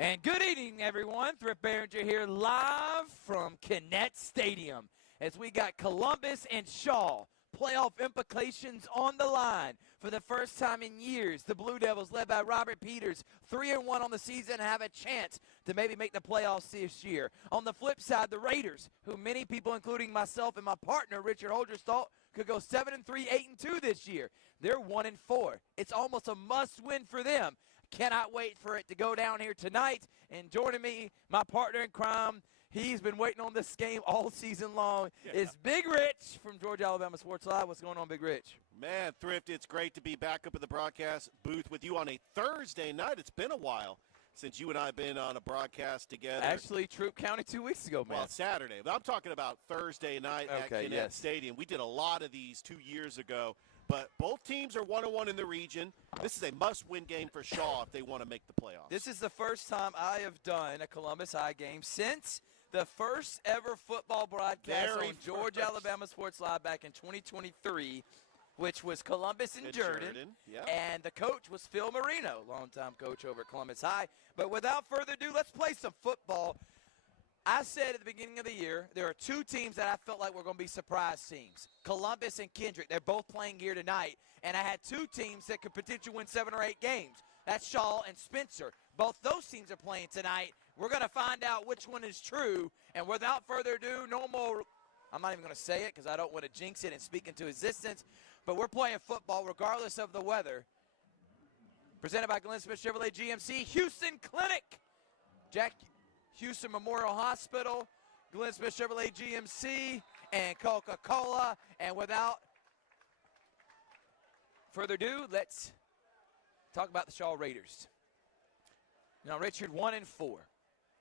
And good evening, everyone. Thrift Behringer here live from Kinnett Stadium as we got Columbus and Shaw. Playoff implications on the line for the first time in years. The Blue Devils, led by Robert Peters, 3-1 on the season, have a chance to maybe make the playoffs this year. On the flip side, the Raiders, who many people, including myself and my partner, Richard Holdridge, thought could go 7-3, 8-2 this year. They're 1-4. It's almost a must-win for them. Cannot wait for it to go down here tonight. And joining me, my partner in crime, he's been waiting on this game all season long, is Big Rich from Georgia Alabama Sports Live. What's going on, Big Rich? Man, Thrift, it's great to be back up at the broadcast booth with you on a Thursday night. It's been a while since you and I have been on a broadcast together. Actually, Troop County 2 weeks ago, man. Well, Saturday. But I'm talking about Thursday night at Kinnett Stadium. We did a lot of these 2 years ago. But both teams are 1-1 in the region. This is a must-win game for Shaw if they want to make the playoffs. This is the first time I have done a Columbus High game since the first ever football broadcast on Georgia Alabama Sports Live back in 2023, which was Columbus and Jordan. And the coach was Phil Marino, longtime coach over at Columbus High. But without further ado, let's play some football. I said at the beginning of the year, there are two teams that I felt like were going to be surprise teams, Columbus and Kendrick. They're both playing here tonight. And I had two teams that could potentially win 7 or 8 games. That's Shaw and Spencer. Both those teams are playing tonight. We're going to find out which one is true. And without further ado, no more, I'm not even going to say it because I don't want to jinx it and speak into existence. But we're playing football regardless of the weather. Presented by Glenn Smith Chevrolet GMC, Houston Clinic. Jack Houston Memorial Hospital, Glenn Smith Chevrolet GMC, and Coca-Cola. And without further ado, let's talk about the Shaw Raiders. Now, Richard, 1-4.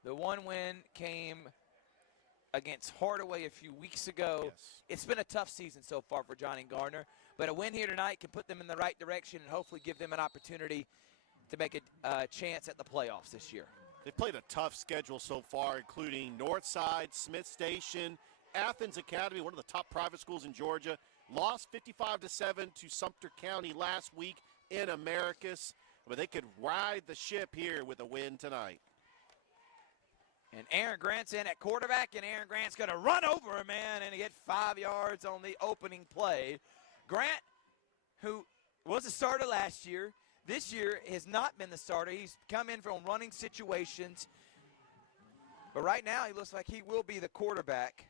The one win came against Hardaway a few weeks ago. Yes. It's been a tough season so far for Johnny Garner, but a win here tonight can put them in the right direction and hopefully give them an opportunity to make a chance at the playoffs this year. They've played a tough schedule so far, including Northside, Smith Station, Athens Academy, one of the top private schools in Georgia. Lost 55-7 to Sumter County last week in Americus. But they could ride the ship here with a win tonight. And Aaron Grant's in at quarterback, and Aaron Grant's going to run over a man and get 5 yards on the opening play. Grant, who was a starter last year, this year has not been the starter. He's come in from running situations. But right now he looks like he will be the quarterback.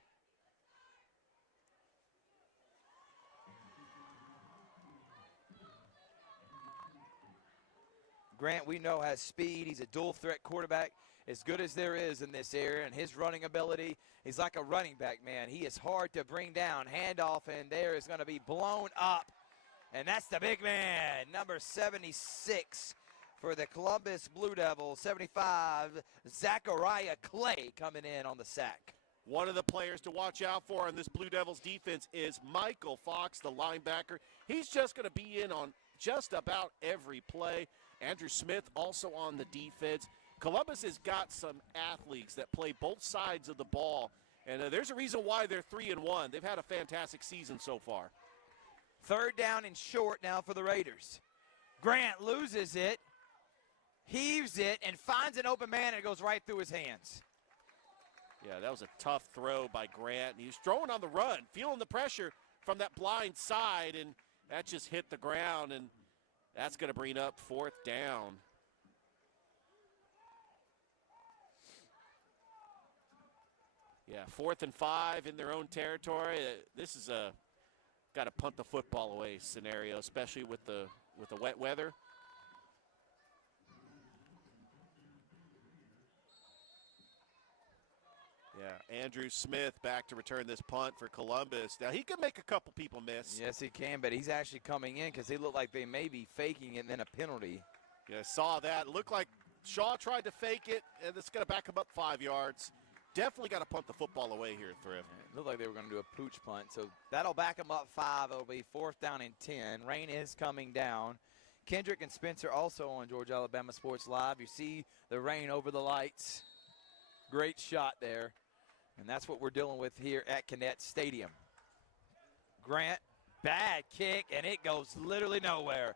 Grant, we know, has speed. He's a dual-threat quarterback, as good as there is in this area. And his running ability, he's like a running back, man. He is hard to bring down. Handoff, and there is going to be blown up. And that's the big man, number 76 for the Columbus Blue Devils, 75, Zachariah Clay coming in on the sack. One of the players to watch out for on this Blue Devils defense is Michael Fox, the linebacker. He's just going to be in on just about every play. Andrew Smith also on the defense. Columbus has got some athletes that play both sides of the ball, and there's a reason why they're 3-1. They've had a fantastic season so far. Third down and short now for the Raiders. Grant loses it, heaves it, and finds an open man, and it goes right through his hands. Yeah, that was a tough throw by Grant. And he was throwing on the run, feeling the pressure from that blind side, and that just hit the ground, and that's going to bring up 4th down. Yeah, 4th and 5 in their own territory. This is a got to punt the football away scenario, especially with the wet weather. Yeah, Andrew Smith back to return this punt for Columbus. Now, he can make a couple people miss. Yes, he can, but he's actually coming in because they look like they may be faking it and then a penalty. Yeah, saw that. Looked like Shaw tried to fake it, and it's going to back him up 5 yards. Definitely got to punt the football away here, Thrift. It looked like they were going to do a pooch punt, so that'll back them up 5. It'll be 4th down and 10. Rain is coming down. Kendrick and Spencer also on Georgia Alabama Sports Live. You see the rain over the lights. Great shot there. And that's what we're dealing with here at Kinnett Stadium. Grant, bad kick, and it goes literally nowhere.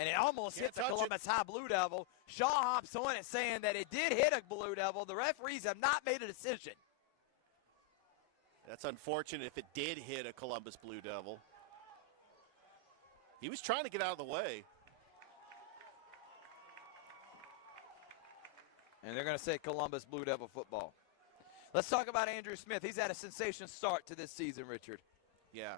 And it almost hit the Columbus High Blue Devil. Shaw hops on it saying that it did hit a Blue Devil. The referees have not made a decision. That's unfortunate if it did hit a Columbus Blue Devil. He was trying to get out of the way. And they're going to say Columbus Blue Devil football. Let's talk about Andrew Smith. He's had a sensational start to this season, Richard. Yeah,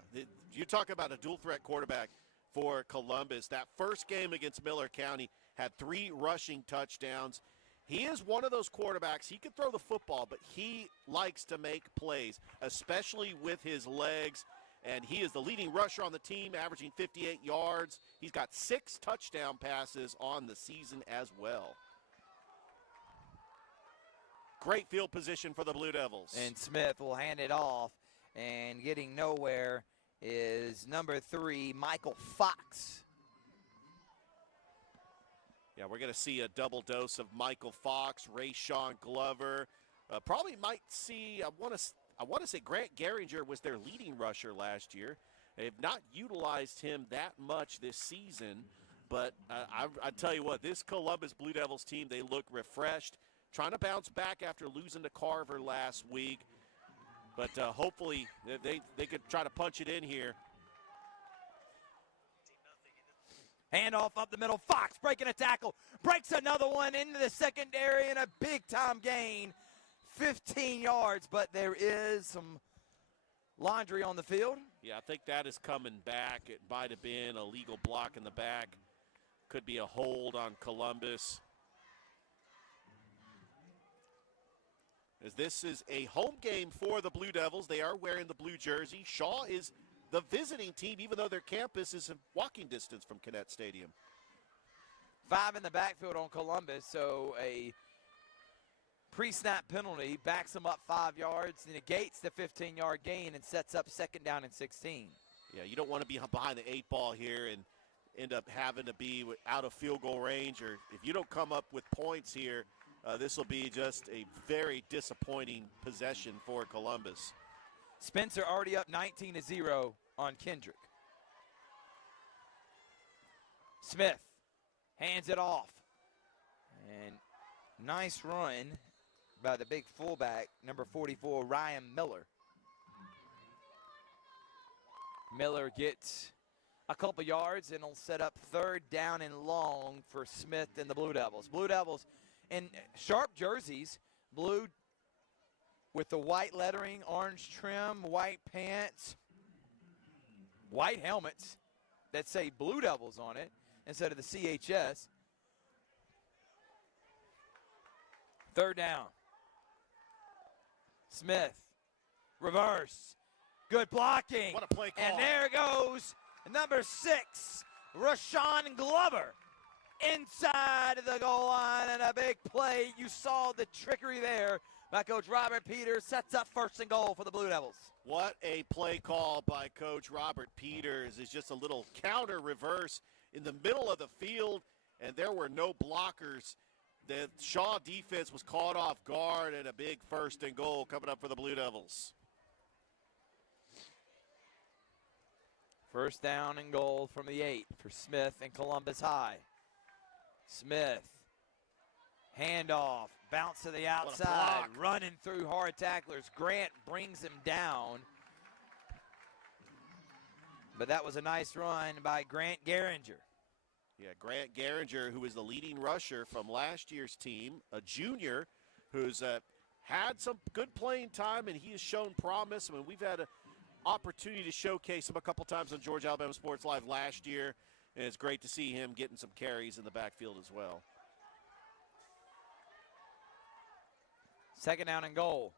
you talk about a dual-threat quarterback for Columbus. That first game against Miller County had 3 rushing touchdowns. He is one of those quarterbacks. He can throw the football, but he likes to make plays, especially with his legs. And he is the leading rusher on the team, averaging 58 yards. He's got 6 touchdown passes on the season as well. Great field position for the Blue Devils. And Smith will hand it off, and getting nowhere is number 3, Michael Fox. Yeah, we're going to see a double dose of Michael Fox, Rayshawn Glover. Probably might see, I want to say Grant Geringer was their leading rusher last year. They've not utilized him that much this season, but I tell you what, this Columbus Blue Devils team, they look refreshed, trying to bounce back after losing to Carver last week. But hopefully they could try to punch it in here. Handoff up the middle. Fox breaking a tackle. Breaks another one into the secondary and a big-time gain. 15 yards, but there is some laundry on the field. Yeah, I think that is coming back. It might have been a legal block in the back. Could be a hold on Columbus. As this is a home game for the Blue Devils. They are wearing the blue jersey. Shaw is the visiting team, even though their campus is in walking distance from Kinnett Stadium. 5 in the backfield on Columbus, so a pre-snap penalty backs them up 5 yards, negates the 15-yard gain, and sets up 2nd down and 16. Yeah, you don't want to be behind the 8 ball here and end up having to be out of field goal range, or if you don't come up with points here, this will be just a very disappointing possession for Columbus. Spencer already up 19-0 on Kendrick. Smith hands it off. And nice run by the big fullback, number 44, Ryan Miller. Miller gets a couple yards and will set up 3rd down and long for Smith and the Blue Devils. Blue Devils in sharp jerseys, blue with the white lettering, orange trim, white pants, white helmets that say Blue Devils on it instead of the CHS. 3rd down. Smith, reverse, good blocking. What a play call. And there goes number 6, Rashawn Glover, inside of the goal line, and a big play. You saw the trickery there by Coach Robert Peters. Sets up 1st and goal for the Blue Devils. What a play call by Coach Robert Peters. It's just a little counter reverse in the middle of the field, and there were no blockers. The Shaw defense was caught off guard, and a big 1st and goal coming up for the Blue Devils. 1st down and goal from the 8 for Smith and Columbus High. Smith, handoff, bounce to the outside, running through hard tacklers. Grant brings him down. But that was a nice run by Grant Geringer. Yeah, Grant Geringer, who is the leading rusher from last year's team, a junior who's had some good playing time, and he has shown promise. I mean, we've had an opportunity to showcase him a couple times on Georgia Alabama Sports Live last year, and it's great to see him getting some carries in the backfield as well. 2nd down and goal.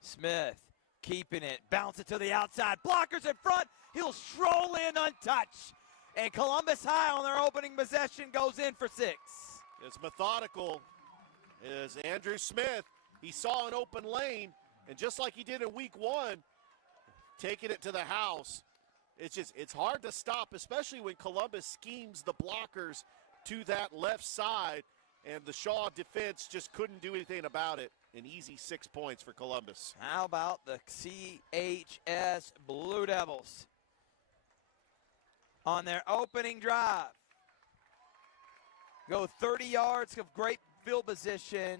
Smith keeping it, bounce it to the outside. Blockers in front. He'll stroll in untouched. And Columbus High on their opening possession goes in for 6. It's methodical. Is Andrew Smith. He saw an open lane, and just like he did in week 1, taking it to the house. It's hard to stop, especially when Columbus schemes the blockers to that left side, and the Shaw defense just couldn't do anything about it. An easy 6 points for Columbus. How about the CHS Blue Devils on their opening drive? go 30 yards of great field position,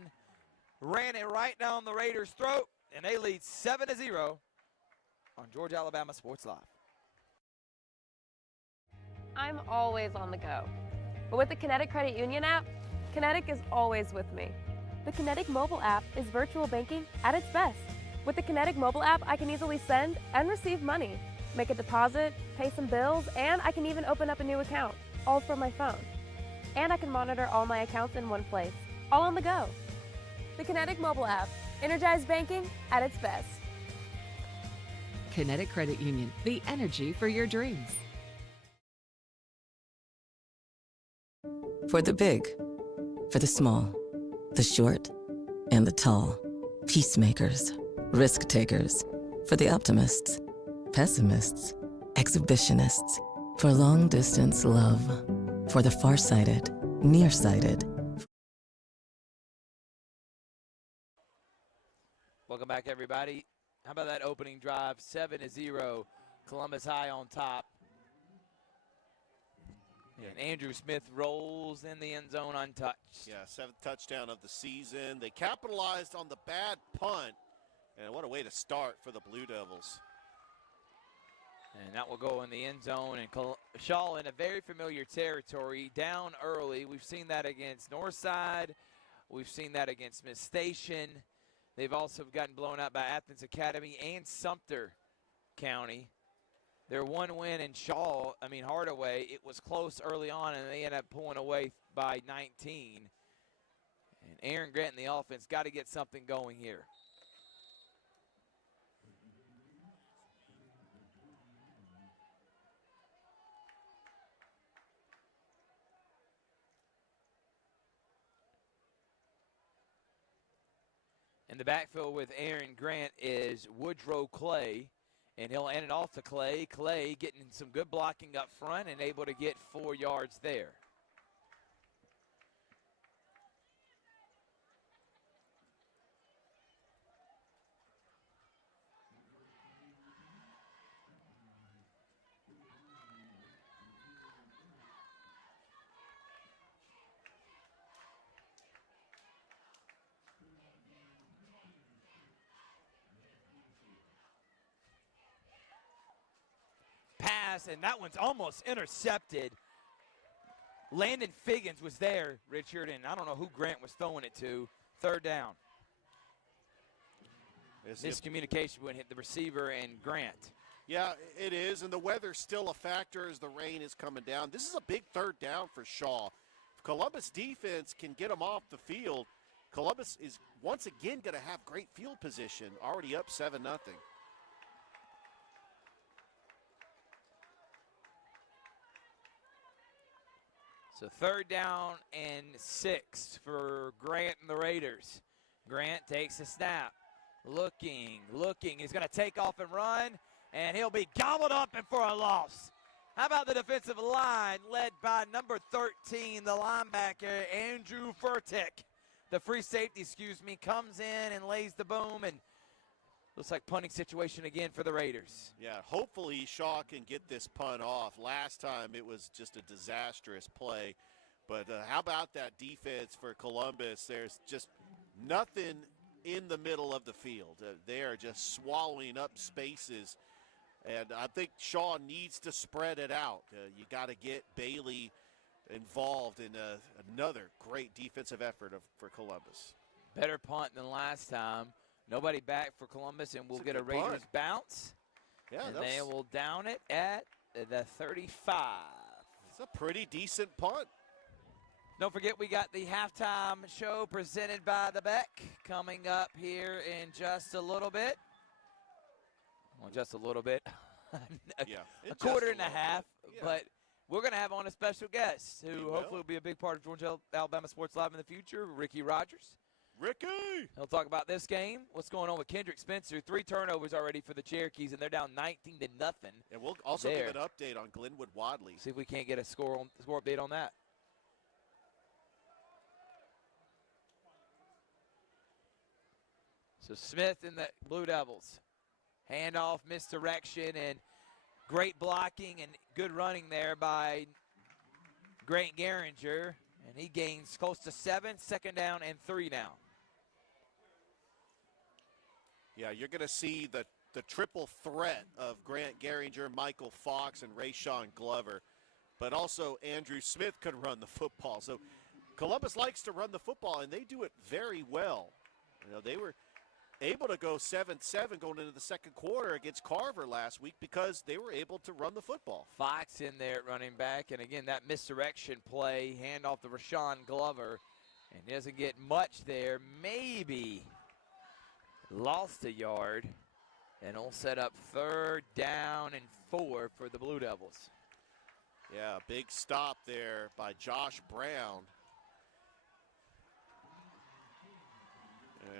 ran it right down the Raiders' throat, and they lead 7-0 on Georgia Alabama Sports Live. I'm always on the go. But with the Kinetic Credit Union app, Kinetic is always with me. The Kinetic mobile app is virtual banking at its best. With the Kinetic mobile app, I can easily send and receive money, make a deposit, pay some bills, and I can even open up a new account, all from my phone. And I can monitor all my accounts in one place, all on the go. The Kinetic mobile app, energized banking at its best. Kinetic Credit Union, the energy for your dreams. For the big, for the small, the short, and the tall. Peacemakers, risk takers. For the optimists, pessimists, exhibitionists. For long distance love. For the farsighted, nearsighted. Welcome back, everybody. How about that opening drive? 7-0, Columbus High on top. And Andrew Smith rolls in the end zone untouched. Yeah, 7th touchdown of the season. They capitalized on the bad punt. And what a way to start for the Blue Devils. And that will go in the end zone. And Shaw in a very familiar territory, down early. We've seen that against Northside. We've seen that against Smith Station. They've also gotten blown out by Athens Academy and Sumter County. Their one win in Hardaway, it was close early on, and they ended up pulling away by 19. And Aaron Grant and the offense got to get something going here. In the backfield with Aaron Grant is Woodrow Clay. And he'll hand it off to Clay. Clay getting some good blocking up front and able to get 4 yards there. And that one's almost intercepted. Landon Figgins was there, Richard, and I don't know who Grant was throwing it to. 3rd down. Miscommunication would hit the receiver and Grant. Yeah, it is, and the weather's still a factor as the rain is coming down. This is a big 3rd down for Shaw. If Columbus defense can get them off the field, Columbus is once again going to have great field position, already up 7-0. So 3rd down and 6 for Grant and the Raiders. Grant takes a snap. Looking. He's going to take off and run, and he'll be gobbled up and for a loss. How about the defensive line led by number 13, the linebacker, Andrew Furtick. The free safety, comes in and lays the boom, and looks like punting situation again for the Raiders. Yeah, hopefully Shaw can get this punt off. Last time it was just a disastrous play. But how about that defense for Columbus? There's just nothing in the middle of the field. They are just swallowing up spaces. And I think Shaw needs to spread it out. You got to get Bailey involved in another great defensive effort for Columbus. Better punt than last time. Nobody back for Columbus, and we'll get a Raiders punt. Bounce. Yeah, and they will down it at the 35. It's a pretty decent punt. Don't forget, we got the halftime show presented by the Beck coming up here in just a little bit. Well, just a little bit. a quarter and a half. Yeah. But we're going to have on a special guest who hopefully will be a big part of Georgia Alabama Sports Live in the future, Ricky Rogers. Ricky! He'll talk about this game, what's going on with Kendrick Spencer. 3 turnovers already for the Cherokees, and they're down 19-0. And we'll also give an update on Glenwood Wadley. See if we can't get a score update on that. So Smith and the Blue Devils. Handoff, misdirection, and great blocking and good running there by Grant Garinger. And he gains close to 7, 2nd down and 3 now. Yeah, you're going to see the triple threat of Grant Garinger, Michael Fox, and Rayshawn Glover. But also Andrew Smith could run the football. So Columbus likes to run the football, and they do it very well. You know, they were able to go 7-7 going into the second quarter against Carver last week because they were able to run the football. Fox in there at running back, and again, that misdirection play, handoff to Rashawn Glover, and he doesn't get much there. Maybe lost a yard, and will set up 3rd down and 4 for the Blue Devils. Yeah, big stop there by Josh Brown.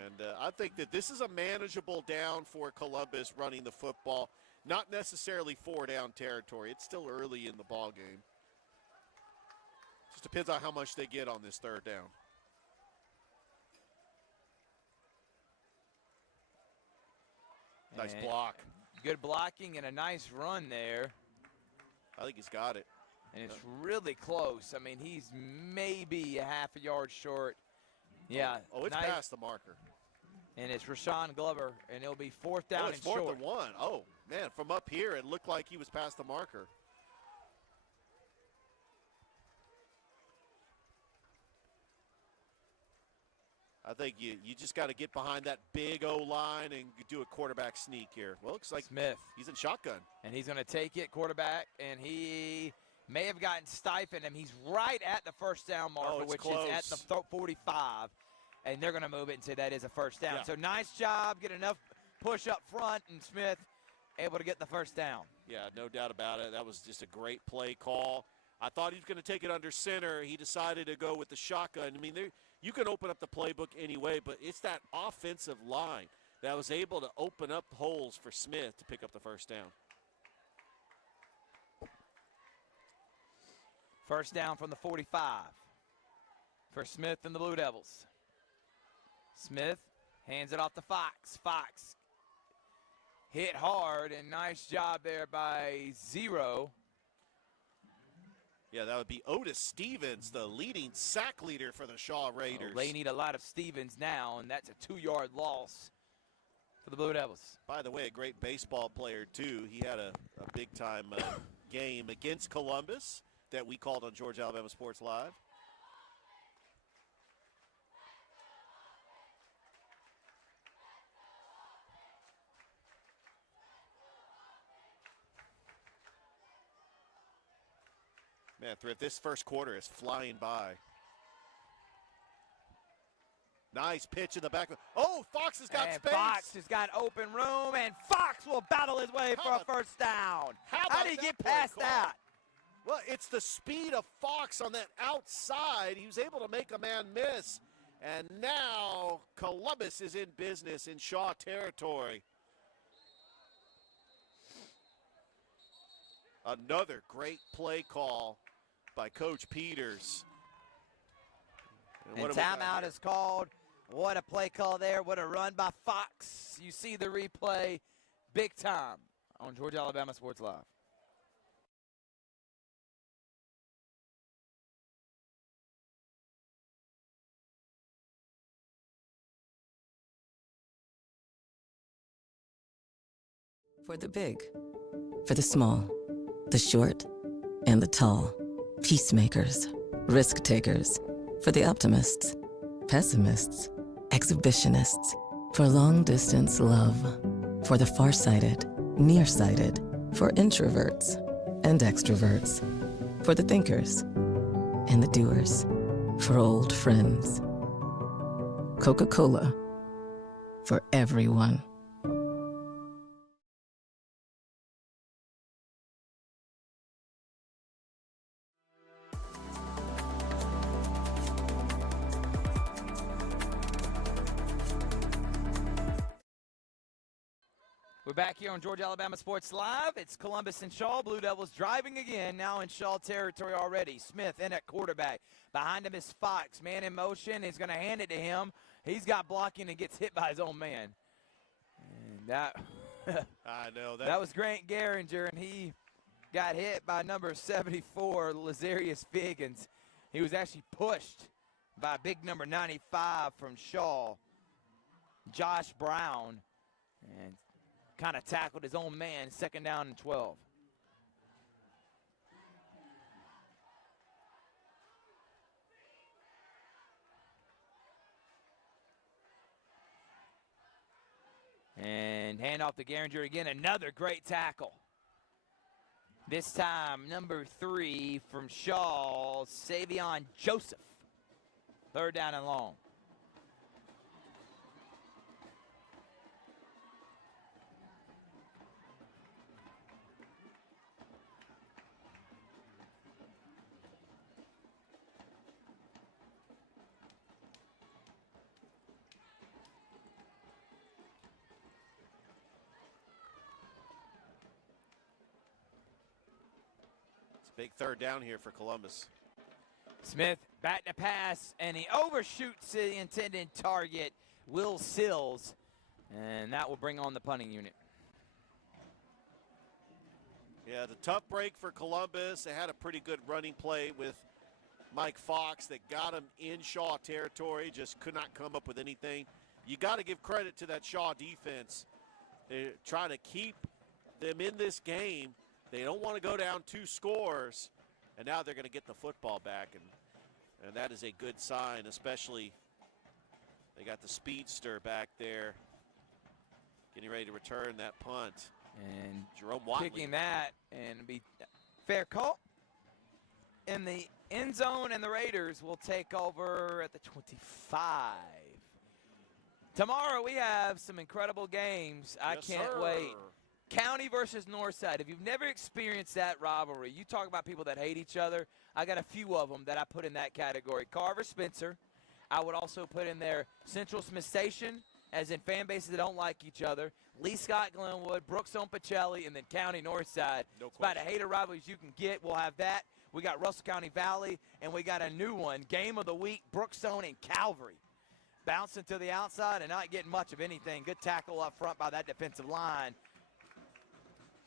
And I think that this is a manageable down for Columbus running the football. Not necessarily 4-down territory. It's still early in the ball game. Just depends on how much they get on this 3rd down. Nice And block. Good blocking and a nice run there. I think he's got it. And it's really close. I mean, he's maybe a half a yard short. Yeah. Oh, it's nice. past the marker. And it's Rashawn Glover, and it'll be 4th down it's and 4th short. and 1. Oh, man, from up here, it looked like he was past the marker. I think you just got to get behind that big O-line and do a quarterback sneak here. Well, looks like Smith. He's in shotgun. And he's going to take it, quarterback, and he may have gotten stifled him. He's right at the 1st down marker, which close. is at the 45. And they're going to move it and say that is a 1st down. Yeah. So nice job, get enough push up front, and Smith able to get the 1st down. Yeah, no doubt about it. That was just a great play call. I thought he was going to take it under center. He decided to go with the shotgun. I mean, you can open up the playbook anyway, but it's that offensive line that was able to open up holes for Smith to pick up the 1st down. 1st down from the 45 for Smith and the Blue Devils. Smith hands it off to Fox. Fox hit hard, and nice job there by Zero. Yeah, that would be Otis Stevens, the leading sack leader for the Shaw Raiders. They need a lot of Stevens now, and that's a 2-yard loss for the Blue Devils. By the way, a great baseball player, too. He had a big-time game against Columbus that we called on Georgia Alabama Sports Live. Man, Thrift, this first quarter is flying by. Nice pitch in the back. Oh, Fox has got space. Fox has got open room, and Fox will battle his way for a 1st down. How did he get past that? Well, it's the speed of Fox on that outside. He was able to make a man miss. And now Columbus is in business in Shaw territory. Another great play call by Coach Peters. And timeout is called. What a play call there. What a run by Fox. You see the replay big time on Georgia Alabama Sports Live. For the big, for the small, the short, and the tall. Peacemakers, risk takers. For the optimists, pessimists, exhibitionists. For long distance love. For the farsighted, nearsighted. For introverts and extroverts. For the thinkers and the doers. For old friends. Coca-Cola. For everyone. We're back here on Georgia Alabama Sports Live. It's Columbus and Shaw. Blue Devils driving again, now in Shaw territory already. Smith in at quarterback. Behind him is Fox. Man in motion. He's going to hand it to him. He's got blocking and gets hit by his own man. And that, I know that was Grant Garinger, and he got hit by number 74, Lazarius Figgins. He was actually pushed by big number 95 from Shaw, Josh Brown, and kind of tackled his own man, 2nd down and 12. And hand off to Garinger again, another great tackle. This time, number 3 from Shaw, Savion Joseph. 3rd down and long. Big 3rd down here for Columbus. Smith back to pass, and he overshoots the intended target, Will Sills, and that will bring on the punting unit. Yeah, the tough break for Columbus. They had a pretty good running play with Mike Fox that got him in Shaw territory, just could not come up with anything. You got to give credit to that Shaw defense. They're trying to keep them in this game. They don't want to go down 2 scores, and now they're going to get the football back, and that is a good sign, especially they got the speedster back there getting ready to return that punt. And Jerome Watley kicking that, and be fair call in the end zone, and the Raiders will take over at the 25. Tomorrow we have some incredible games. I can't wait. County versus Northside. If you've never experienced that rivalry, you talk about people that hate each other. I got a few of them that I put in that category. Carver Spencer. I would also put in there Central Smith Station, as in fan bases that don't like each other. Lee Scott Glenwood, Brookstone Pacelli, and then County Northside. No it's about a hater rivalries you can get. We'll have that. We got Russell County Valley, and we got a new one, Game of the Week, Brookstone and Calvary. Bouncing to the outside and not getting much of anything. Good tackle up front by that defensive line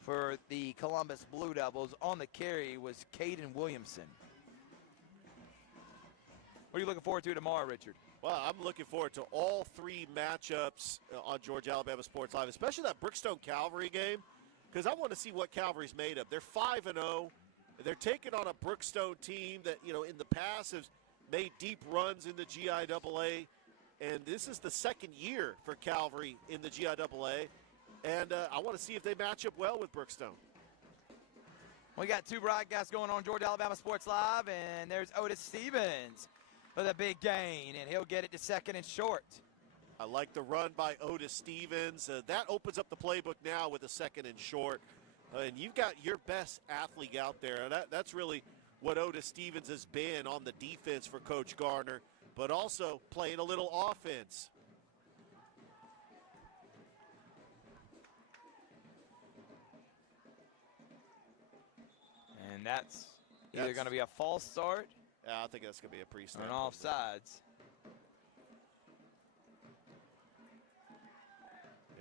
for the Columbus Blue Devils. On the carry was Caden Williamson. What are you looking forward to tomorrow, Richard? Well, I'm looking forward to all 3 matchups on Georgia Alabama Sports Live, especially that Brookstone Calvary game, because I want to see what Calvary's made of. They're 5-0. They're taking on a Brookstone team that, you know, in the past has made deep runs in the GIAA, and this is the 2nd year for Calvary in the GIAA. And I want to see if they match up well with Brookstone. We got 2 broadcasts going on Georgia Alabama Sports Live, and there's Otis Stevens with a big gain, and he'll get it to 2nd and short. I like the run by Otis Stevens. That opens up the playbook now with a 2nd and short. And you've got your best athlete out there. And that's really what Otis Stevens has been on the defense for Coach Garner, but also playing a little offense. And that's either going to be a false start Yeah, I think that's going to be a or pre-snap. an offsides.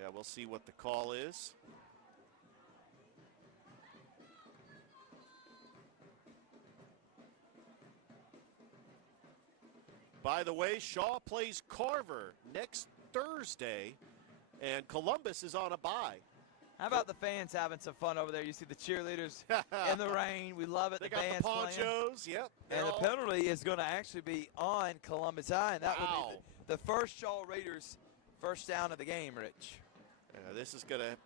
Yeah, we'll see what the call is. By the way, Shaw plays Carver next Thursday, and Columbus is on a bye. How about the fans having some fun over there? You see the cheerleaders in the rain. We love it. They the got band's the ponchos. playing. Yep. And the penalty is going to actually be on Columbus High, and that Wow. will be the first Shaw Raiders first down of the game, Rich. This is going to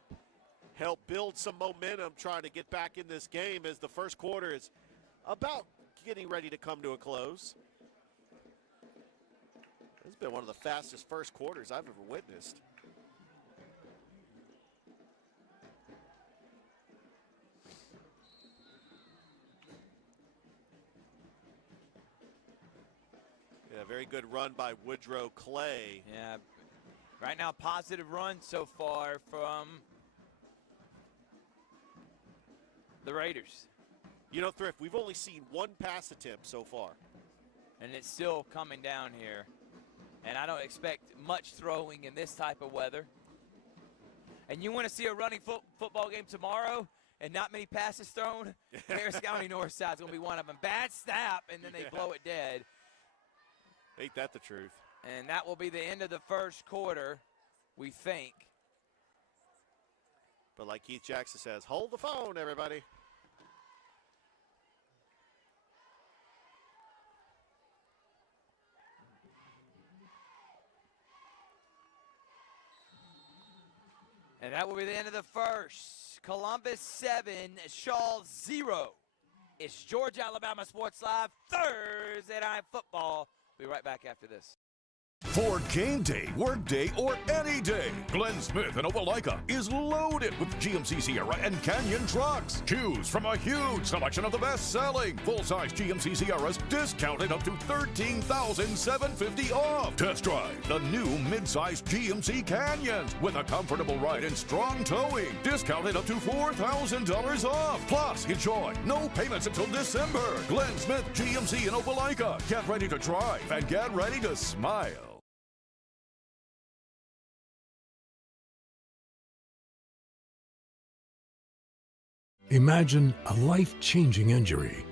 help build some momentum trying to get back in this game as the first quarter is about getting ready to come to a close. This has been one of the fastest first quarters I've ever witnessed. Yeah, very good run by Woodrow Clay. Yeah, right now positive run so far from the Raiders. You know, Thrift, we've only seen 1 pass attempt so far. And it's still coming down here. And I don't expect much throwing in this type of weather. And you want to see a running football game tomorrow? and not many passes thrown, Harris County Northside is going to be one of them. Bad snap, and then they blow it dead. Ain't that the truth? And that will be the end of the first quarter, we think. But like Keith Jackson says, hold the phone, everybody. And that will be the end of the first. Columbus 7, Shaw 0. It's Georgia Alabama Sports Live Thursday Night Football. We'll be right back after this. For game day, work day, or any day, Glenn Smith in Opelika is loaded with GMC Sierra and Canyon trucks. Choose from a huge selection of the best-selling full-size GMC Sierras, discounted up to $13,750 off. Test drive the new mid-size GMC Canyons with a comfortable ride and strong towing, discounted up to $4,000 off. Plus, enjoy no payments until December. Glenn Smith GMC in Opelika. Get ready to drive and get ready to smile. Imagine a life-changing injury.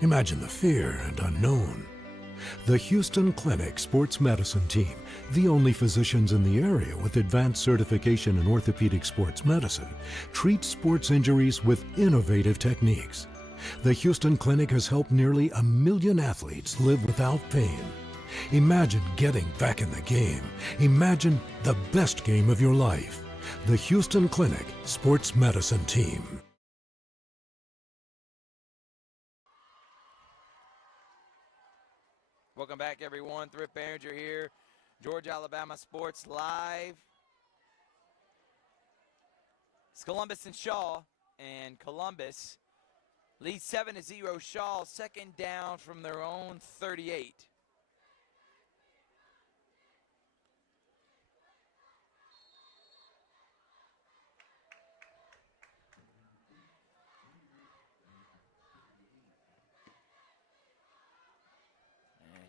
Imagine the fear and unknown. The Houston Clinic Sports Medicine Team, the only physicians in the area with advanced certification in orthopedic sports medicine, treats sports injuries with innovative techniques. The Houston Clinic has helped nearly 1 million athletes live without pain. Imagine getting back in the game. Imagine the best game of your life. The Houston Clinic Sports Medicine Team. Welcome back, everyone. Thrift Behringer here. Georgia Alabama Sports Live. It's Columbus and Shaw, and Columbus leads 7-0. Shaw second down from their own 38.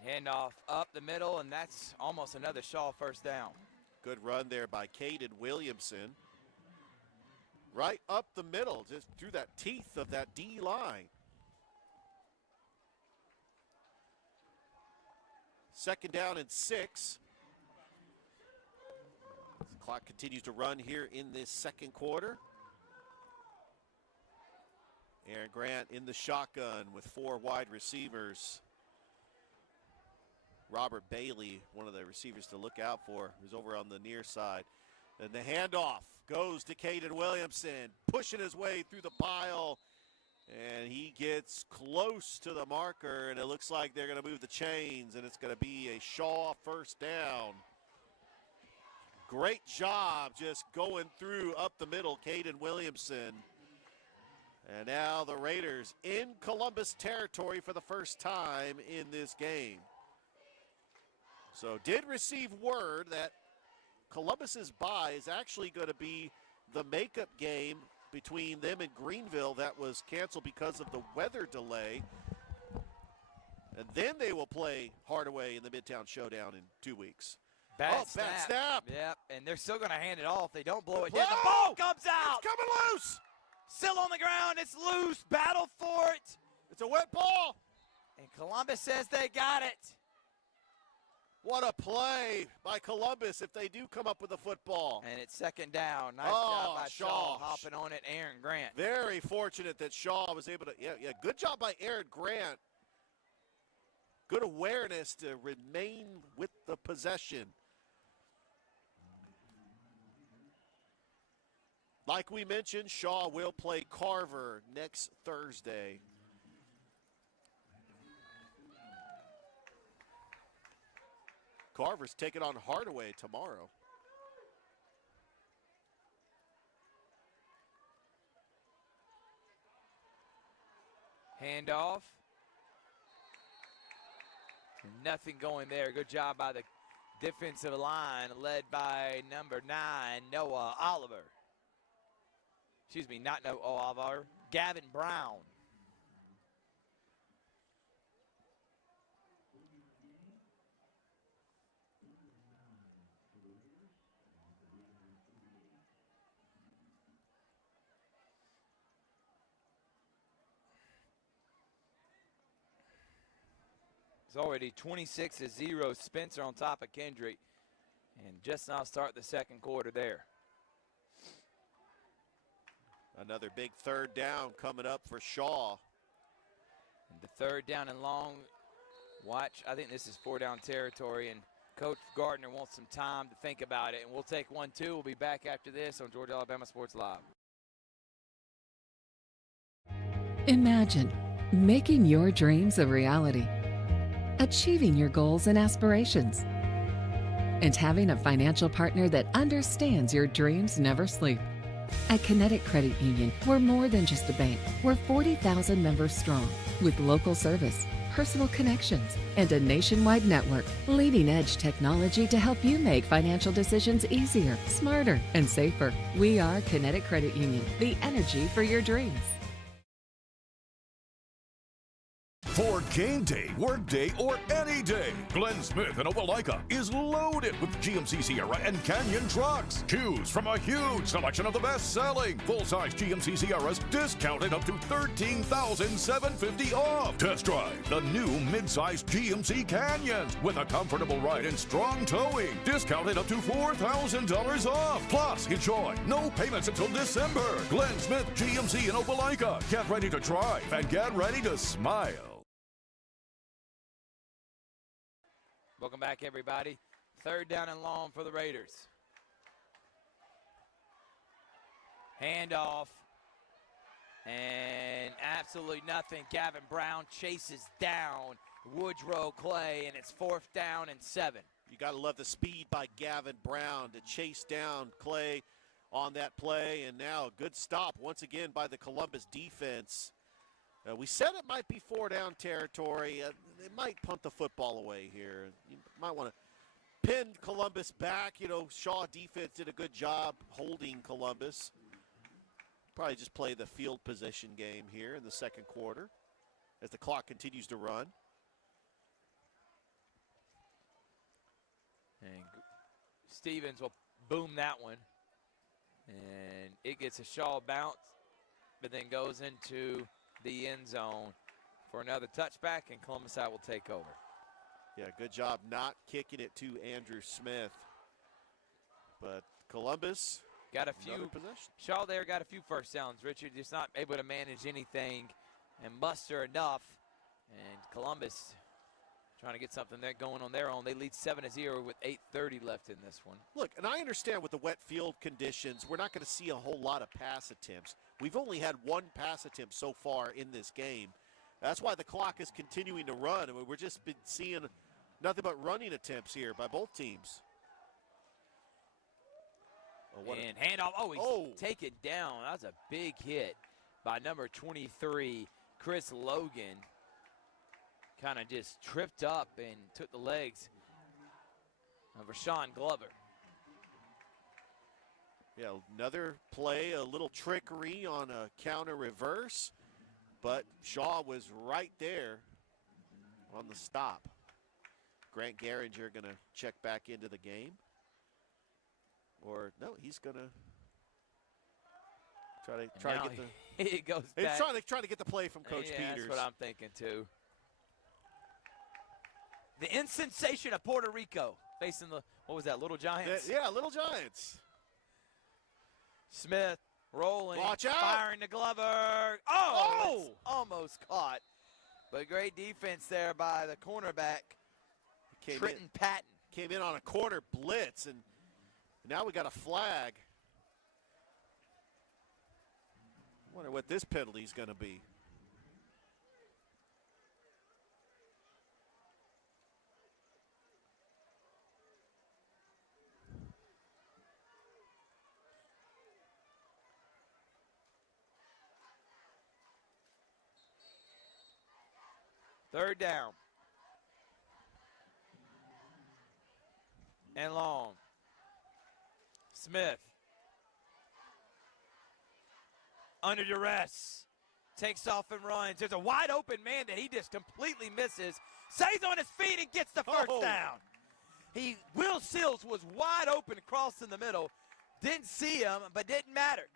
Handoff up the middle, and that's almost another Shaw first down. Good run there by Caden Williamson. Right up the middle, just through that teeth of that D line. Second down and 6. The clock continues to run here in this second quarter. Aaron Grant in the shotgun with 4 wide receivers. Robert Bailey, one of the receivers to look out for, is over on the near side. And the handoff goes to Caden Williamson, pushing his way through the pile. And he gets close to the marker, and it looks like they're going to move the chains, and it's going to be a Shaw first down. Great job just going through up the middle, Caden Williamson. And now the Raiders in Columbus territory for the first time in this game. So did receive word that Columbus's bye is actually going to be the makeup game between them and Greenville that was canceled because of the weather delay. And then they will play Hardaway in the Midtown Showdown in 2 weeks. Bad snap. Yep, and they're still going to hand it off. They don't blow it dead. The ball comes out. It's coming loose. Still on the ground. It's loose. Battle for it. It's a wet ball. And Columbus says they got it. What a play by Columbus if they do come up with a football. And it's second down. Nice job by Shaw hopping on it. Aaron Grant. Very fortunate that Shaw was able to, good job by Aaron Grant. Good awareness to remain with the possession. Like we mentioned, Shaw will play Carver next Thursday. Carver's taking on Hardaway tomorrow. Handoff. Nothing going there. Good job by the defensive line led by number 9, Noah Oliver. Excuse me, not Noah Oliver, Gavin Brown. It's already 26-0. Spencer on top of Kendrick. And just now start the second quarter there. Another big third down coming up for Shaw. And the third down and long. Watch, I think this is 4-down territory, and Coach Gardner wants some time to think about it. And we'll take 1-2. We'll be back after this on Georgia Alabama Sports Live. Imagine making your dreams a reality, achieving your goals and aspirations, and having a financial partner that understands your dreams never sleep. At Kinetic Credit Union, we're more than just a bank. We're 40,000 members strong, with local service, personal connections, and a nationwide network. Leading-edge technology to help you make financial decisions easier, smarter, and safer. We are Kinetic Credit Union, the energy for your dreams. For game day, work day, or any day, Glenn Smith in Opelika is loaded with GMC Sierra and Canyon trucks. Choose from a huge selection of the best-selling full-size GMC Sierras, discounted up to $13,750 off. Test drive the new mid-size GMC Canyons with a comfortable ride and strong towing, discounted up to $4,000 off. Plus, enjoy no payments until December. Glenn Smith GMC in Opelika. Get ready to drive and get ready to smile. Welcome back, everybody. Third down and long for the Raiders. Handoff. And absolutely nothing. Gavin Brown chases down Woodrow Clay, and it's 4th down and 7. You got to love the speed by Gavin Brown to chase down Clay on that play. And now a good stop once again by the Columbus defense. We said it might be 4-down territory. They might punt the football away here. You might want to pin Columbus back. You know, Shaw defense did a good job holding Columbus. Probably just play the field position game here in the second quarter as the clock continues to run. And Stevens will boom that one. And it gets a Shaw bounce, but then goes into the end zone for another touchback, and Columbus side will take over. Yeah, good job not kicking it to Andrew Smith. But Columbus got a few possession. Shaw there got a few first downs. Richard just not able to manage anything and muster enough. And Columbus trying to get something there going on their own. They lead 7-0 with 8:30 left in this one. Look, and I understand with the wet field conditions, we're not going to see a whole lot of pass attempts. We've only had one pass attempt so far in this game. That's why the clock is continuing to run. I mean, we're just been seeing nothing but running attempts here by both teams. And handoff. Oh, he's taken down. That was a big hit by number 23, Chris Logan. Kind of just tripped up and took the legs of Rashawn Glover. Yeah, another play, a little trickery on a counter reverse, but Shaw was right there on the stop. Grant Garinger going to check back into the game. Or, no, he's going to try to get the... He goes back. He's trying to get the play from Coach Peters. That's what I'm thinking, too. The insensation of Puerto Rico facing the, what was that, Little Giants? Yeah, Little Giants. Smith rolling. Watch out. Firing to Glover. Oh! Almost caught. But great defense there by the cornerback, Trenton Patton. Came in on a corner blitz, and now we got a flag. Wonder what this penalty is going to be. Third down. And long. Smith. Under duress. Takes off and runs. There's a wide open man that he just completely misses. Stays on his feet and gets the first down. Will Sills was wide open crossing the middle. Didn't see him, but didn't matter.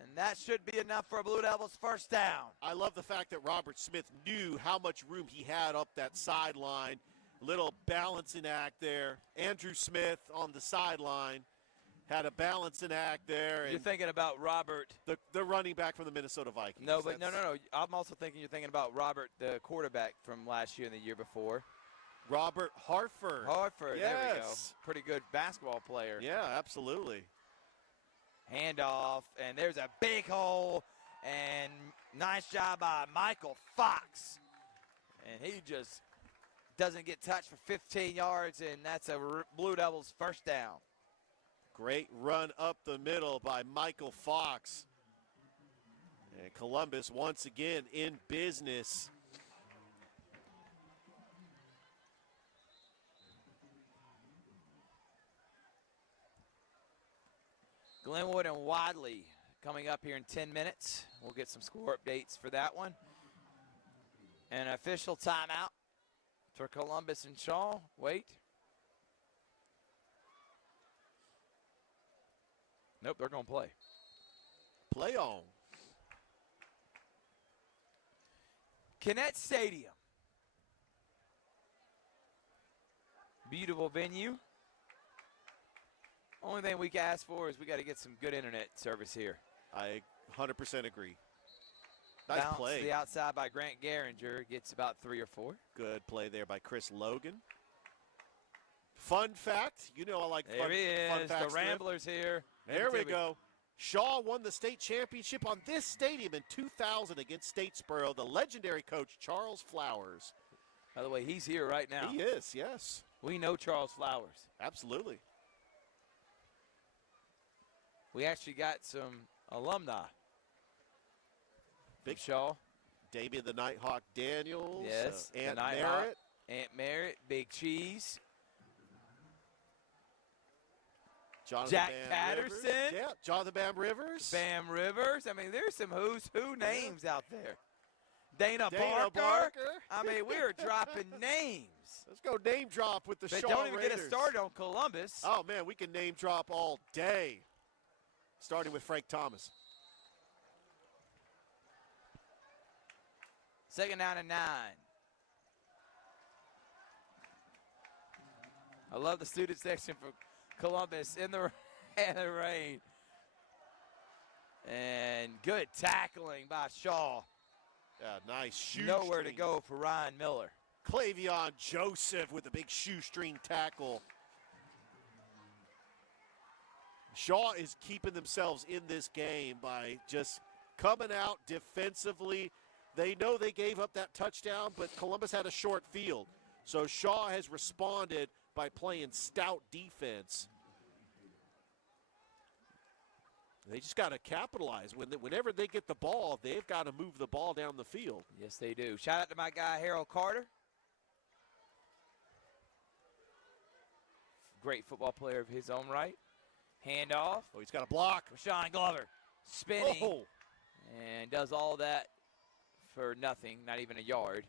And that should be enough for a Blue Devils first down. I love the fact that Robert Smith knew how much room he had up that sideline. Little balancing act there. Andrew Smith on the sideline had a balancing act there. You're thinking about Robert. The running back from the Minnesota Vikings. No, but no. I'm also thinking you're thinking about Robert, the quarterback from last year and the year before. Robert Hartford. Hartford, yes. There we go. Pretty good basketball player. Yeah, absolutely. Handoff, and there's a big hole, and nice job by Michael Fox. And he just doesn't get touched for 15 yards, and that's a Blue Devils first down. Great run up the middle by Michael Fox. And Columbus once again in business. Glenwood and Wadley coming up here in 10 minutes. We'll get some score updates for that one. An official timeout for Columbus and Shaw. Wait. Nope, they're going to play. Play on. Kinnett Stadium. Beautiful venue. Only thing we can ask for is we got to get some good internet service here. I 100% agree. Nice Bounce play. To the outside by Grant Garinger. Gets about 3 or 4. Good play there by Chris Logan. Fun fact. You know I like there fun, he is, fun facts. the Ramblers here. There we go. Shaw won the state championship on this stadium in 2000 against Statesboro. The legendary coach, Charles Flowers. By the way, he's here right now. He is, yes. We know Charles Flowers. Absolutely. We actually got some alumni. Big Shaw. Damian the Nighthawk Daniels. Yes. Aunt Nighthawk, Merritt. Aunt Merritt. Big Cheese. Jonathan Jack Bam Patterson. Rivers. Yeah, Jonathan Bam Rivers. Bam Rivers. I mean, there's some who's who names out there. Dana Barker. I mean, we are dropping names. Let's go name drop with the But Shaw don't even Raiders. get us started on Columbus. Oh, man, we can name drop all day. Starting with Frank Thomas. 2nd down and 9. I love the student section for Columbus in the rain. And good tackling by Shaw. Yeah, nice shoestring. Nowhere to go for Ryan Miller. Clavion Joseph with a big shoestring tackle. Shaw is keeping themselves in this game by just coming out defensively. They know they gave up that touchdown, but Columbus had a short field. So Shaw has responded by playing stout defense. They just got to capitalize. Whenever they get the ball, they've got to move the ball down the field. Yes, they do. Shout out to my guy, Harold Carter. Great football player of his own right. Handoff. Oh, he's got a block. Rashawn Glover spinning Oh. and does all that for nothing, not even a yard.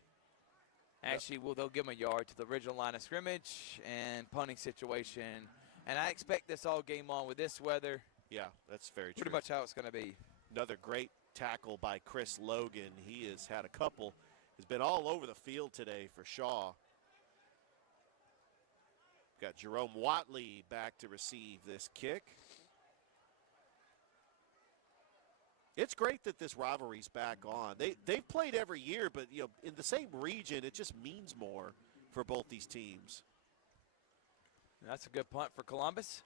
Actually, they'll give him a yard to the original line of scrimmage and punting situation. And I expect this all game long with this weather. Yeah, that's very true. Pretty much how it's going to be. Another great tackle by Chris Logan. He has had a couple. He's been all over the field today for Shaw. Got Jerome Watley back to receive this kick. It's great that this rivalry's back on. They've played every year, but in the same region, it just means more for both these teams. That's a good punt for Columbus.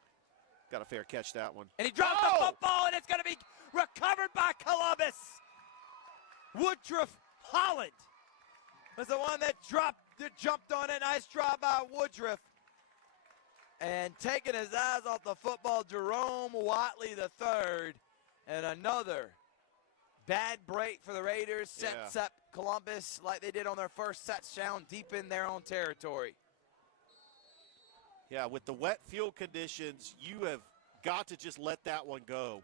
Got a fair catch, that one. And he dropped the football, and it's going to be recovered by Columbus. Woodruff Holland was the one that jumped on it. Nice drop by Woodruff. And taking his eyes off the football, Jerome Watley III. And another bad break for the Raiders. Sets up Columbus like they did on their first touchdown deep in their own territory. Yeah, with the wet field conditions, you have got to just let that one go.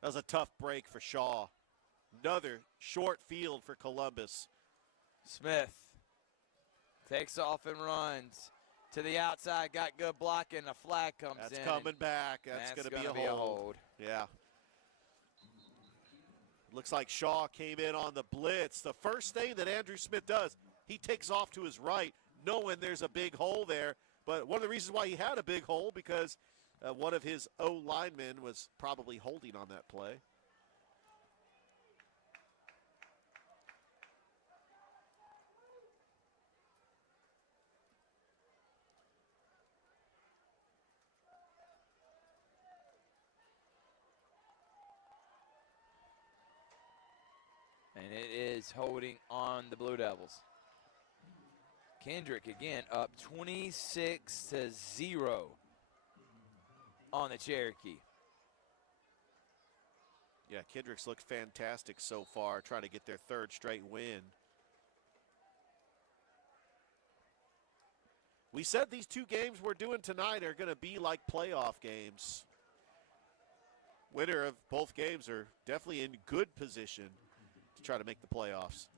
That was a tough break for Shaw. Another short field for Columbus. Smith takes off and runs to the outside. Got good blocking. A flag comes in. That's coming back. That's going to be a hold. Yeah. Looks like Shaw came in on the blitz. The first thing that Andrew Smith does, he takes off to his right, knowing there's a big hole there. But one of the reasons why he had a big hole, because one of his O-linemen was probably holding on that play. And it is holding on the Blue Devils. Kendrick again up 26-0 on the Cherokee. Yeah, Kendrick's looked fantastic so far, trying to get their third straight win. We said these two games we're doing tonight are going to be like playoff games. Winner of both games are definitely in good position to try to make the playoffs.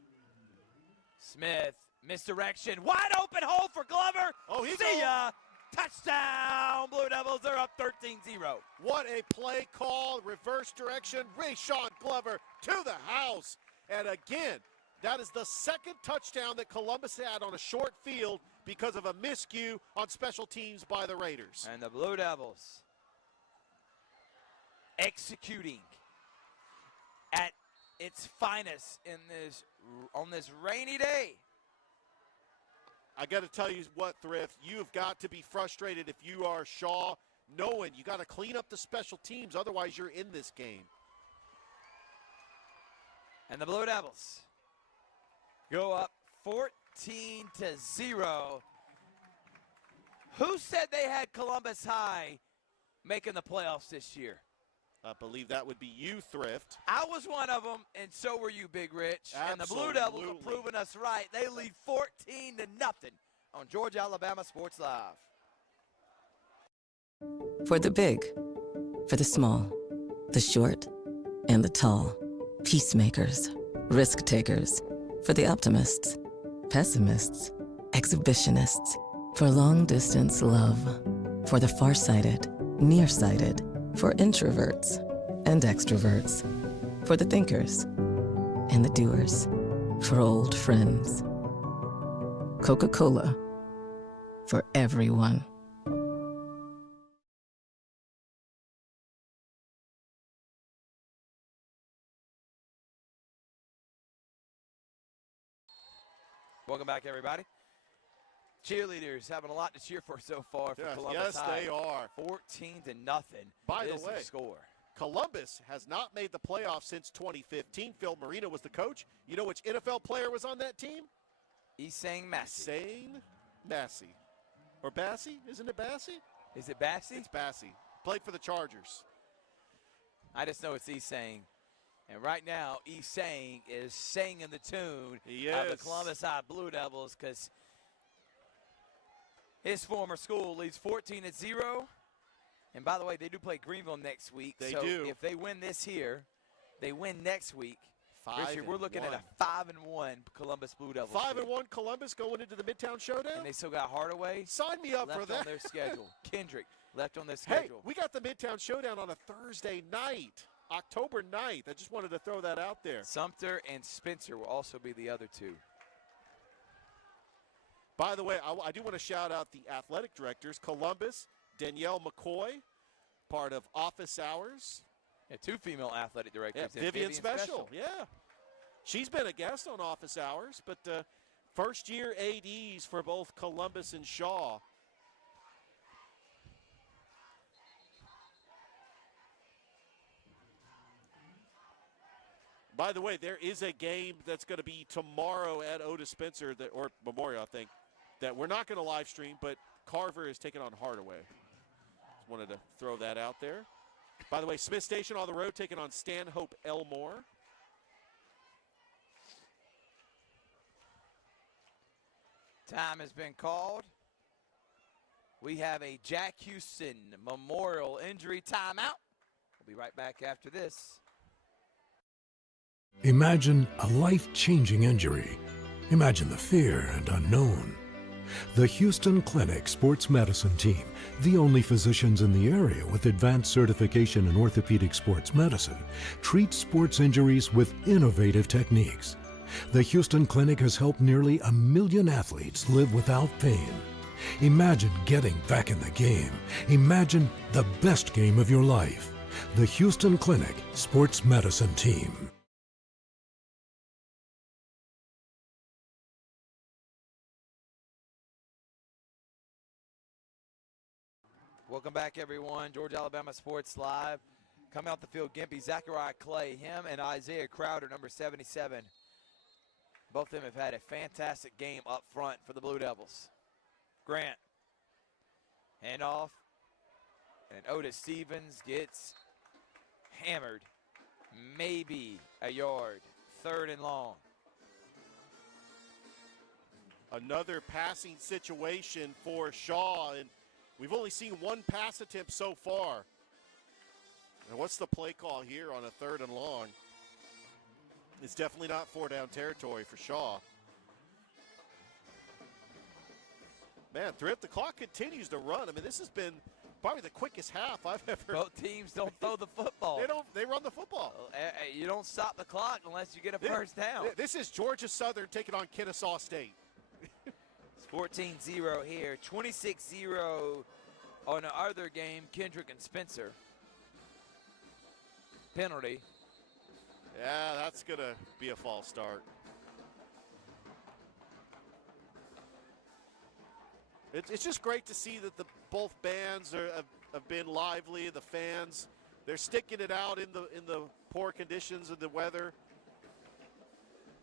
Smith, misdirection, wide open hole for Glover. Oh, he's see ya. Touchdown, Blue Devils. They're up 13-0. What a play call, reverse direction. Rayshawn Glover to the house. And again, that is the second touchdown that Columbus had on a short field because of a miscue on special teams by the Raiders. And the Blue Devils executing at its finest on this rainy day. I got to tell you what, Thrift, you've got to be frustrated if you are Shaw, knowing you got to clean up the special teams, otherwise you're in this game. And the Blue Devils go up 14-0. Who said they had Columbus High making the playoffs this year? I believe that would be you, Thrift. I was one of them, and so were you, Big Rich. Absolutely. And the Blue Devils are proving us right. They lead 14-0 on Georgia Alabama Sports Live. For the big, for the small, the short, and the tall. Peacemakers, risk takers. For the optimists, pessimists, exhibitionists. For long distance love. For the farsighted, nearsighted. For introverts and extroverts. For the thinkers and the doers. For old friends. Coca-Cola. For everyone. Welcome back, everybody. Cheerleaders having a lot to cheer for so far for Columbus yes, High. they are. 14-0. By the is way, score. Columbus has not made the playoffs since 2015. Phil Marino was the coach. You know which NFL player was on that team? Isang Massey. Isang Massey. Or Bassey? Isn't it Bassey? Is it Bassey? It's Bassey. Played for the Chargers. I just know it's Isang. And right now, Isang is singing the tune of the Columbus High Blue Devils because his former school leads 14-0. And by the way, they do play Greenville next week. They so do. If they win this here, they win next week. Richard, we're looking 5-1. at a 5-1 Columbus Blue Devils. 5-1 Columbus going into the Midtown Showdown? And they still got Hardaway. Sign me up left for that. on their schedule. Kendrick left on their Hey, schedule. we got the Midtown Showdown on a Thursday night, October 9th. I just wanted to throw that out there. Sumter and Spencer will also be the other two. By the way, I do want to shout out the athletic directors. Columbus, Danielle McCoy, part of Office Hours. Yeah, two female athletic directors. Yeah, Vivian Special. Yeah. She's been a guest on Office Hours, but first-year ADs for both Columbus and Shaw. By the way, there is a game that's going to be tomorrow at Otis Spencer, or Memorial, I think, that we're not going to live stream, but Carver is taking on Hardaway. Just wanted to throw that out there. By the way, Smith Station on the road taking on Stanhope Elmore. Time has been called. We have a Jack Houston Memorial Injury timeout. We'll be right back after this. Imagine a life-changing injury. Imagine the fear and unknown. The Houston Clinic Sports Medicine Team, the only physicians in the area with advanced certification in orthopedic sports medicine, treats sports injuries with innovative techniques. The Houston Clinic has helped nearly 1 million athletes live without pain. Imagine getting back in the game. Imagine the best game of your life. The Houston Clinic Sports Medicine Team. Welcome back, everyone. Georgia, Alabama Sports Live. Coming out the field, Gimpy, Zachariah Clay, him and Isaiah Crowder, number 77. Both of them have had a fantastic game up front for the Blue Devils. Grant, handoff, and Otis Stevens gets hammered. Maybe a yard. 3rd and long. Another passing situation for Shaw, and we've only seen one pass attempt so far. And what's the play call here on a 3rd and long? It's definitely not 4-down territory for Shaw. Man, Thrift, the clock continues to run. I mean, this has been probably the quickest half I've ever. Both teams don't throw the football. They run the football. You don't stop the clock unless you get a first down. This is Georgia Southern taking on Kennesaw State. It's 14-0 here. 26-0 on the other game, Kendrick and Spencer. Penalty. Yeah, that's going to be a false start. It's just great to see that both bands have been lively. The fans, they're sticking it out in the poor conditions of the weather.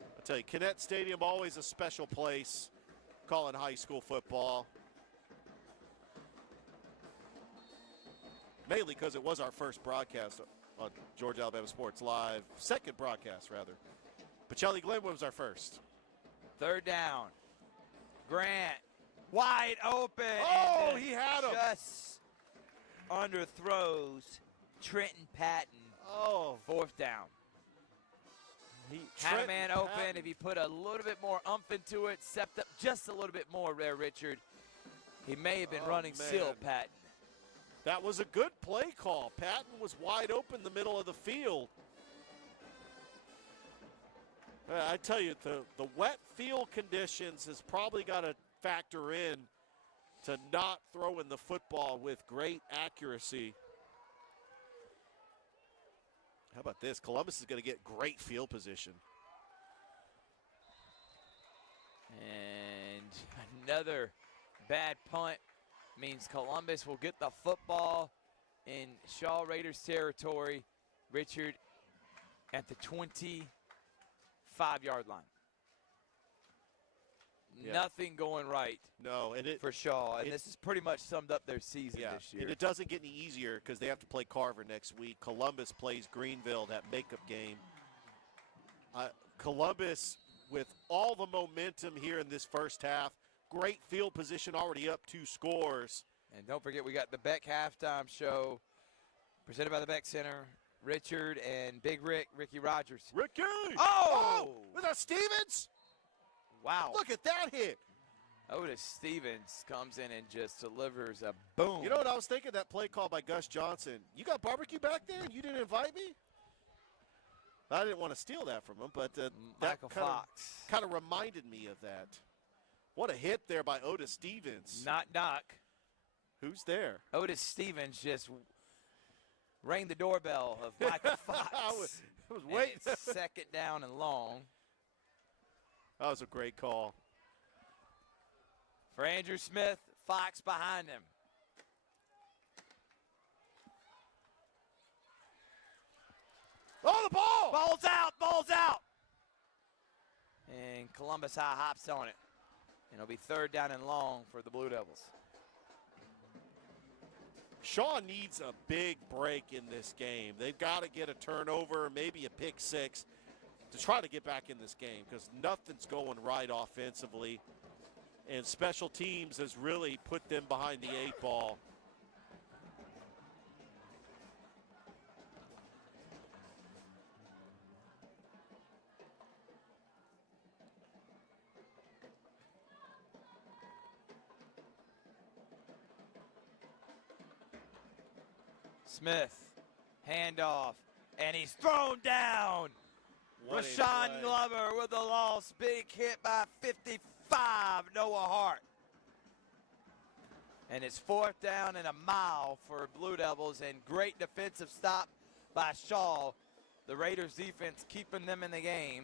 I tell you, Kinnett Stadium, always a special place calling high school football. Mainly because it was our first broadcast on Georgia Alabama Sports Live. Second broadcast, rather. Pacelli Glenwood was our first. 3rd down. Grant, wide open. Oh, he had him. Just underthrows Trenton Patton. Oh. 4th down. Had a man open. If he put a little bit more umph into it, stepped up just a little bit more there, Richard, he may have been running still, Patton. That was a good play call. Patton was wide open the middle of the field. I tell you, the wet field conditions has probably got to factor in to not throwing the football with great accuracy. How about this? Columbus is going to get great field position. And another bad punt means Columbus will get the football in Shaw Raiders territory. Richard at the 25-yard line. Yeah. Nothing going right. No, and for Shaw, and this has pretty much summed up their season this year. And it doesn't get any easier because they have to play Carver next week. Columbus plays Greenville, that makeup game. Columbus, with all the momentum here in this first half, great field position, already up 2 scores. And don't forget, we got the Beck halftime show presented by the Beck Center. Richard and Big Ricky Rogers. Ricky! Oh! Was that Stevens? Wow. Look at that hit. Otis Stevens comes in and just delivers a boom. You know what I was thinking? That play call by Gus Johnson. You got barbecue back there and you didn't invite me? I didn't want to steal that from him, but Michael Fox kind of reminded me of that. What a hit there by Otis Stevens. Knock, knock. Who's there? Otis Stevens just rang the doorbell of Michael Fox. I was waiting. 2nd down and long. That was a great call. For Andrew Smith, Fox behind him. Oh, the ball! Ball's out, ball's out. And Columbus High hops on it. And it'll be 3rd down and long for the Blue Devils. Shaw needs a big break in this game. They've got to get a turnover, maybe a pick 6, to try to get back in this game because nothing's going right offensively. And special teams has really put them behind the 8 ball. Smith, handoff, and he's thrown down. What a Rashawn play. Glover with a loss. Big hit by 55, Noah Hart. And it's 4th down and a mile for Blue Devils, and great defensive stop by Shaw. The Raiders defense keeping them in the game.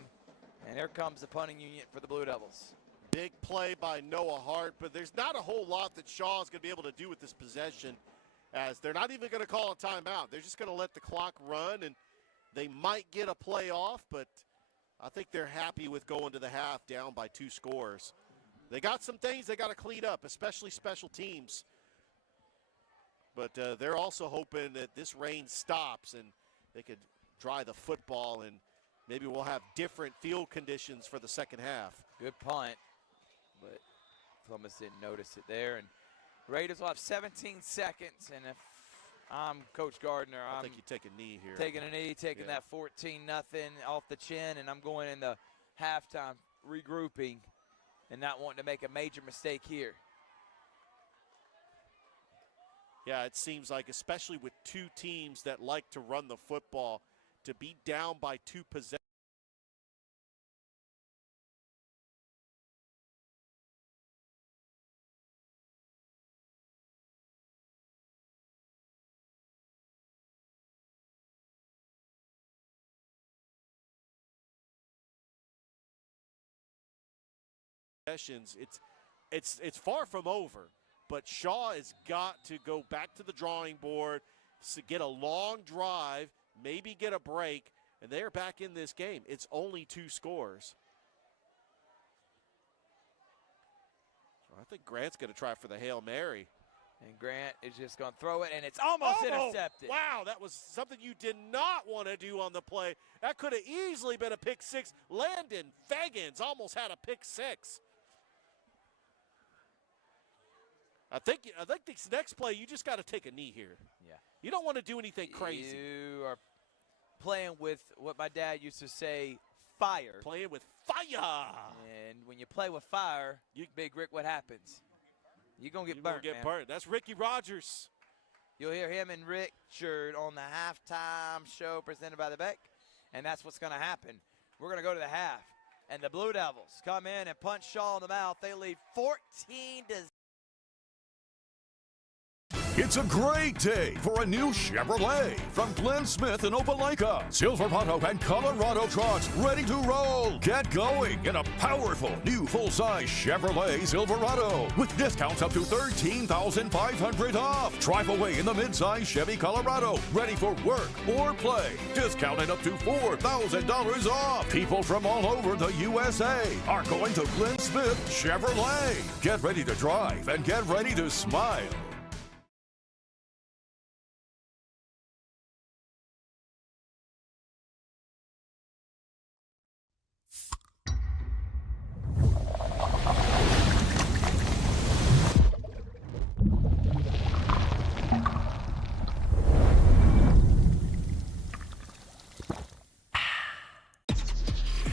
And here comes the punting unit for the Blue Devils. Big play by Noah Hart, but there's not a whole lot that Shaw is going to be able to do with this possession, as they're not even going to call a timeout. They're just going to let the clock run, and they might get a play off, but I think they're happy with going to the half down by 2 scores. They got some things they got to clean up, especially special teams. But they're also hoping that this rain stops and they could dry the football, and maybe we'll have different field conditions for the second half. Good punt, but Columbus didn't notice it there. And Raiders will have 17 seconds, and if I'm Coach Gardner, I I'm think you take a knee here. taking a knee, taking that 14-0 off the chin, and I'm going in the halftime regrouping and not wanting to make a major mistake here. Yeah, it seems like, especially with 2 teams that like to run the football, to be down by 2 possessions. It's far from over, but Shaw has got to go back to the drawing board, to get a long drive, maybe get a break, and they're back in this game. It's only 2 scores. I think Grant's going to try for the Hail Mary. And Grant is just going to throw it, and it's almost intercepted. Wow, that was something you did not want to do on the play. That could have easily been a pick 6. Landon Fagans almost had a pick 6. I think this next play, you just got to take a knee here. Yeah. You don't want to do anything crazy. You are playing with what my dad used to say, fire. Playing with fire. And when you play with fire, Big Rick, what happens? You're going to get burnt, man. Burnt. That's Ricky Rogers. You'll hear him and Richard on the halftime show presented by the Beck, and that's what's going to happen. We're going to go to the half, and the Blue Devils come in and punch Shaw in the mouth. They lead 14-0. It's a great day for a new Chevrolet from Glenn Smith in Opelika. Silverado and Colorado trucks ready to roll. Get going in a powerful new full-size Chevrolet Silverado with discounts up to $13,500 off. Drive away in the mid-size Chevy Colorado, ready for work or play. Discounted up to $4,000 off. People from all over the USA are going to Glenn Smith Chevrolet. Get ready to drive and get ready to smile.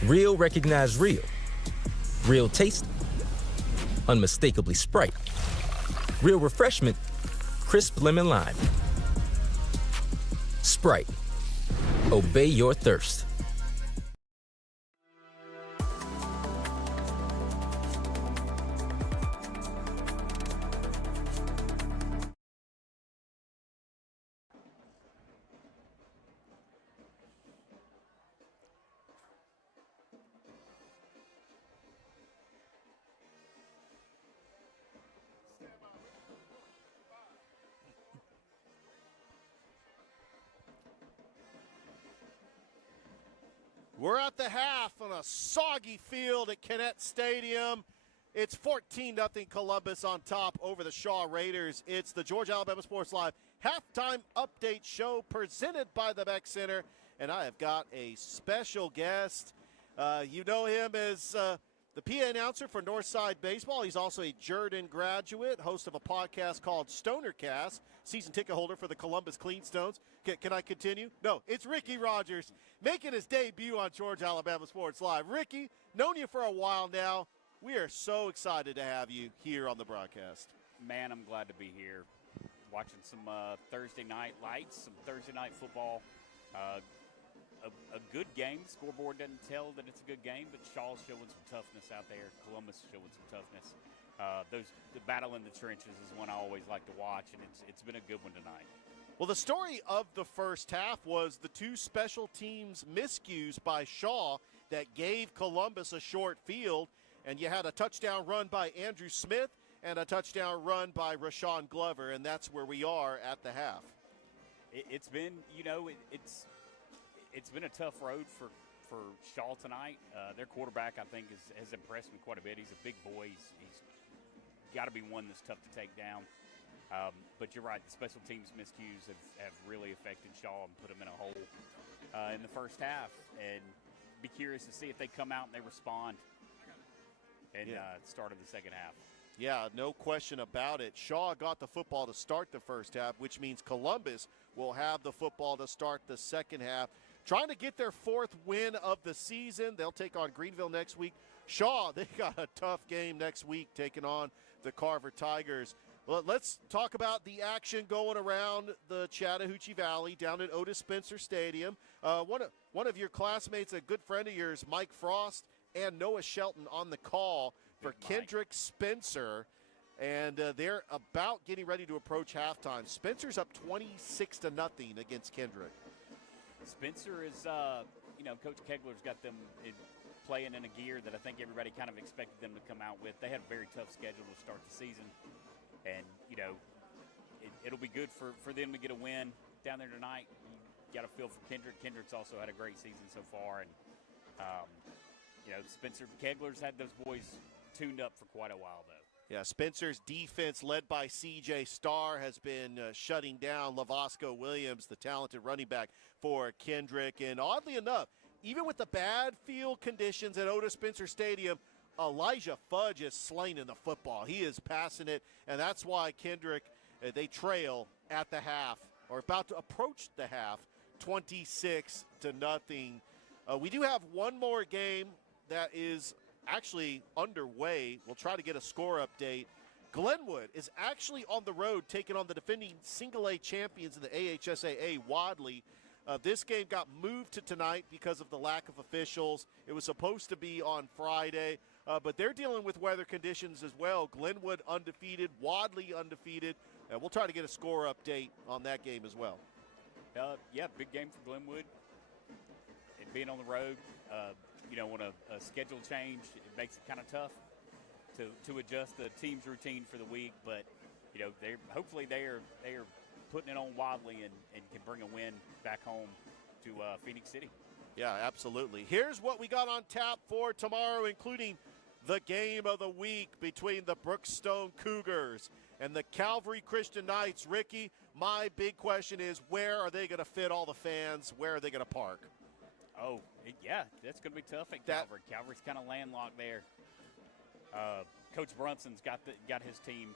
Real recognize real. Real taste, unmistakably Sprite. Real refreshment, crisp lemon lime. Sprite. Obey your thirst. We're at the half on a soggy field at Kennett Stadium. It's 14-0 Columbus on top over the Shaw Raiders. It's the Georgia Alabama Sports Live halftime update show presented by the Beck Center. And I have got a special guest. You know him as the PA announcer for Northside Baseball. He's also a Jordan graduate, host of a podcast called Stonercast, season ticket holder for the Columbus Cleanstones. Can I continue? No, it's Ricky Rogers making his debut on Georgia Alabama Sports Live. Ricky, known you for a while now. We are so excited to have you here on the broadcast. Man, I'm glad to be here. watching some Thursday night lights, some Thursday night football. A good game. Scoreboard doesn't tell that it's a good game, but Shaw's showing some toughness out there. Columbus showing some toughness. The battle in the trenches is one I always like to watch, and it's been a good one tonight. Well, the story of the first half was the two special teams miscues by Shaw that gave Columbus a short field, and you had a touchdown run by Andrew Smith and a touchdown run by Rashawn Glover, and that's where we are at the half. It's been, it's been a tough road for Shaw tonight. Their quarterback, I think, has impressed me quite a bit. He's a big boy. He's got to be one that's tough to take down. But you're right, the special teams miscues have really affected Shaw and put him in a hole in the first half. And be curious to see if they come out and they respond and start of the second half. Yeah, no question about it. Shaw got the football to start the first half, which means Columbus will have the football to start the second half. Trying to get their fourth win of the season. They'll take on Greenville next week. Shaw, they got a tough game next week taking on the Carver Tigers. Well, let's talk about the action going around the Chattahoochee Valley down at Otis Spencer Stadium. One of your classmates, a good friend of yours, Mike Frost, and Noah Shelton on the call for Kendrick Spencer. And they're about getting ready to approach halftime. Spencer's up 26-0 against Kendrick. Spencer is, Coach Kegler's got them playing in a gear that I think everybody kind of expected them to come out with. They had a very tough schedule to start the season. And, it'll be good for them to get a win down there tonight. You got to feel for Kendrick. Kendrick's also had a great season so far. And, Spencer Kegler's had those boys tuned up for quite a while, though. Yeah, Spencer's defense, led by C.J. Starr, has been shutting down Lavasco Williams, the talented running back for Kendrick. And oddly enough, even with the bad field conditions at Otis Spencer Stadium, Elijah Fudge is slinging the football. He is passing it, and that's why Kendrick, they trail at the half, or about to approach the half, 26-0. We do have one more game that is actually underway. We'll try to get a score update. Glenwood is actually on the road taking on the defending single-A champions in the AHSAA, Wadley. This game got moved to tonight because of the lack of officials. It was supposed to be on Friday, but they're dealing with weather conditions as well. Glenwood undefeated, Wadley undefeated. We'll try to get a score update on that game as well. Big game for Glenwood. And being on the road, on a schedule change, it makes it kind of tough to adjust the team's routine for the week. But hopefully they are putting it on Wadley and can bring a win back home to Phoenix City. Yeah, absolutely. Here's what we got on tap for tomorrow, including the game of the week between the Brookstone Cougars and the Calvary Christian Knights. Ricky, my big question is, where are they going to fit all the fans? Where are they going to park? Oh, that's going to be tough at Calvary. Calvary's kind of landlocked there. Coach Brunson's got his team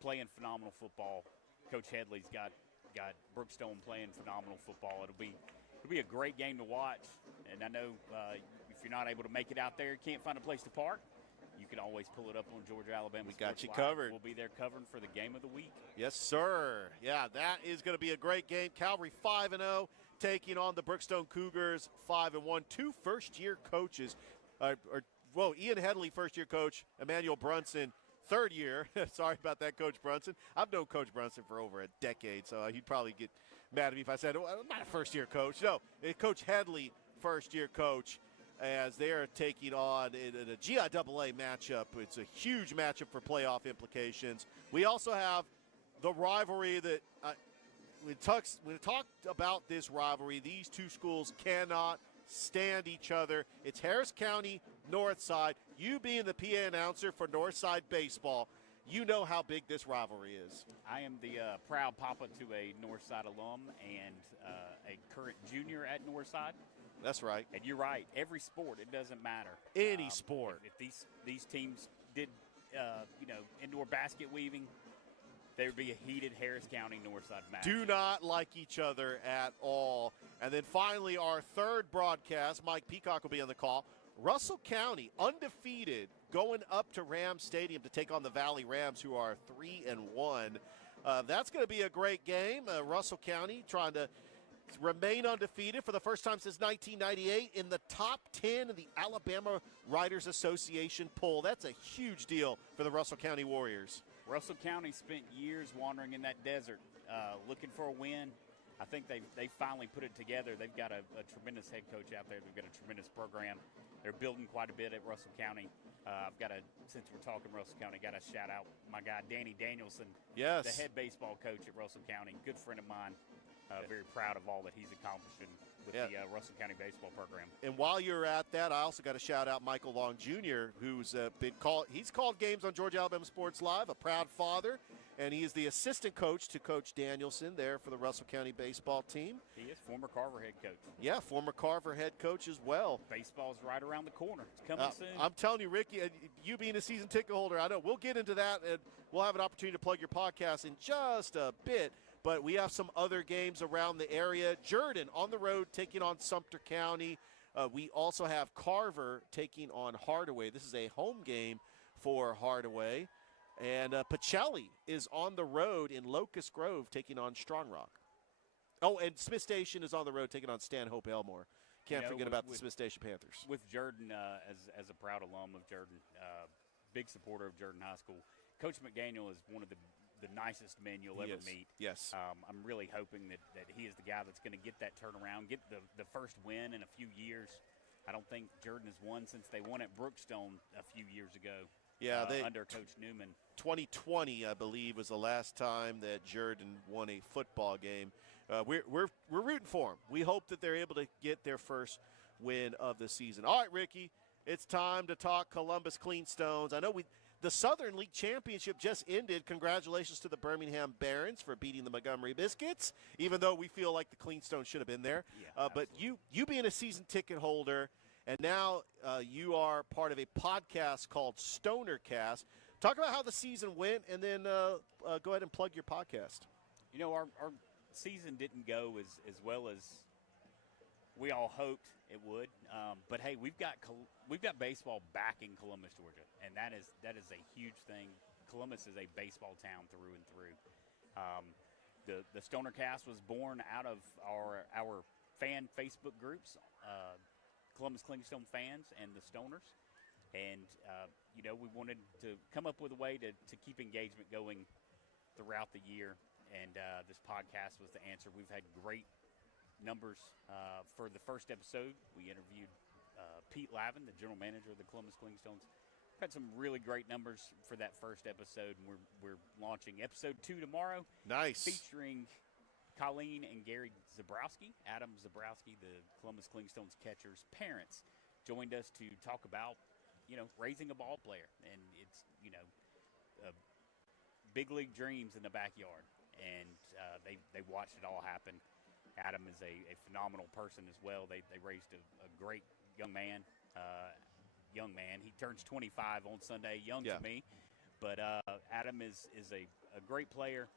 playing phenomenal football. Coach Headley's got Brookstone playing phenomenal football. It'll be a great game to watch. And I know if you're not able to make it out there, can't find a place to park, you can always pull it up on Georgia Alabama. We got you covered. We'll be there covering for the game of the week. Yes, sir. Yeah, that is going to be a great game. Calvary 5-0 taking on the Brookstone Cougars 5-1. Two first-year coaches. Ian Headley, first-year coach. Emmanuel Brunson, third year. Sorry about that, Coach Brunson. I've known Coach Brunson for over a decade, so he'd probably get mad at me if I said, I'm not a first-year coach. No, Coach Headley, first-year coach, as they're taking on in a GIAA matchup. It's a huge matchup for playoff implications. We also have the rivalry that we talked about this rivalry. These two schools cannot stand each other. It's Harris County, Northside. You being the PA announcer for Northside baseball, you know how big this rivalry is. I am the proud papa to a Northside alum and a current junior at Northside. That's right. And you're right. Every sport, it doesn't matter. Any sport. If these teams did, indoor basket weaving, there would be a heated Harris County Northside match. Do not like each other at all. And then finally, our third broadcast, Mike Peacock will be on the call. Russell County, undefeated, going up to Rams Stadium to take on the Valley Rams, who are 3-1. That's going to be a great game. Russell County trying to remain undefeated for the first time since 1998 in the top 10 of the Alabama Writers Association poll. That's a huge deal for the Russell County Warriors. Russell County spent years wandering in that desert looking for a win. I think they finally put it together. They've got a tremendous head coach out there. They've got a tremendous program. They're building quite a bit at Russell County. Since we're talking Russell County, got to shout out my guy, Danny Danielson, yes, the head baseball coach at Russell County. Good friend of mine. Very proud of all that he's accomplishing with the Russell County baseball program. And while you're at that, I also got to shout out Michael Long Jr., who's he's called games on Georgia Alabama Sports Live, a proud father, and he is the assistant coach to Coach Danielson there for the Russell County baseball team. He is former Carver head coach. Yeah, former Carver head coach as well. Baseball's right around the corner. It's coming soon. I'm telling you, Ricky, you being a season ticket holder, I know we'll get into that, and we'll have an opportunity to plug your podcast in just a bit. But we have some other games around the area. Jordan on the road taking on Sumter County. We also have Carver taking on Hardaway. This is a home game for Hardaway. And Pacelli is on the road in Locust Grove taking on Strong Rock. Oh, and Smith Station is on the road taking on Stanhope Elmore. Can't forget about the Smith Station Panthers. With Jordan, as a proud alum of Jordan, big supporter of Jordan High School, Coach McDaniel is one of the nicest men you'll ever meet. Yes. I'm really hoping that he is the guy that's going to get that turnaround, get the first win in a few years. I don't think Jordan has won since they won at Brookstone a few years ago. Yeah, under Coach Newman. 2020, I believe, was the last time that Jordan won a football game. We're rooting for them. We hope that they're able to get their first win of the season. All right, Ricky, it's time to talk Columbus Cleanstones. I know the Southern League Championship just ended. Congratulations to the Birmingham Barons for beating the Montgomery Biscuits, even though we feel like the Cleanstones should have been there. Yeah, but you being a season ticket holder, and now you are part of a podcast called Stonercast. Talk about how the season went, and then go ahead and plug your podcast. You know, our season didn't go as well as we all hoped it would. But hey, we've got baseball back in Columbus, Georgia, and that is a huge thing. Columbus is a baseball town through and through. The Stonercast was born out of our fan Facebook groups, Columbus Clingstone fans and the Stoners, and we wanted to come up with a way to keep engagement going throughout the year, and this podcast was the answer. We've had great numbers for the first episode. We interviewed Pete Lavin, the general manager of the Columbus Clingstones. We've had some really great numbers for that first episode, and we're launching episode 2 tomorrow. Nice. Featuring Colleen and Gary Zabrowski. Adam Zabrowski, the Columbus Clingstones catcher's parents, joined us to talk about raising a ball player, and it's big league dreams in the backyard, and they watched it all happen. Adam is a phenomenal person as well. They raised a great young man. He turns 25 on Sunday, young to me. But Adam is a great player.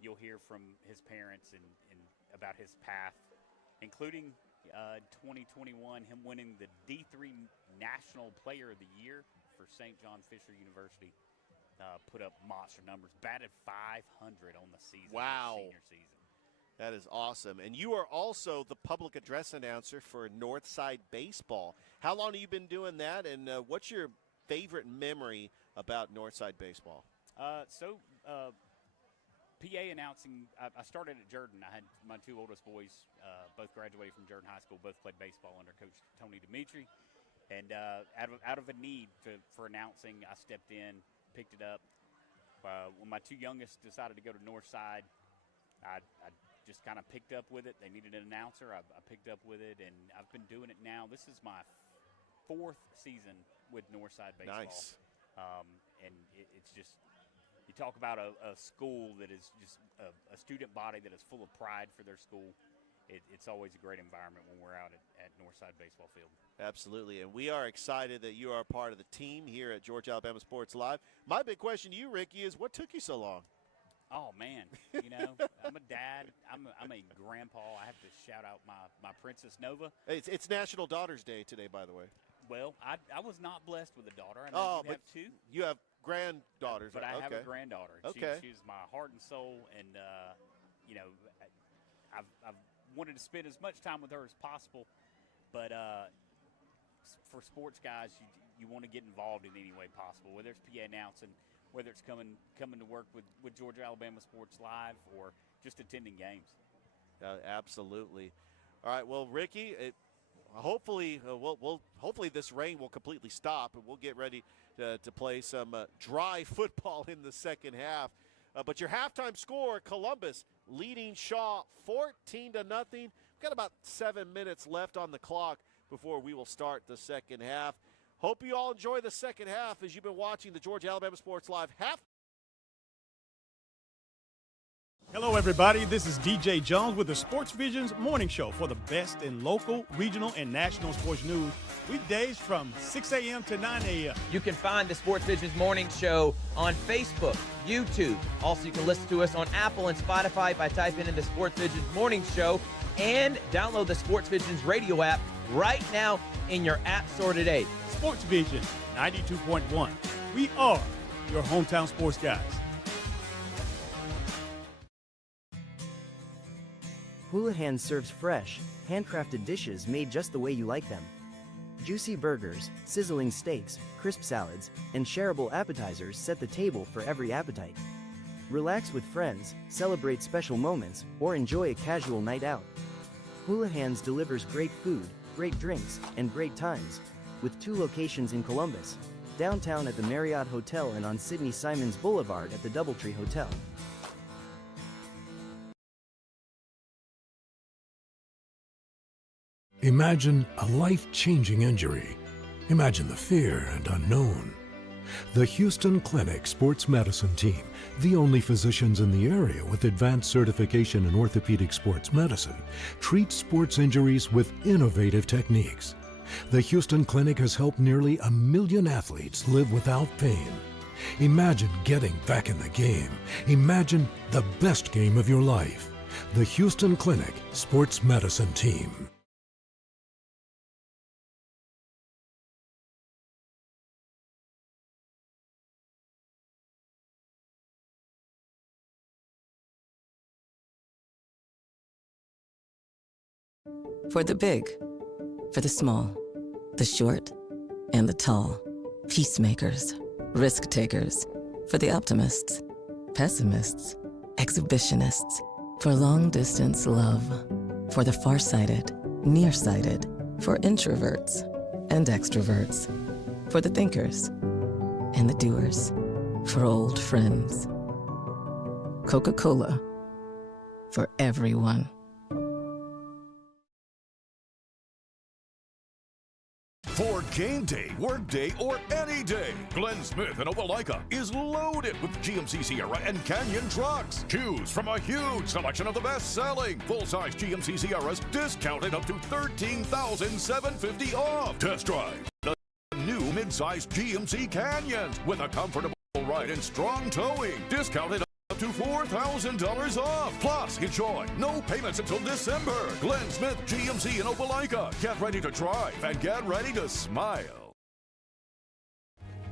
You'll hear from his parents and about his path, including 2021, him winning the D3 National Player of the Year for St. John Fisher University. Put up monster numbers, batted 500 on the season. Wow. Senior season. That is awesome. And you are also the public address announcer for Northside Baseball. How long have you been doing that, and what's your favorite memory about Northside Baseball? PA announcing, I started at Jordan. I had my two oldest boys, both graduated from Jordan High School, both played baseball under Coach Tony Dimitri. And out of a need for announcing, I stepped in, picked it up. When my two youngest decided to go to Northside, I just kind of picked up with it. They needed an announcer. I picked up with it, and I've been doing it now. This is my 4th season with Northside Baseball. Nice. And it's just, you talk about a school that is just a student body that is full of pride for their school. It's always a great environment when we're out at Northside Baseball Field. Absolutely, and we are excited that you are a part of the team here at Georgia Alabama Sports Live. My big question to you, Ricky, is what took you so long? Oh, man, I'm a dad. I'm a grandpa. I have to shout out my Princess Nova. It's National Daughters Day today, by the way. Well, I was not blessed with a daughter. I know you have two. You have granddaughters. But right? I have Okay. a granddaughter. Okay. She's my heart and soul, and you know, I've wanted to spend as much time with her as possible. But for sports guys, you want to get involved in any way possible, whether it's PA announcing, whether it's coming to work with Georgia Alabama Sports Live, or just attending games. Absolutely. All right. Well, Ricky, hopefully hopefully this rain will completely stop, and we'll get ready to play some dry football in the second half. But your halftime score: Columbus leading Shaw 14-0. We've got about 7 minutes left on the clock before we will start the second half. Hope you all enjoy the second half as you've been watching the Georgia Alabama Sports Live half. Hello, everybody. This is DJ Jones with the Sports Visions Morning Show for the best in local, regional, and national sports news. Weekdays from 6 a.m. to 9 a.m. You can find the Sports Visions Morning Show on Facebook, YouTube. Also, you can listen to us on Apple and Spotify by typing in the Sports Visions Morning Show, and download the Sports Visions radio app right now in your app store today. Sports Vision 92.1. We are your hometown sports guys. Houlihan serves fresh, handcrafted dishes made just the way you like them. Juicy burgers, sizzling steaks, crisp salads, and shareable appetizers set the table for every appetite. Relax with friends, celebrate special moments, or enjoy a casual night out. Houlihan's delivers great food, great drinks, and great times, with 2 locations in Columbus, downtown at the Marriott Hotel and on Sidney Simons Boulevard at the Doubletree Hotel. Imagine a life-changing injury. Imagine the fear and unknown. The Houston Clinic Sports Medicine Team, the only physicians in the area with advanced certification in orthopedic sports medicine, treats sports injuries with innovative techniques. The Houston Clinic has helped nearly 1 million athletes live without pain. Imagine getting back in the game. Imagine the best game of your life. The Houston Clinic Sports Medicine Team. For the big, for the small, the short, and the tall. Peacemakers, risk takers. For the optimists, pessimists, exhibitionists. For long distance love. For the farsighted, nearsighted. For introverts and extroverts. For the thinkers and the doers. For old friends. Coca-Cola. For everyone. For game day, work day, or any day, Glenn Smith in Opelika is loaded with GMC Sierra and Canyon trucks. Choose from a huge selection of the best-selling full-size GMC Sierras, discounted up to $13,750 off. Test drive the new mid-size GMC Canyons with a comfortable ride and strong towing, discounted up to $4,000 off. Plus, enjoy no payments until December. Glenn Smith GMC in Opelika. Get ready to drive and get ready to smile.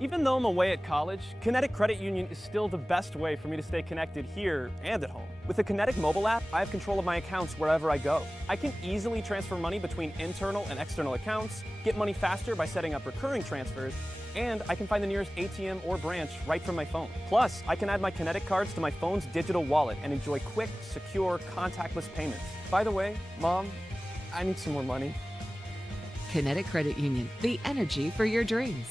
Even though I'm away at college, Kinetic Credit Union is still the best way for me to stay connected here and at home. With the Kinetic mobile app, I have control of my accounts wherever I go. I can easily transfer money between internal and external accounts, get money faster by setting up recurring transfers, and I can find the nearest ATM or branch right from my phone. Plus, I can add my Kinetic cards to my phone's digital wallet and enjoy quick, secure, contactless payments. By the way, Mom, I need some more money. Kinetic Credit Union, the energy for your dreams.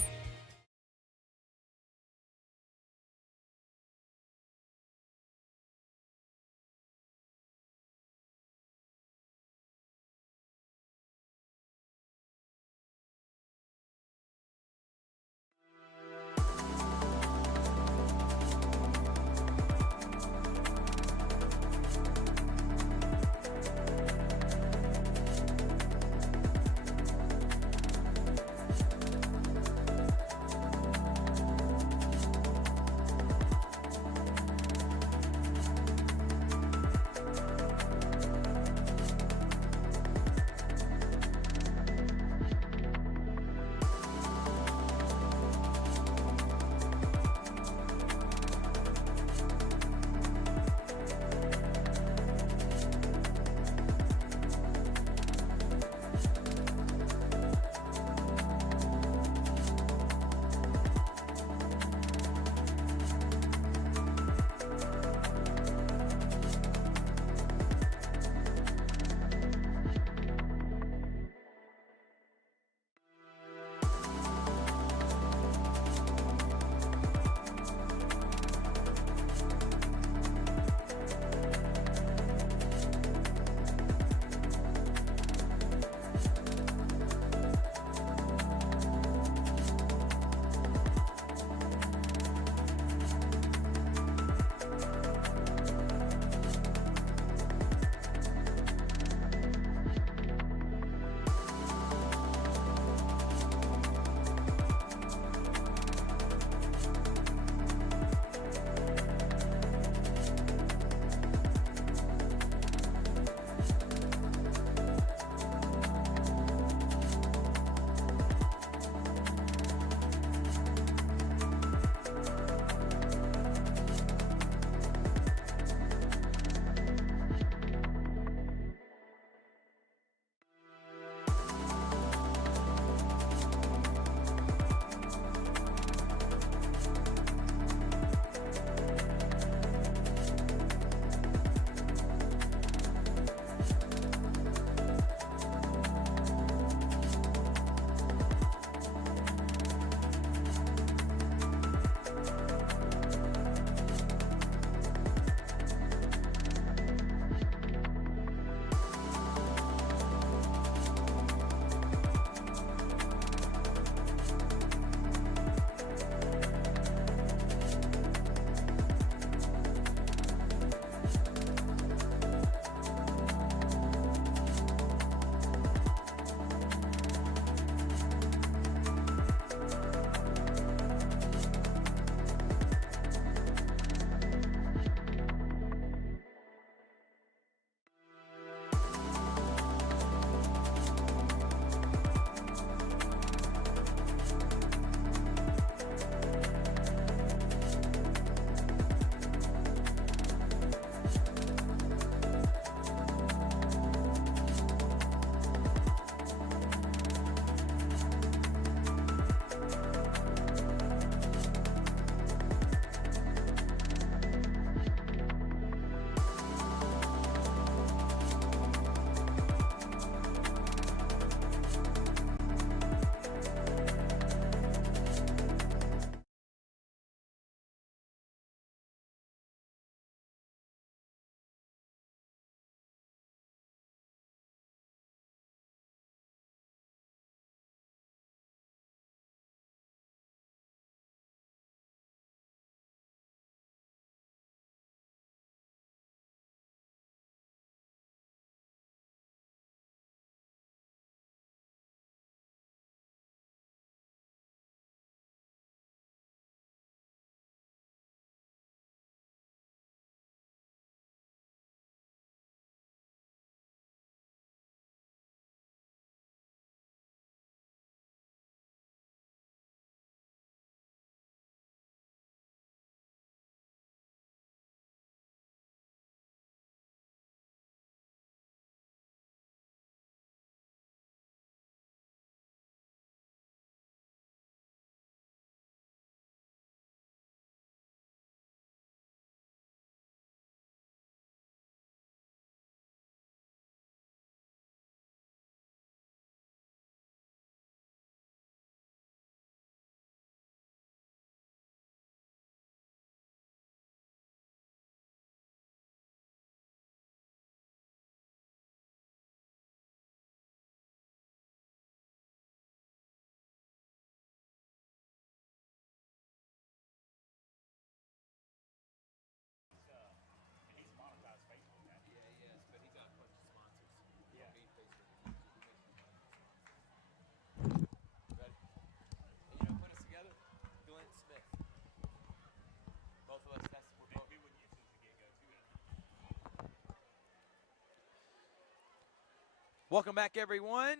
Welcome back, everyone.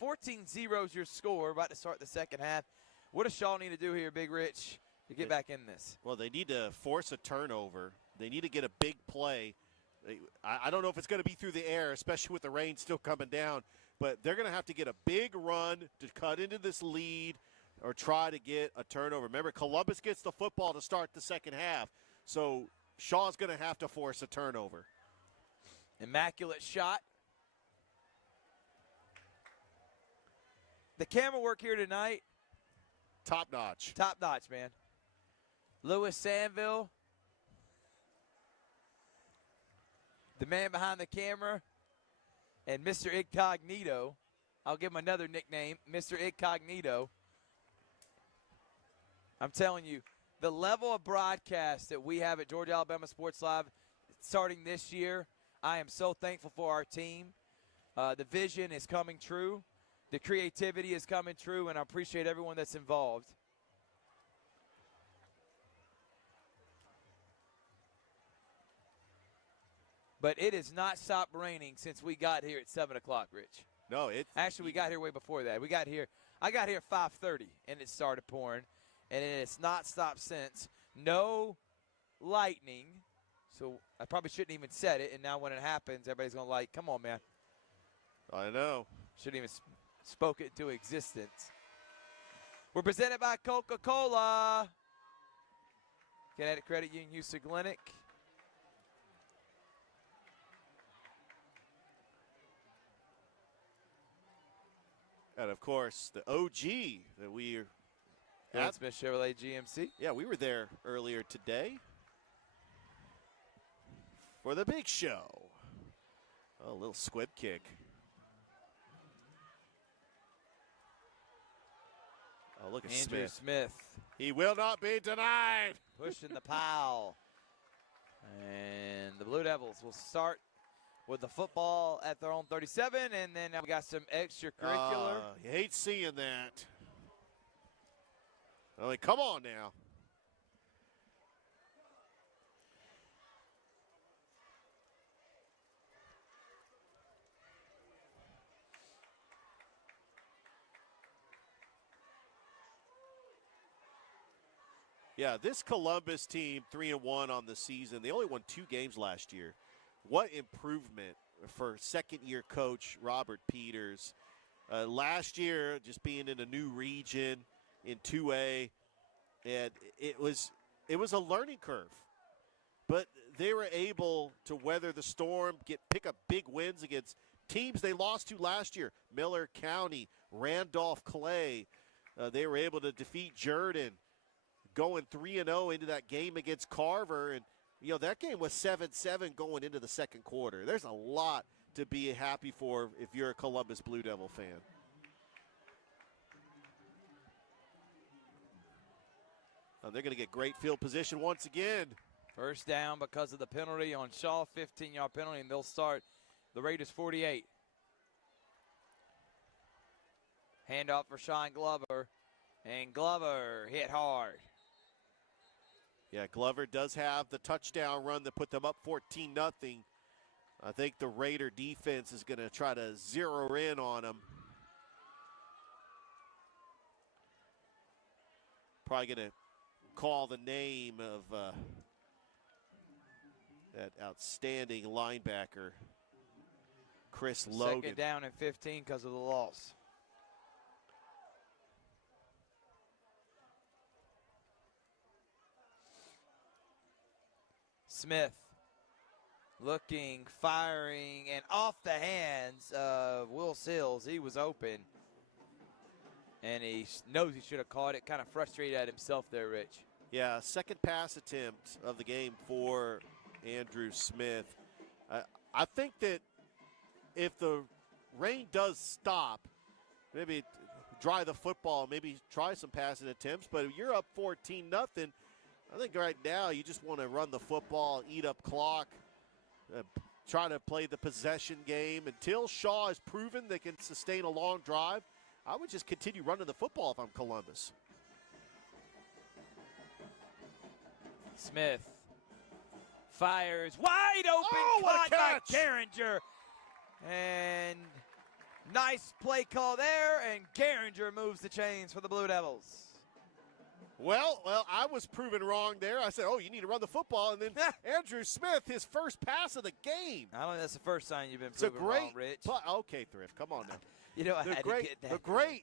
14-0 is your score. About to start the second half. What does Shaw need to do here, Big Rich, to get back in this? Well, they need to force a turnover. They need to get a big play. I don't know if it's going to be through the air, especially with the rain still coming down, but they're going to have to get a big run to cut into this lead or try to get a turnover. Remember, Columbus gets the football to start the second half, so Shaw's going to have to force a turnover. Immaculate shot. The camera work here tonight. Top notch. Top notch, man. Louis Sanville. The man behind the camera. And Mr. Incognito. I'll give him another nickname, Mr. Incognito. I'm telling you, the level of broadcast that we have at Georgia Alabama Sports Live starting this year, I am so thankful for our team. The vision is coming true. The creativity is coming true, and I appreciate everyone that's involved. But it has not stopped raining since we got here at 7 o'clock, Rich. No, Actually, we got here way before that. I got here at 5:30, and it started pouring, and it has not stopped since. No lightning, so I probably shouldn't even said it, and now when it happens, everybody's going to like, come on, man. I know. Shouldn't even spoke it into existence. We're presented by Coca-Cola. Connecticut Credit Union, Houston Clinic. And, of course, the OG that we are at Smith Chevrolet GMC. Yeah, we were there earlier today for the big show. Oh, a little squib kick. Oh, look at Andrew Smith. He will not be denied. Pushing the pile. And the Blue Devils will start with the football at their own 37, and then we got some extracurricular. You hate seeing that. I mean, come on now. Yeah, this Columbus team, 3-1 on the season. They only won 2 games last year. What improvement for second-year coach Robert Peters. Last year, just being in a new region in 2A, and it was a learning curve. But they were able to weather the storm, pick up big wins against teams they lost to last year. Miller County, Randolph Clay. They were able to defeat Jordan, going 3-0 into that game against Carver. And, that game was 7-7 going into the second quarter. There's a lot to be happy for if you're a Columbus Blue Devil fan. They're going to get great field position once again. First down because of the penalty on Shaw, 15-yard penalty, and they'll start the Raiders 48. Handoff for Sean Glover, and Glover hit hard. Yeah, Glover does have the touchdown run that put them up 14-0. I think the Raider defense is going to try to zero in on him. Probably going to call the name of that outstanding linebacker, Chris Logan. Second down and 15 because of the loss. Smith looking, firing, and off the hands of Will Sills. He was open, and he knows he should have caught it. Kind of frustrated at himself there, Rich. Yeah, second pass attempt of the game for Andrew Smith. I think that if the rain does stop, maybe dry the football, maybe try some passing attempts. But if you're up 14-0, I think right now you just want to run the football, eat up clock, try to play the possession game. Until Shaw has proven they can sustain a long drive, I would just continue running the football if I'm Columbus. Smith fires wide open, what a caught by catch! Carringer. And Nice play call there, and Gehringer moves the chains for the Blue Devils. Well, I was proven wrong there. I said, oh, you need to run the football. And then Andrew Smith, his first pass of the game. I don't think that's the first time you've been proven wrong, Rich. Okay, Thrift, come on now. You know, I had to get that. The great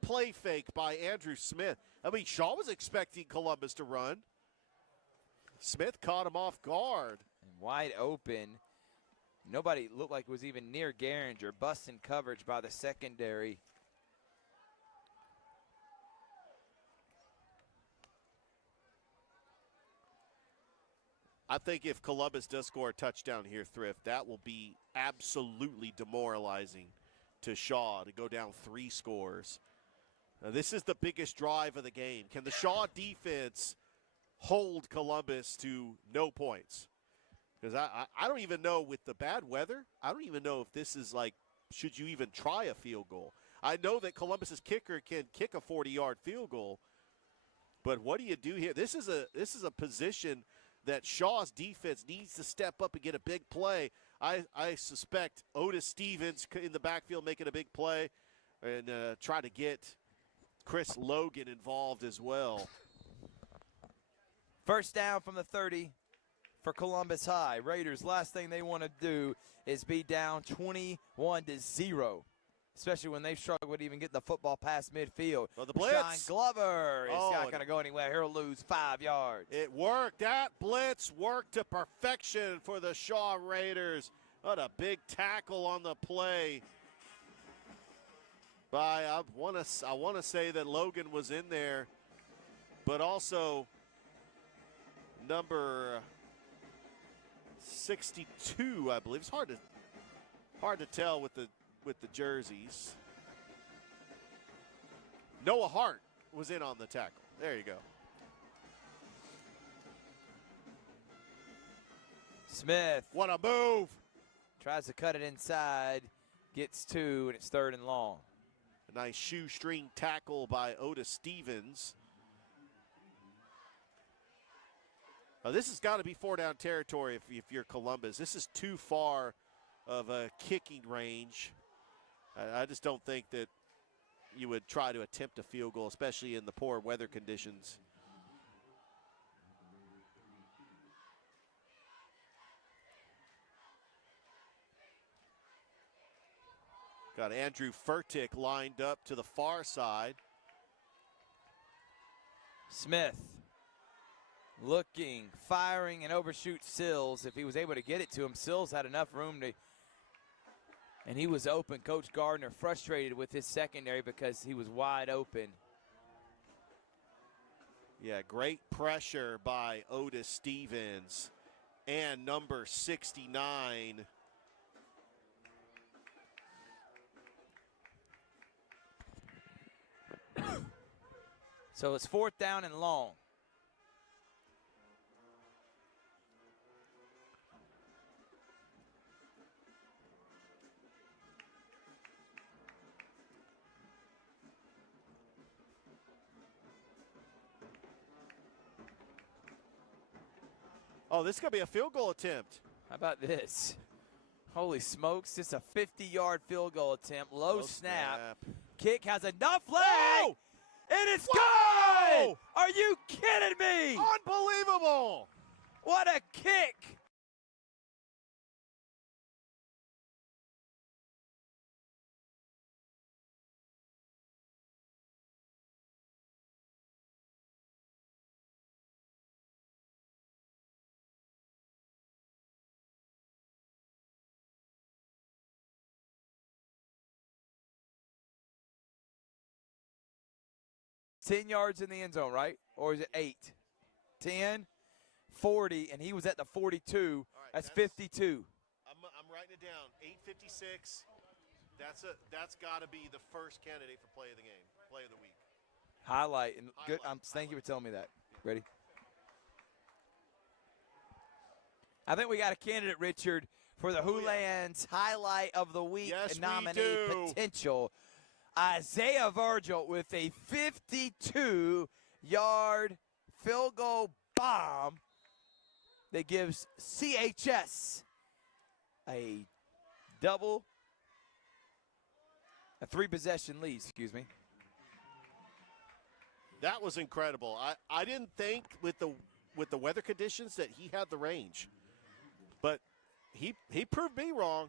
play fake by Andrew Smith. I mean, Shaw was expecting Columbus to run. Smith caught him off guard. And wide open. Nobody looked like it was even near Gehringer. Busting coverage by the secondary. I think if Columbus does score a touchdown here, Thrift, that will be absolutely demoralizing to Shaw to go down 3 scores. Now, this is the biggest drive of the game. Can the Shaw defense hold Columbus to no points? Because I don't even know with the bad weather, I don't even know if this is like, should you even try a field goal? I know that Columbus's kicker can kick a 40-yard field goal, but what do you do here? This is a position that Shaw's defense needs to step up and get a big play. I suspect Otis Stevens in the backfield making a big play and try to get Chris Logan involved as well. First down from the 30 for Columbus High. Raiders, last thing they want to do is be down 21-0, especially when they've struggled to even get the football past midfield. Well, the blitz. Sean Glover is not going to go anywhere. He'll lose 5 yards. It worked. That blitz worked to perfection for the Shaw Raiders. What a big tackle on the play by, I want to say that Logan was in there, but also number 62, I believe. It's hard to tell with the jerseys. Noah Hart was in on the tackle. There you go. Smith. What a move. Tries to cut it inside. Gets 2, and it's 3rd and long. A nice shoestring tackle by Otis Stevens. This has got to be 4-down territory if you're Columbus. This is too far of a kicking range. I just don't think that you would try to attempt a field goal, especially in the poor weather conditions. Got Andrew Furtick lined up to the far side. Smith looking, firing, and overshoots Sills. If he was able to get it to him, Sills had enough room to, and he was open. Coach Gardner frustrated with his secondary because he was wide open. Yeah, great pressure by Otis Stevens and number 69. So it's 4th down and long. Oh, this is going to be a field goal attempt. How about this? Holy smokes, it's a 50-yard field goal attempt. Low snap. Kick has enough leg. Whoa! And it's Whoa! good! Are you kidding me? Unbelievable! What a kick! Ten yards in the end zone, right? Or is it 8? 10, 40, and he was at the 42. Right, that's 52. I'm writing it down. 8:56. That's got to be the first candidate for play of the game, play of the week. Highlight. And good. Thank you for telling me that. Ready? I think we got a candidate, Richard, for the Hoolans highlight of the week nominee potential. Isaiah Virgil with a 52-yard field goal bomb that gives CHS a double A 3-possession lead, excuse me. That was incredible. I didn't think with the weather conditions that he had the range, but he proved me wrong.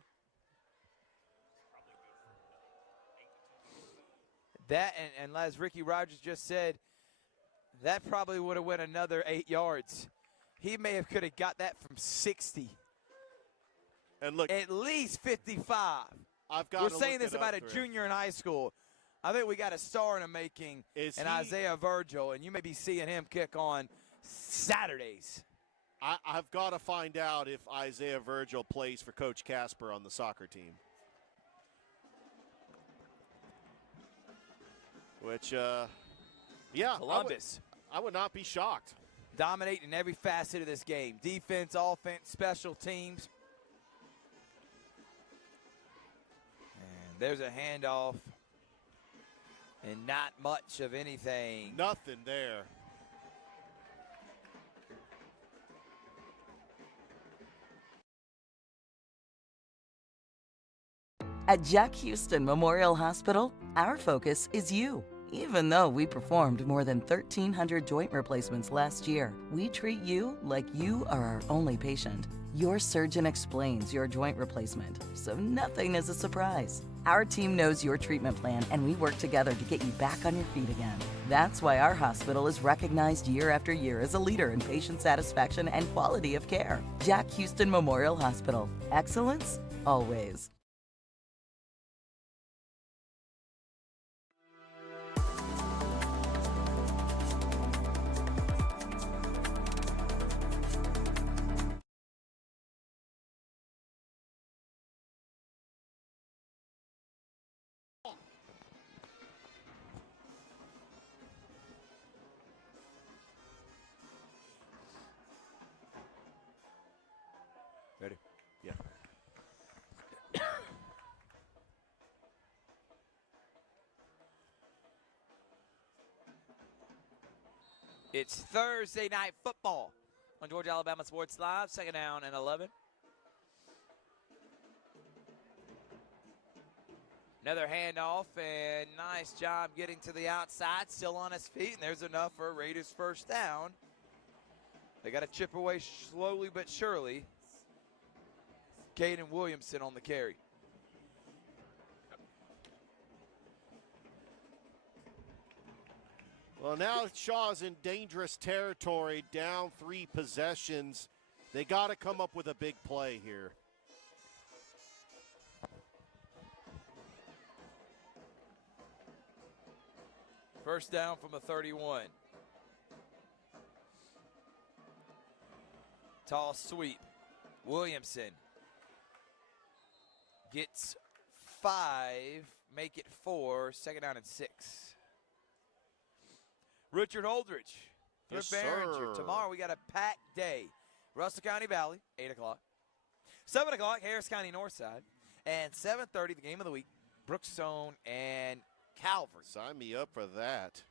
That, and as Ricky Rogers just said, that probably would have went another 8 yards. He could have got that from 60. And look, at least 55. We're saying this about a junior in high school. I think we got a star in the making in Isaiah Virgil, and you may be seeing him kick on Saturdays. I've got to find out if Isaiah Virgil plays for Coach Casper on the soccer team. Which, yeah, Columbus. I would not be shocked. Dominating every facet of this game. Defense, offense, special teams. And there's a handoff. And not much of anything. Nothing there. At Jack Houston Memorial Hospital, our focus is you. Even though we performed more than 1,300 joint replacements last year, we treat you like you are our only patient. Your surgeon explains your joint replacement, so nothing is a surprise. Our team knows your treatment plan, and we work together to get you back on your feet again. That's why our hospital is recognized year after year as a leader in patient satisfaction and quality of care. Jack Houston Memorial Hospital. Excellence, always. Ready? Yeah. It's Thursday night football on Georgia Alabama Sports Live. Second down and 11. Another handoff, and nice job getting to the outside, still on his feet, and there's enough for a Raiders first down. They got to chip away slowly but surely. Caden Williamson on the carry. Well, now Shaw's in dangerous territory, down 3 possessions. They got to come up with a big play here. First down from the 31. Tall sweep. Williamson gets 5, make it 4, second down and 6. Richard Holdridge, Yes, Behringer. sir. Tomorrow we got a packed day. Russell County Valley, 8 o'clock. 7 o'clock, Harris County Northside. And 7:30, the game of the week, Brookstone and Calvert. Sign me up for that.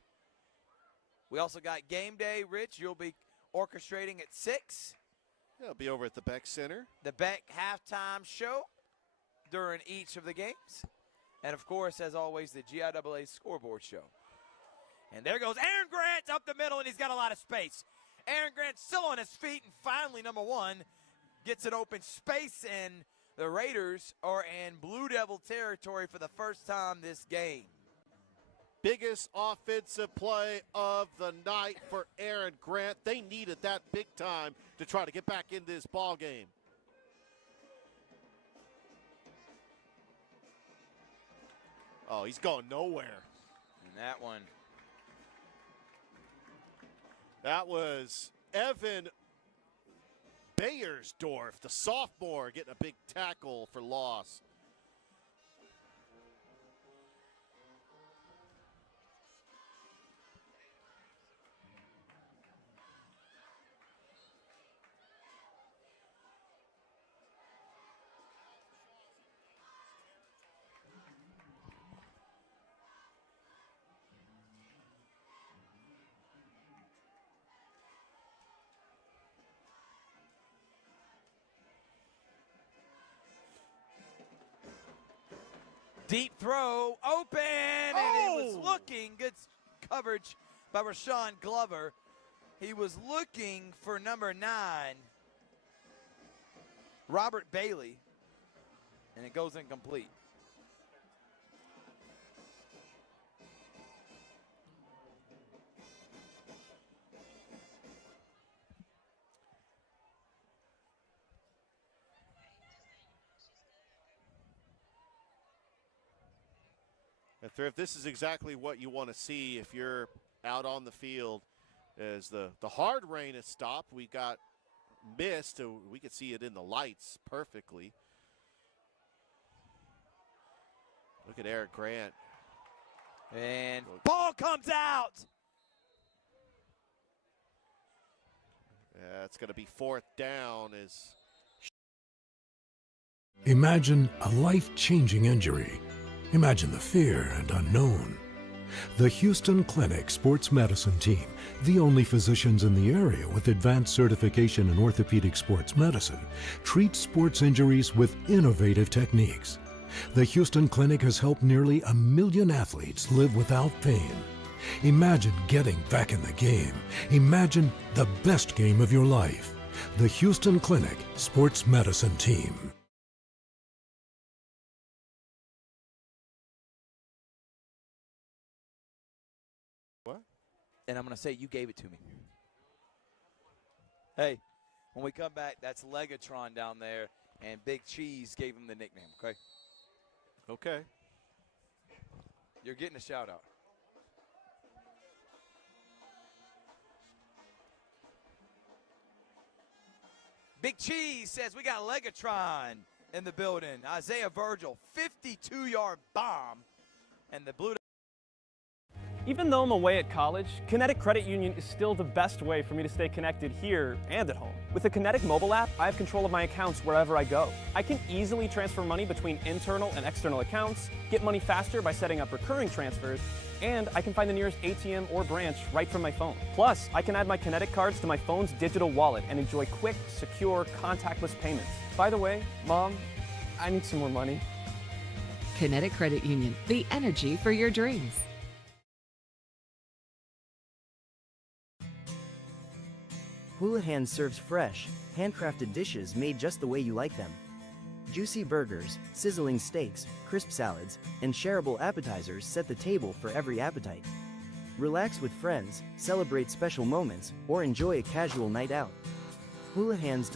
We also got game day. Rich, you'll be orchestrating at 6. Yeah, I'll be over at the Beck Center. The Beck halftime show during each of the games. And, of course, as always, the GIAA scoreboard show. And there goes Aaron Grant up the middle, and he's got a lot of space. Aaron Grant still on his feet, and finally, number 1, gets an open space, and the Raiders are in Blue Devil territory for the first time this game. Biggest offensive play of the night for Aaron Grant. They needed that big time to try to get back in this ball game. Oh, he's going nowhere. And that one. That was Evan Bayersdorf, the sophomore, getting a big tackle for loss. Deep throw, open, and he was looking. Good coverage by Rashawn Glover. He was looking for number 9, Robert Bailey, and it goes incomplete. Thrift, this is exactly what you want to see if you're out on the field. As the hard rain has stopped, we got mist, so we could see it in the lights perfectly. Look at Eric Grant. And ball comes out. Yeah, it's going to be 4th down. Imagine a life-changing injury. Imagine the fear and unknown. The Houston Clinic Sports Medicine Team, the only physicians in the area with advanced certification in orthopedic sports medicine, treats sports injuries with innovative techniques. The Houston Clinic has helped nearly 1 million athletes live without pain. Imagine getting back in the game. Imagine the best game of your life. The Houston Clinic Sports Medicine Team. And I'm going to say you gave it to me. Hey, when we come back, that's Legatron down there, and Big Cheese gave him the nickname, okay? Okay. You're getting a shout-out. Big Cheese says we got Legatron in the building. Isaiah Virgil, 52-yard bomb, and the Blue. Even though I'm away at college, Kinetic Credit Union is still the best way for me to stay connected here and at home. With the Kinetic mobile app, I have control of my accounts wherever I go. I can easily transfer money between internal and external accounts, get money faster by setting up recurring transfers, and I can find the nearest ATM or branch right from my phone. Plus, I can add my Kinetic cards to my phone's digital wallet and enjoy quick, secure, contactless payments. By the way, Mom, I need some more money. Kinetic Credit Union, the energy for your dreams. Houlihan serves fresh, handcrafted dishes made just the way you like them. Juicy burgers, sizzling steaks, crisp salads, and shareable appetizers set the table for every appetite. Relax with friends, celebrate special moments, or enjoy a casual night out. Houlihan's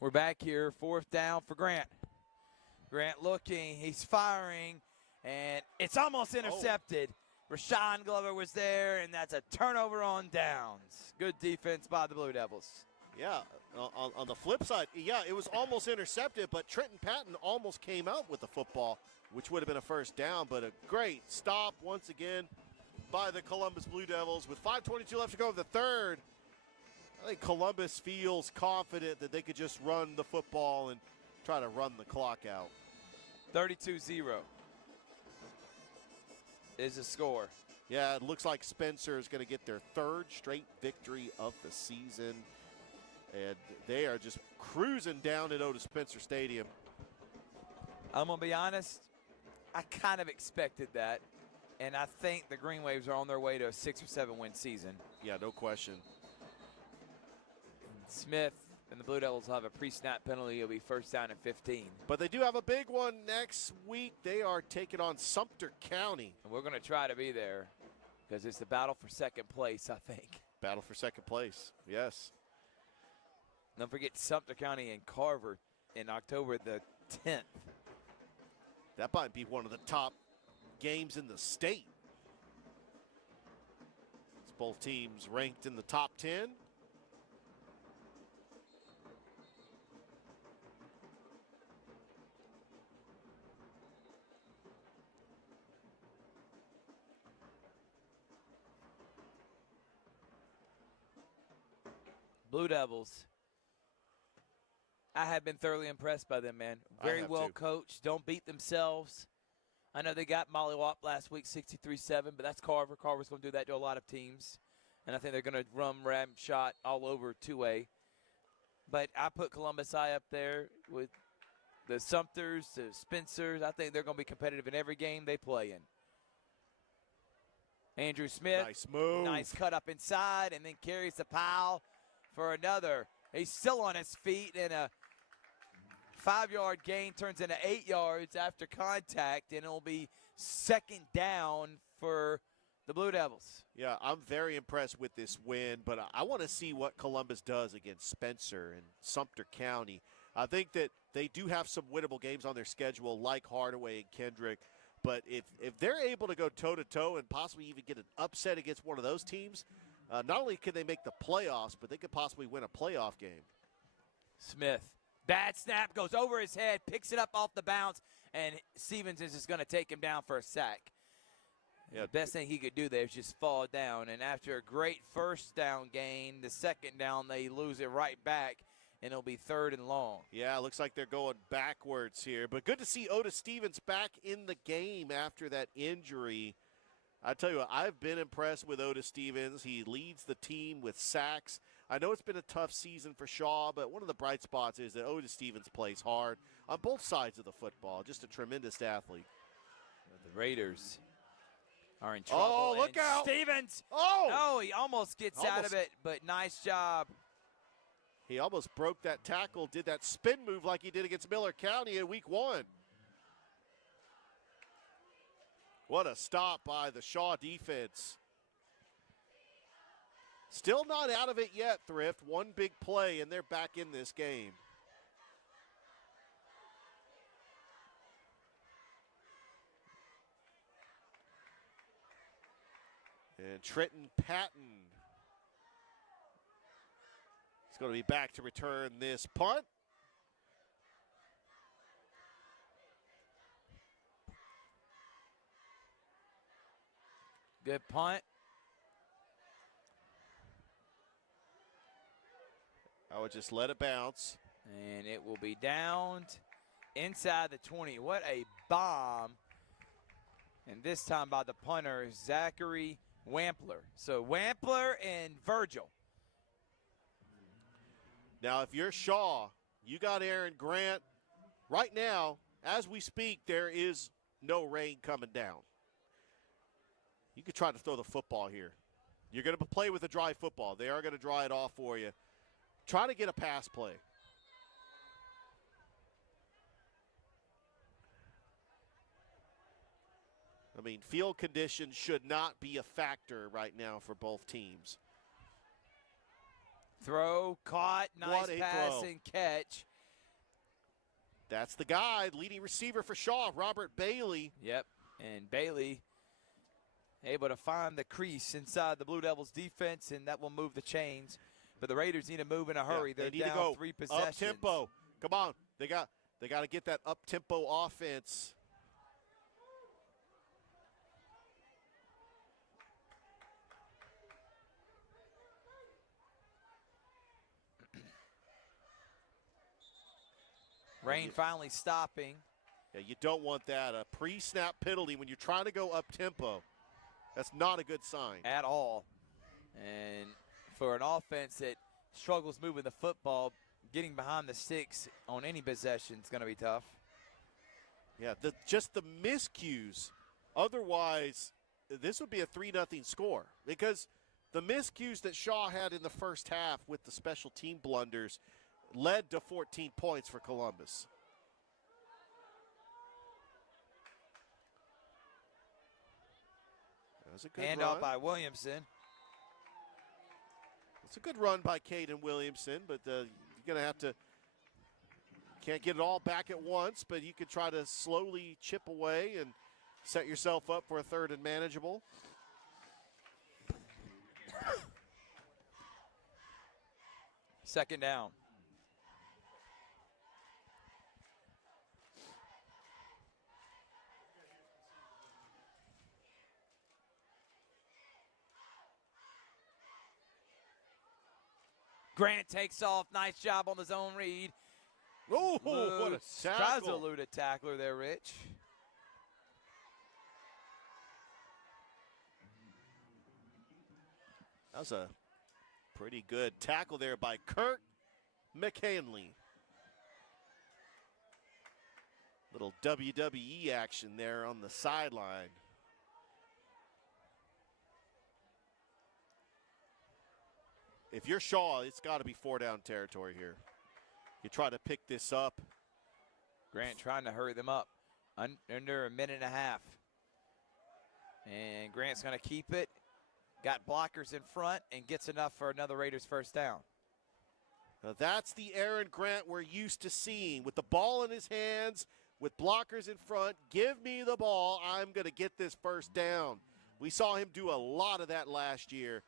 We're back here, 4th down for Grant. Grant looking, he's firing, and it's almost intercepted. Rashawn Glover was there, and that's a turnover on downs. Good defense by the Blue Devils. Yeah, on the flip side, yeah, it was almost intercepted, but Trenton Patton almost came out with the football, which would have been a 1st down, but a great stop once again by the Columbus Blue Devils. With 5:22 left to go in the 3rd, I think Columbus feels confident that they could just run the football and try to run the clock out. 32-0 is the score. Yeah, it looks like Spencer is going to get their 3rd straight victory of the season. And they are just cruising down at Otis Spencer Stadium. I'm going to be honest, I kind of expected that. And I think the Green Waves are on their way to a 6 or 7 win season. Yeah, no question. Smith and the Blue Devils will have a pre-snap penalty. It'll be 1st down and 15. But they do have a big one next week. They are taking on Sumter County. And we're going to try to be there because it's the battle for 2nd place, I think. Battle for 2nd place, yes. Don't forget Sumter County and Carver in October the 10th. That might be one of the top games in the state. It's both teams ranked in the top 10. Blue Devils I have been thoroughly impressed by them, man. Very well coached. Don't beat themselves. I know they got Molly Wap last week, 63-7, but that's Carver. Carver's going to do that to a lot of teams. And I think they're going to ram shot all over 2A. But I put Columbus High up there with the Sumters, the Spencers. I think they're going to be competitive in every game they play in. Andrew Smith. Nice move. Nice cut up inside and then carries the pile for another. He's still on his feet, and a 5-yard gain turns into 8 yards after contact, and it'll be second down for the Blue Devils. Yeah, I'm very impressed with this win, but I want to see what Columbus does against Spencer and Sumter County. I think that they do have some winnable games on their schedule, like Hardaway and Kendrick. But if they're able to go toe-to-toe and possibly even get an upset against one of those teams, not only can they make the playoffs, but they could possibly win a playoff game. Smith. Bad snap, goes over his head, picks it up off the bounce, and Stevens is just going to take him down for a sack. Yeah. The best thing he could do there is just fall down. And after a great first down gain, the second down, they lose it right back, and it'll be 3rd and long. Yeah, looks like they're going backwards here. But good to see Otis Stevens back in the game after that injury. I tell you what, I've been impressed with Otis Stevens. He leads the team with sacks. I know it's been a tough season for Shaw, but one of the bright spots is that Otis Stevens plays hard on both sides of the football. Just a tremendous athlete. The Raiders are in trouble. Oh, look out. Stevens. Oh, he almost gets out of it, but nice job. He almost broke that tackle, did that spin move like he did against Miller County in week 1. What a stop by the Shaw defense. Still not out of it yet, Thrift. One big play, and they're back in this game. And Trenton Patton is going to be back to return this punt. Good punt. I would just let it bounce. And it will be downed inside the 20. What a bomb. And this time by the punter, Zachary Wampler. So Wampler and Virgil. Now, if you're Shaw, you got Aaron Grant. Right now, as we speak, there is no rain coming down. You could try to throw the football here. You're going to play with a dry football. They are going to dry it off for you. Try to get a pass play. I mean, field conditions should not be a factor right now for both teams. Throw, caught, nice pass throw. and catch. That's the guy, leading receiver for Shaw, Robert Bailey. Yep, and Bailey able to find the crease inside the Blue Devils defense, and that will move the chains. But the Raiders need to move in a hurry. Yeah, They're they need down to go 3 possessions. up tempo. Come on, they got to get that up tempo offense. Rain finally stopping. Yeah, you don't want that. A pre-snap penalty when you're trying to go up tempo. That's not a good sign. At all. And for an offense that struggles moving the football, getting behind the sticks on any possession is going to be tough. Yeah, just the miscues. Otherwise, this would be a 3-0 score because the miscues that Shaw had in the first half with the special team blunders led to 14 points for Columbus. That was a good Handoff run by Williamson. It's a good run by Caden Williamson, but you're going to have to – can't get it all back at once, but you could try to slowly chip away and set yourself up for a 3rd and manageable. Second down. Grant takes off. Nice job on the zone read. Oh, what a tackle. Tries to elude a tackler there, Rich. That was a pretty good tackle there by Kurt McHanley. Little WWE action there on the sideline. If you're Shaw, it's got to be 4-down territory here. You try to pick this up. Grant trying to hurry them up. Under a minute and a half. And Grant's going to keep it. Got blockers in front and gets enough for another Raiders first down. Now that's the Aaron Grant we're used to seeing. With the ball in his hands, with blockers in front, give me the ball, I'm going to get this first down. We saw him do a lot of that last year.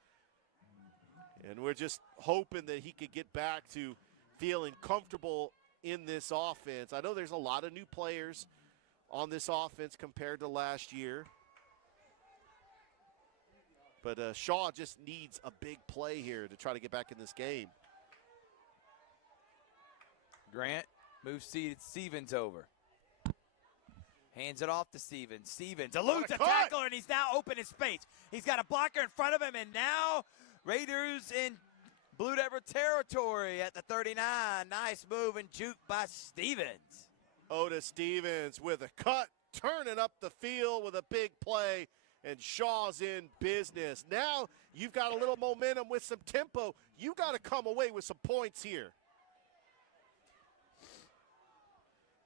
And we're just hoping that he could get back to feeling comfortable in this offense. I know there's a lot of new players on this offense compared to last year. But Shaw just needs a big play here to try to get back in this game. Grant moves Stevens over. Hands it off to Stevens. Stevens eludes a tackler, and he's now open in space. He's got a blocker in front of him, and now Raiders in Blue Devil territory at the 39. Nice move and juke by Stevens. Otis Stevens with a cut, turning up the field with a big play, and Shaw's in business. Now you've got a little momentum with some tempo. You got to come away with some points here.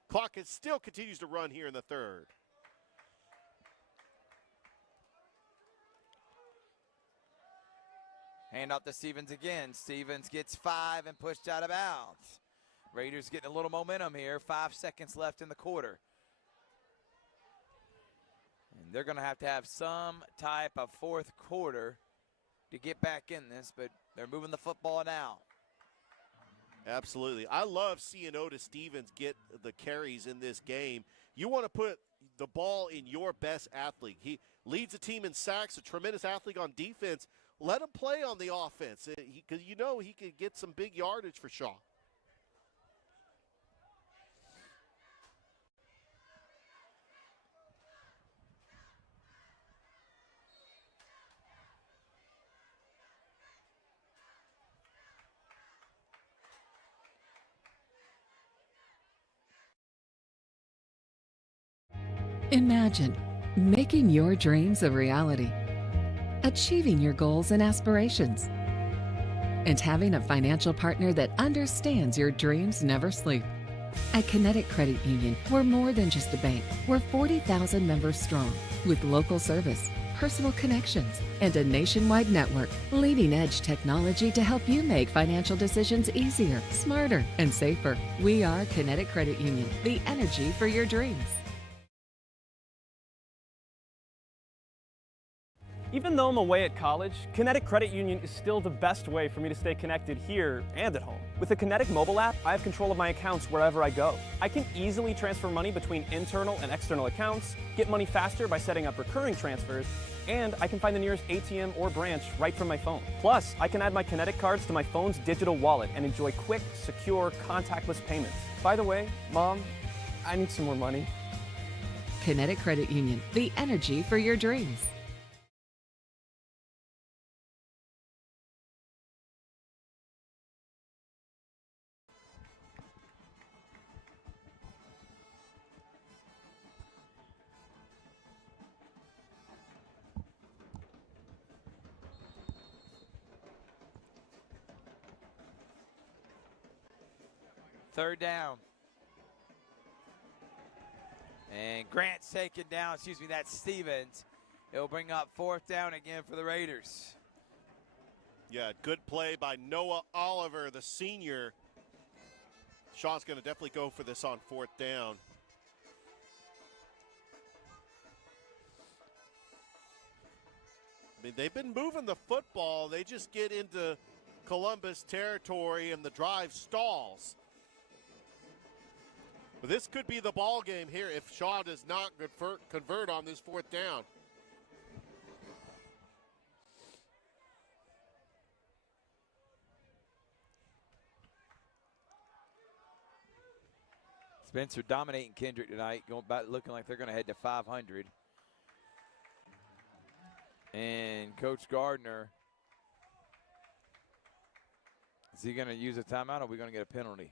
Clock still continues to run here in the third. Hand off to Stevens again. Stevens gets 5 and pushed out of bounds. Raiders getting a little momentum here. 5 seconds left in the quarter. And they're going to have some type of fourth quarter to get back in this, but they're moving the football now. Absolutely. I love seeing Otis Stevens get the carries in this game. You want to put the ball in your best athlete. He leads the team in sacks, a tremendous athlete on defense. Let him play on the offense because you know he could get some big yardage for Shaw. Imagine making your dreams a reality, achieving your goals and aspirations, and having a financial partner that understands your dreams never sleep. At Kinetic Credit Union, we're more than just a bank. We're 40,000 members strong, with local service, personal connections, and a nationwide network. Leading-edge technology to help you make financial decisions easier, smarter, and safer. We are Kinetic Credit Union, the energy for your dreams. Even though I'm away at college, Kinetic Credit Union is still the best way for me to stay connected here and at home. With the Kinetic mobile app, I have control of my accounts wherever I go. I can easily transfer money between internal and external accounts, get money faster by setting up recurring transfers, and I can find the nearest ATM or branch right from my phone. Plus, I can add my Kinetic cards to my phone's digital wallet and enjoy quick, secure, contactless payments. By the way, Mom, I need some more money. Kinetic Credit Union, the energy for your dreams. Third down. And Grant's taken down, that's Stevens. It'll bring up fourth down again for the Raiders. Yeah, good play by Noah Oliver, the senior. Shaw's going to definitely go for this on fourth down. I mean, they've been moving the football. They just get into Columbus territory and the drive stalls. But this could be the ball game here if Shaw does not convert on this fourth down. Spencer dominating Kendrick tonight, going back, looking like they're going to head to 500. And Coach Gardner, is he going to use a timeout or are we going to get a penalty?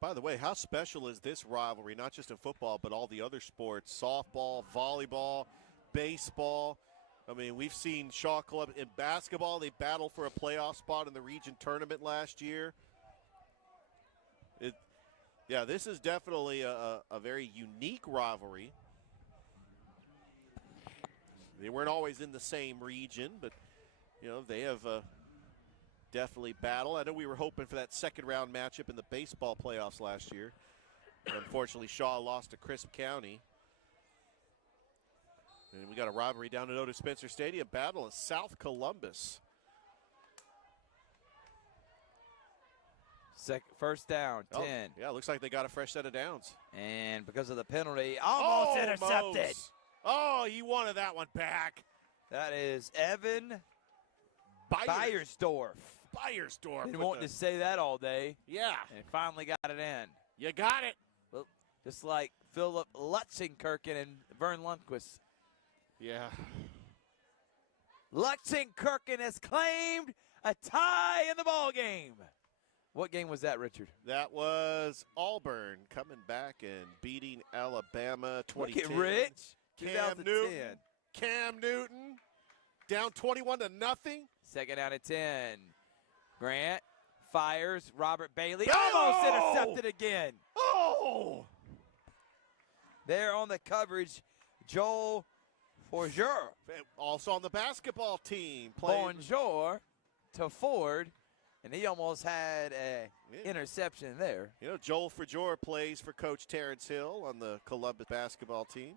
By the way, how special is this rivalry, not just in football, but all the other sports, softball, volleyball, baseball. I mean, we've seen Shaw Club in basketball. They battled for a playoff spot in the region tournament last year. Yeah, this is definitely a very unique rivalry. They weren't always in the same region, but, you know, they have definitely battled. I know we were hoping for that second-round matchup in the baseball playoffs last year. Unfortunately, Shaw lost to Crisp County. And we got a rivalry down at Otis Spencer Stadium. Battle of South Columbus. First down, 10. Yeah, looks like they got a fresh set of downs. And because of the penalty, almost intercepted. Oh, he wanted that one back. That is Evan Beiersdorf. Beiersdorf. Been wanting to say that all day. Yeah. And finally got it in. You got it. Well, just like Philip Lutzenkirchen and Vern Lundquist. Yeah. Lutzenkirchen has claimed a tie in the ball game. What game was that, Richard? That was Auburn coming back and beating Alabama 2010. Look at Rich. Cam Newton down 21-0. Second down at 10. Grant fires. Robert Bailey almost intercepted again. Oh! There on the coverage, Joel Forger. Also on the basketball team. Bonjour to Ford. And he almost had an interception there. You know, Joel Forger plays for Coach Terrence Hill on the Columbus basketball team.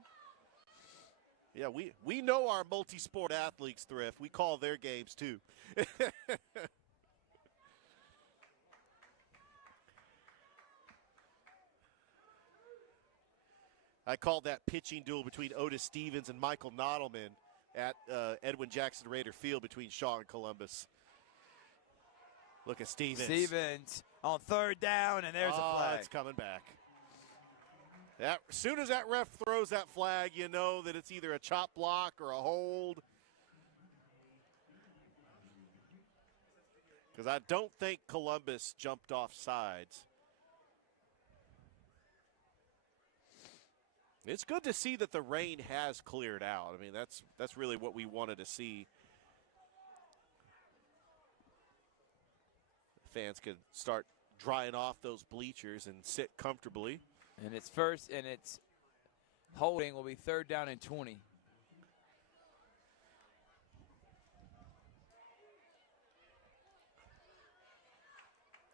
Yeah, we know our multi-sport athletes, Thrift. We call their games, too. I called that pitching duel between Otis Stevens and Michael Nodelman at Edwin Jackson Raider Field between Shaw and Columbus. Look at Stevens. Stevens on third down, and there's a flag. It's coming back. As soon as that ref throws that flag, you know that it's either a chop block or a hold. Because I don't think Columbus jumped off sides. It's good to see that the rain has cleared out. I mean, that's really what we wanted to see. Fans can start drying off those bleachers and sit comfortably. And it's first, and it's holding will be third down and 20.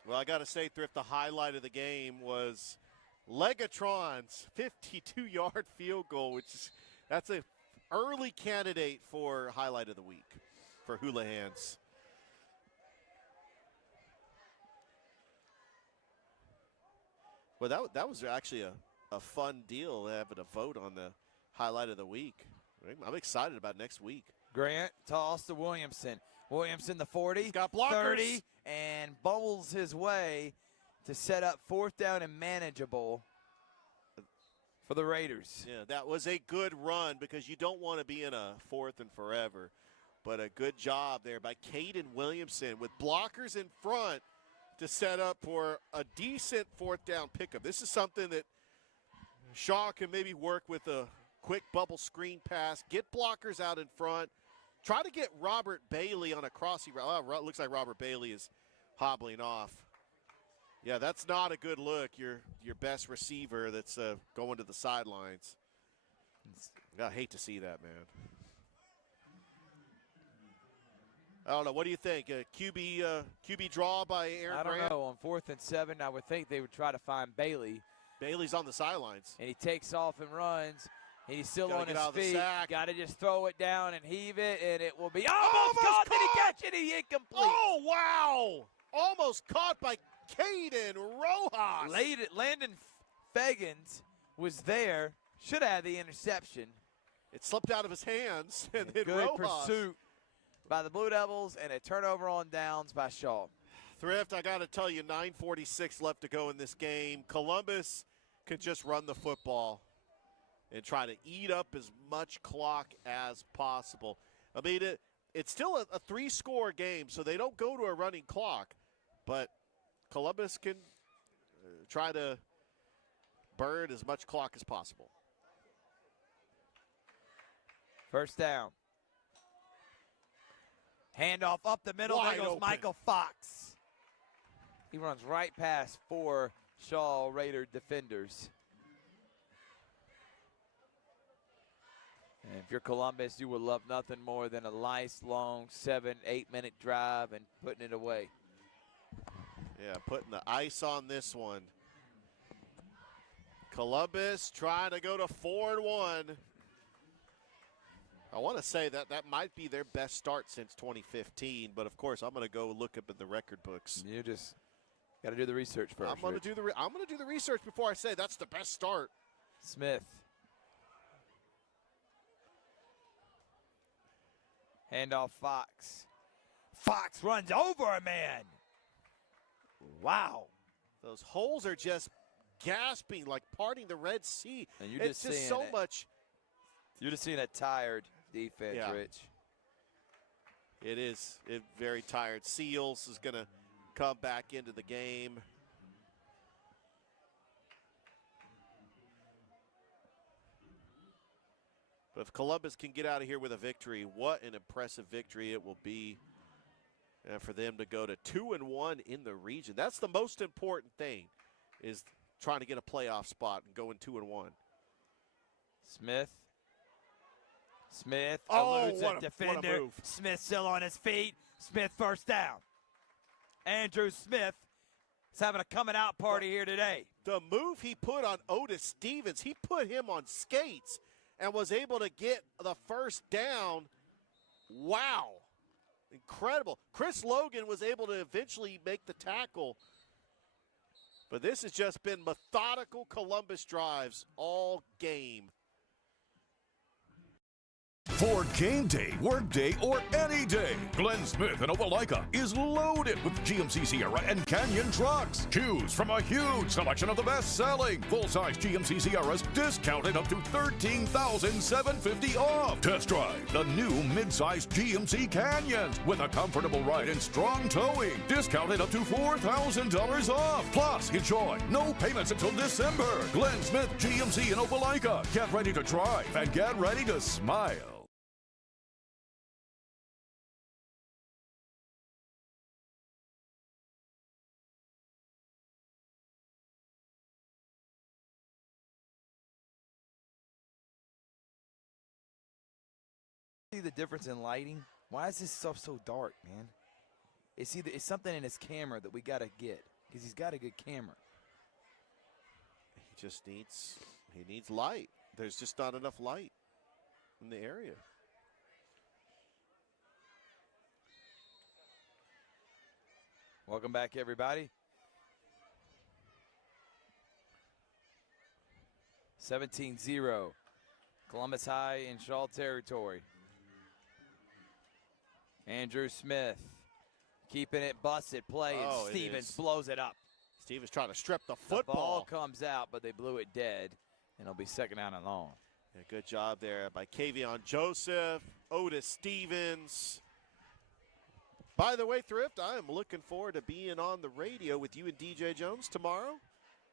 Well, I got to say, Thrift, the highlight of the game was Legatron's 52-yard field goal, that's an early candidate for highlight of the week for Houlihan's. Well, that was actually a fun deal, having a vote on the highlight of the week. I'm excited about next week. Grant toss to Williamson. Williamson, the 40, He's got blockers. 30, and bubbles his way to set up fourth down and manageable for the Raiders. Yeah, that was a good run because you don't want to be in a fourth and forever. But a good job there by Caden Williamson with blockers in front to set up for a decent fourth down pickup. This is something that Shaw can maybe work with a quick bubble screen pass, get blockers out in front, try to get Robert Bailey on a crossing route. Oh, looks like Robert Bailey is hobbling off. Yeah, that's not a good look. Your best receiver that's going to the sidelines. I hate to see that, man. I don't know. What do you think? QB draw by Aaron I don't Grant? know. On 4th and 7, I would think they would try to find Bailey. Bailey's on the sidelines. And he takes off and runs. And he's still Gotta on get his out of the feet. sack. Got to just throw it down and heave it, and it will be almost caught. Did he catch it? He incomplete. Oh, wow. Almost caught by Caden Rojas. Landon Fagans was there. Should have had the interception. It slipped out of his hands. And then Good Rojas. pursuit by the Blue Devils and a turnover on downs by Shaw. Thrift, I got to tell you, 9:46 left to go in this game. Columbus could just run the football and try to eat up as much clock as possible. I mean, it's still a three-score game, so they don't go to a running clock. But Columbus can try to burn as much clock as possible. First down. Handoff up the middle. Wide There goes open. Michael Fox. He runs right past 4 Shaw Raider defenders. And if you're Columbus, you would love nothing more than a nice, long 7-8 minute drive and putting it away. Yeah, putting the ice on this one. Columbus trying to go to 4-1. I want to say that might be their best start since 2015, but of course I'm going to go look up in the record books. You just got to do the research first. I'm going to do the research before I say that's the best start. Smith. Handoff Fox. Fox runs over a man. Wow. Those holes are just gasping like parting the Red Sea. And you're it's just so much. You're just seeing a tired defense, Yeah. Rich. It is very tired. Seals is going to come back into the game. But if Columbus can get out of here with a victory, what an impressive victory it will be. And for them to go to 2-1 in the region. That's the most important thing, is trying to get a playoff spot and going 2-1. Smith Oh, eludes what a a defender. move. Smith still on his feet. Smith first down. Andrew Smith is having a coming out party here today. The move he put on Otis Stevens, he put him on skates and was able to get the first down. Wow. Incredible. Chris Logan was able to eventually make the tackle. But this has just been methodical Columbus drives all game. For game day, work day, or any day, Glenn Smith in Opelika is loaded with GMC Sierra and Canyon trucks. Choose from a huge selection of the best-selling full-size GMC Sierras, discounted up to $13,750 off. Test drive the new mid-size GMC Canyons with a comfortable ride and strong towing, discounted up to $4,000 off. Plus, enjoy no payments until December. Glenn Smith GMC in Opelika. Get ready to drive and get ready to smile. See the difference in lighting? Why is this stuff so dark, man? It's something in his camera that we got to get, because he's got a good camera. He just needs light. There's just not enough light in the area. Welcome back, everybody. 17-0. Columbus High in Shaw territory. Andrew Smith keeping it busted play, and Stevens blows it up. Stevens trying to strip the football. The ball comes out, but they blew it dead, and it'll be second down and long. Yeah, good job there by Kavion Joseph, Otis Stevens. By the way, Thrift, I am looking forward to being on the radio with you and DJ Jones tomorrow.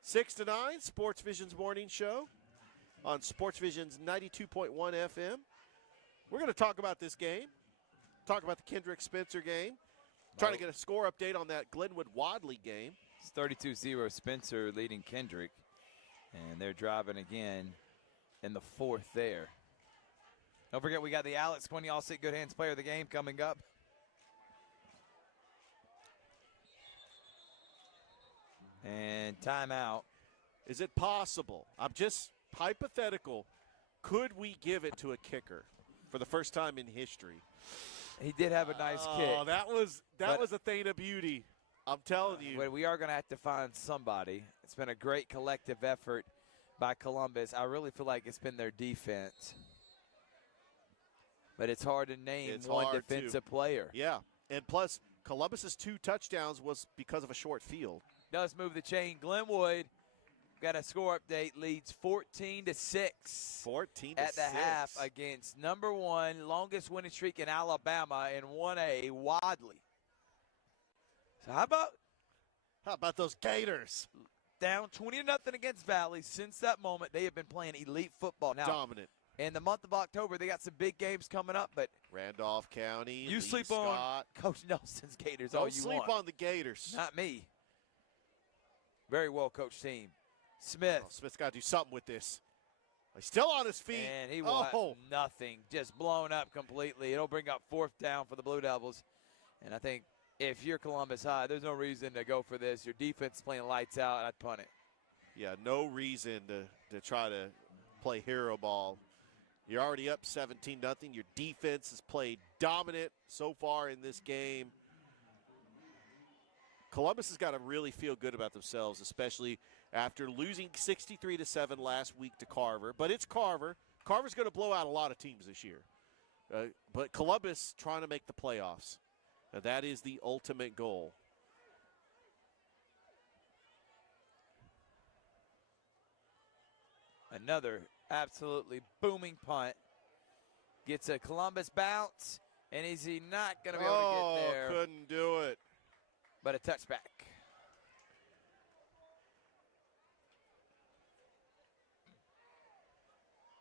6 to 9, Sports Vision's morning show on Sports Vision's 92.1 FM. We're going to talk about this game, talk about the Kendrick Spencer game, trying to get a score update on that Glenwood Wadley game. It's 32-0 Spencer leading Kendrick, and they're driving again in the fourth there. Don't forget, we got the Alex Quinn All Sit Good Hands Player of the Game coming up. And timeout. Is it possible? I'm just hypothetical. Could we give it to a kicker for the first time in history? He did have a nice kick. Oh, that was a thing of beauty. I'm telling you. But we are going to have to find somebody. It's been a great collective effort by Columbus. I really feel like it's been their defense. But it's hard to name one defensive player. Yeah, and plus Columbus's 2 touchdowns was because of a short field. Does move the chain. Glenwood got a score update, leads 14-6. 14-6 at the half against number 1, longest winning streak in Alabama in 1A, Wadley. So how about those Gators? Down 20-0 against Valley. Since that moment, they have been playing elite football. Now, Dominant. in the month of October, they got some big games coming up, but Randolph County, you Lee sleep Scott. on Coach Nelson's Gators Don't all you sleep want. on the Gators. Not me. Very well coached team. Smith. Smith's got to do something with this. He's still on his feet. And he will have nothing. Just blown up completely. It'll bring up 4th down for the Blue Devils. And I think if you're Columbus High, there's no reason to go for this. Your defense is playing lights out. I'd punt it. Yeah, no reason to try to play hero ball. You're already up 17-0. Your defense has played dominant so far in this game. Columbus has got to really feel good about themselves, especially after losing 63-7 last week to Carver. But it's Carver. Carver's going to blow out a lot of teams this year. But Columbus trying to make the playoffs. Now, that is the ultimate goal. Another absolutely booming punt. Gets a Columbus bounce, and is he not going to be able to get there? Couldn't do it. But a touchback.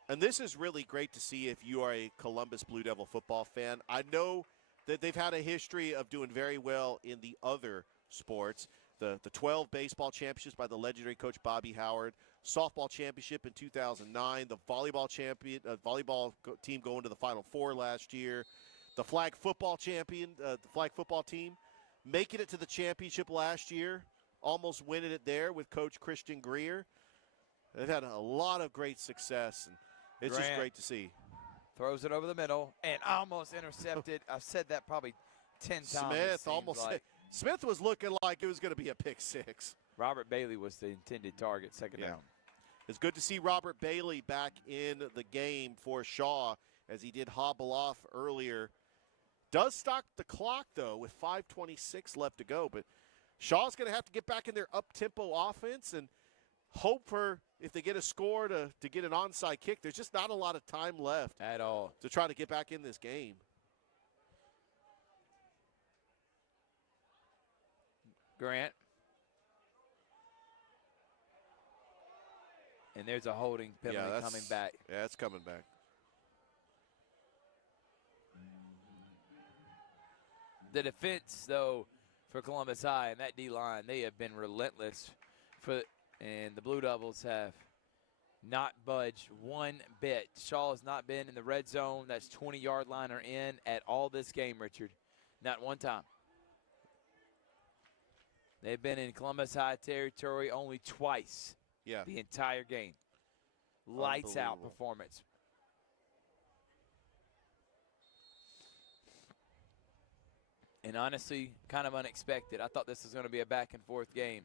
And this is really great to see if you are a Columbus Blue Devil football fan. I know that they've had a history of doing very well in the other sports. The 12 baseball championships by the legendary coach Bobby Howard, softball championship in 2009, the volleyball team going to the Final Four last year, the flag football team making it to the championship last year, almost winning it there with Coach Christian Greer. They've had a lot of great success, and it's just great to see. Throws it over the middle and almost intercepted. I've said that probably 10 times. Smith was looking like it was going to be a pick 6. Robert Bailey was the intended target, second down. It's good to see Robert Bailey back in the game for Shaw as he did hobble off earlier. Does stop the clock, though, with 5:26 left to go. But Shaw's going to have to get back in their up-tempo offense and hope for, if they get a score, to get an onside kick. There's just not a lot of time left at all to try to get back in this game. Grant. And there's a holding penalty coming back. Yeah, it's coming back. The defense, though, for Columbus High and that D-line, they have been relentless. And the Blue Devils have not budged one bit. Shaw has not been in the red zone. That's 20-yard line or in at all this game, Richard. Not one time. They've been in Columbus High territory only twice the entire game. Lights out performance. And honestly, kind of unexpected. I thought this was going to be a back-and-forth game.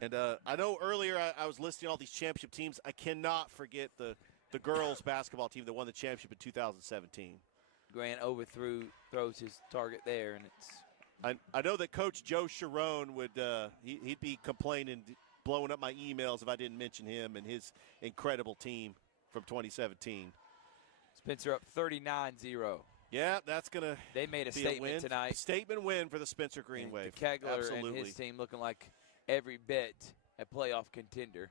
And I know earlier I was listing all these championship teams. I cannot forget the girls basketball team that won the championship in 2017. Grant throws his target there, and it's. I know that Coach Joe Sharon would he'd be complaining, blowing up my emails if I didn't mention him and his incredible team from 2017. Spencer up 39-0. Yeah, that's going to They made a statement tonight. Statement win for the Spencer Green Wave. Kegler Absolutely. and his team looking like every bit a playoff contender.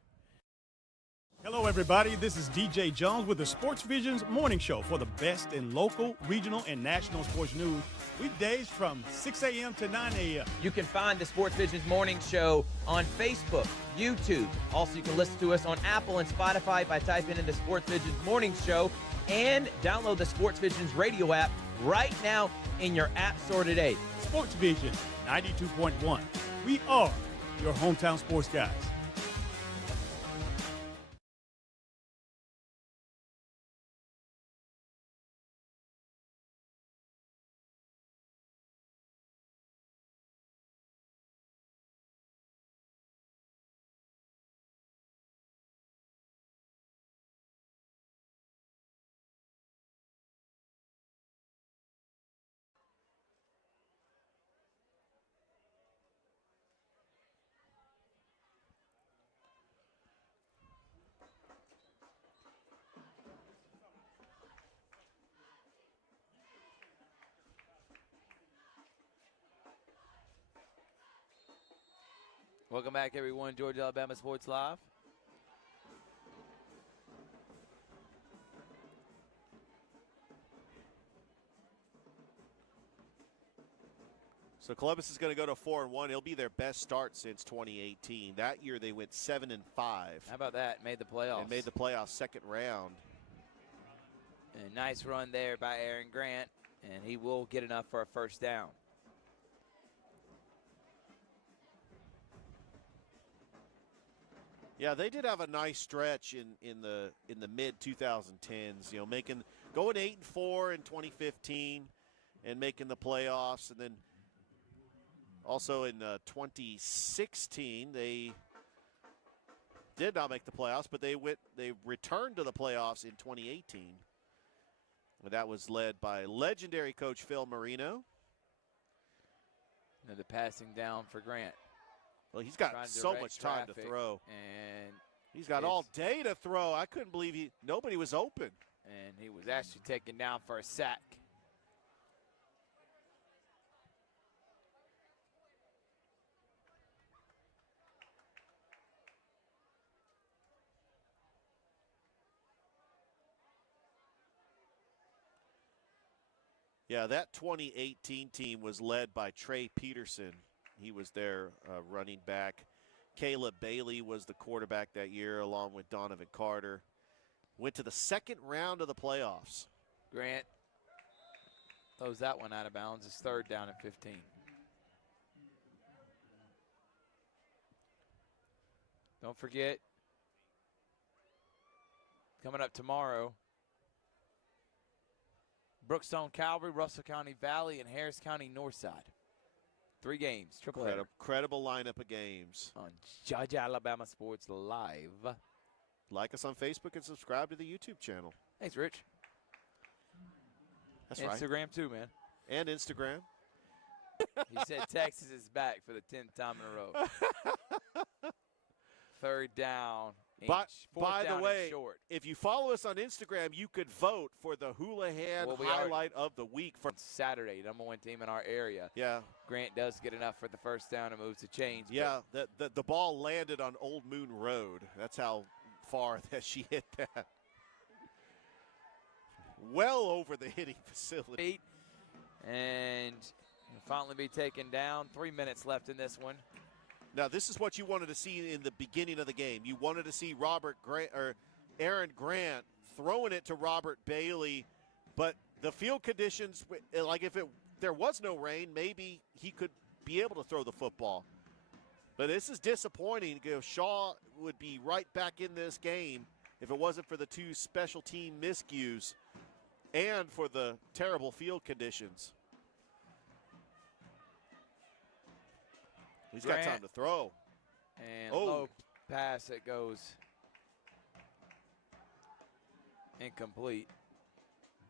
Hello, everybody. This is DJ Jones with the Sports Visions Morning Show for the best in local, regional, and national sports news. Weekdays from 6 a.m. to 9 a.m. You can find the Sports Visions Morning Show on Facebook, YouTube. Also, you can listen to us on Apple and Spotify by typing in the Sports Visions Morning Show, and download the Sports Visions radio app right now in your app store today. Sports Vision 92.1. We are your hometown sports guys. Welcome back, everyone. Georgia Alabama Sports Live. So Columbus is going to go to 4-1. It'll be their best start since 2018. That year they went 7-5. How about that? Made the playoffs. And made the playoffs second round. And a nice run there by Aaron Grant, and he will get enough for a first down. Yeah, they did have a nice stretch in the mid 2010s. You know, going 8-4 in 2015, and making the playoffs, and then also in 2016 they did not make the playoffs, but they returned to the playoffs in 2018. And that was led by legendary coach Phil Marino. And the passing down for Grant. Well, he's got so much time to throw. And he's got all day to throw. I couldn't believe nobody was open. And he was actually taken down for a sack. Yeah, that 2018 team was led by Trey Peterson. He was their running back. Caleb Bailey was the quarterback that year, along with Donovan Carter. Went to the second round of the playoffs. Grant throws that one out of bounds. It's third down at 15. Don't forget, coming up tomorrow, Brookstone Calvary, Russell County Valley, and Harris County Northside. 3 games, triple header. Credible lineup of games. On Georgia Alabama Sports Live. Like us on Facebook and subscribe to the YouTube channel. Thanks, Rich. That's right. Instagram too, man. And Instagram. He said Texas is back for the 10th time in a row. Third down. By the way, if you follow us on Instagram, you could vote for the Houlihan highlight of the week for Saturday. Number 1 team in our area. Yeah. Grant does get enough for the first down and moves the chains. Yeah, the ball landed on Old Moon Road. That's how far that she hit that. Well over the hitting facility. And finally be taken down. 3 minutes left in this one. Now, this is what you wanted to see in the beginning of the game. You wanted to see Aaron Grant throwing it to Robert Bailey, but the field conditions, like if there was no rain, maybe he could be able to throw the football. But this is disappointing because Shaw would be right back in this game if it wasn't for the 2 special team miscues and for the terrible field conditions. He's got time to throw. And low pass, it goes incomplete.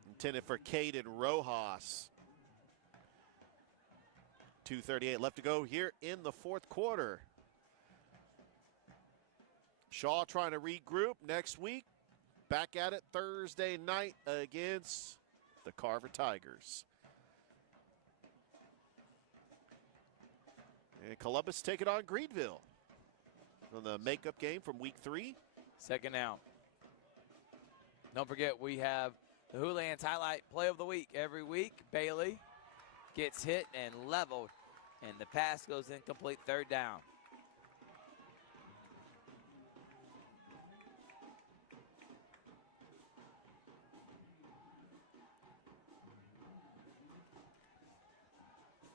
Intended for Caden Rojas. 2:38 left to go here in the fourth quarter. Shaw trying to regroup next week. Back at it Thursday night against the Carver Tigers. And Columbus take it on Greenville on the makeup game from week 3. Second down. Don't forget, we have the Houlihan's highlight play of the week every week. Bailey gets hit and leveled, and the pass goes incomplete. Third down.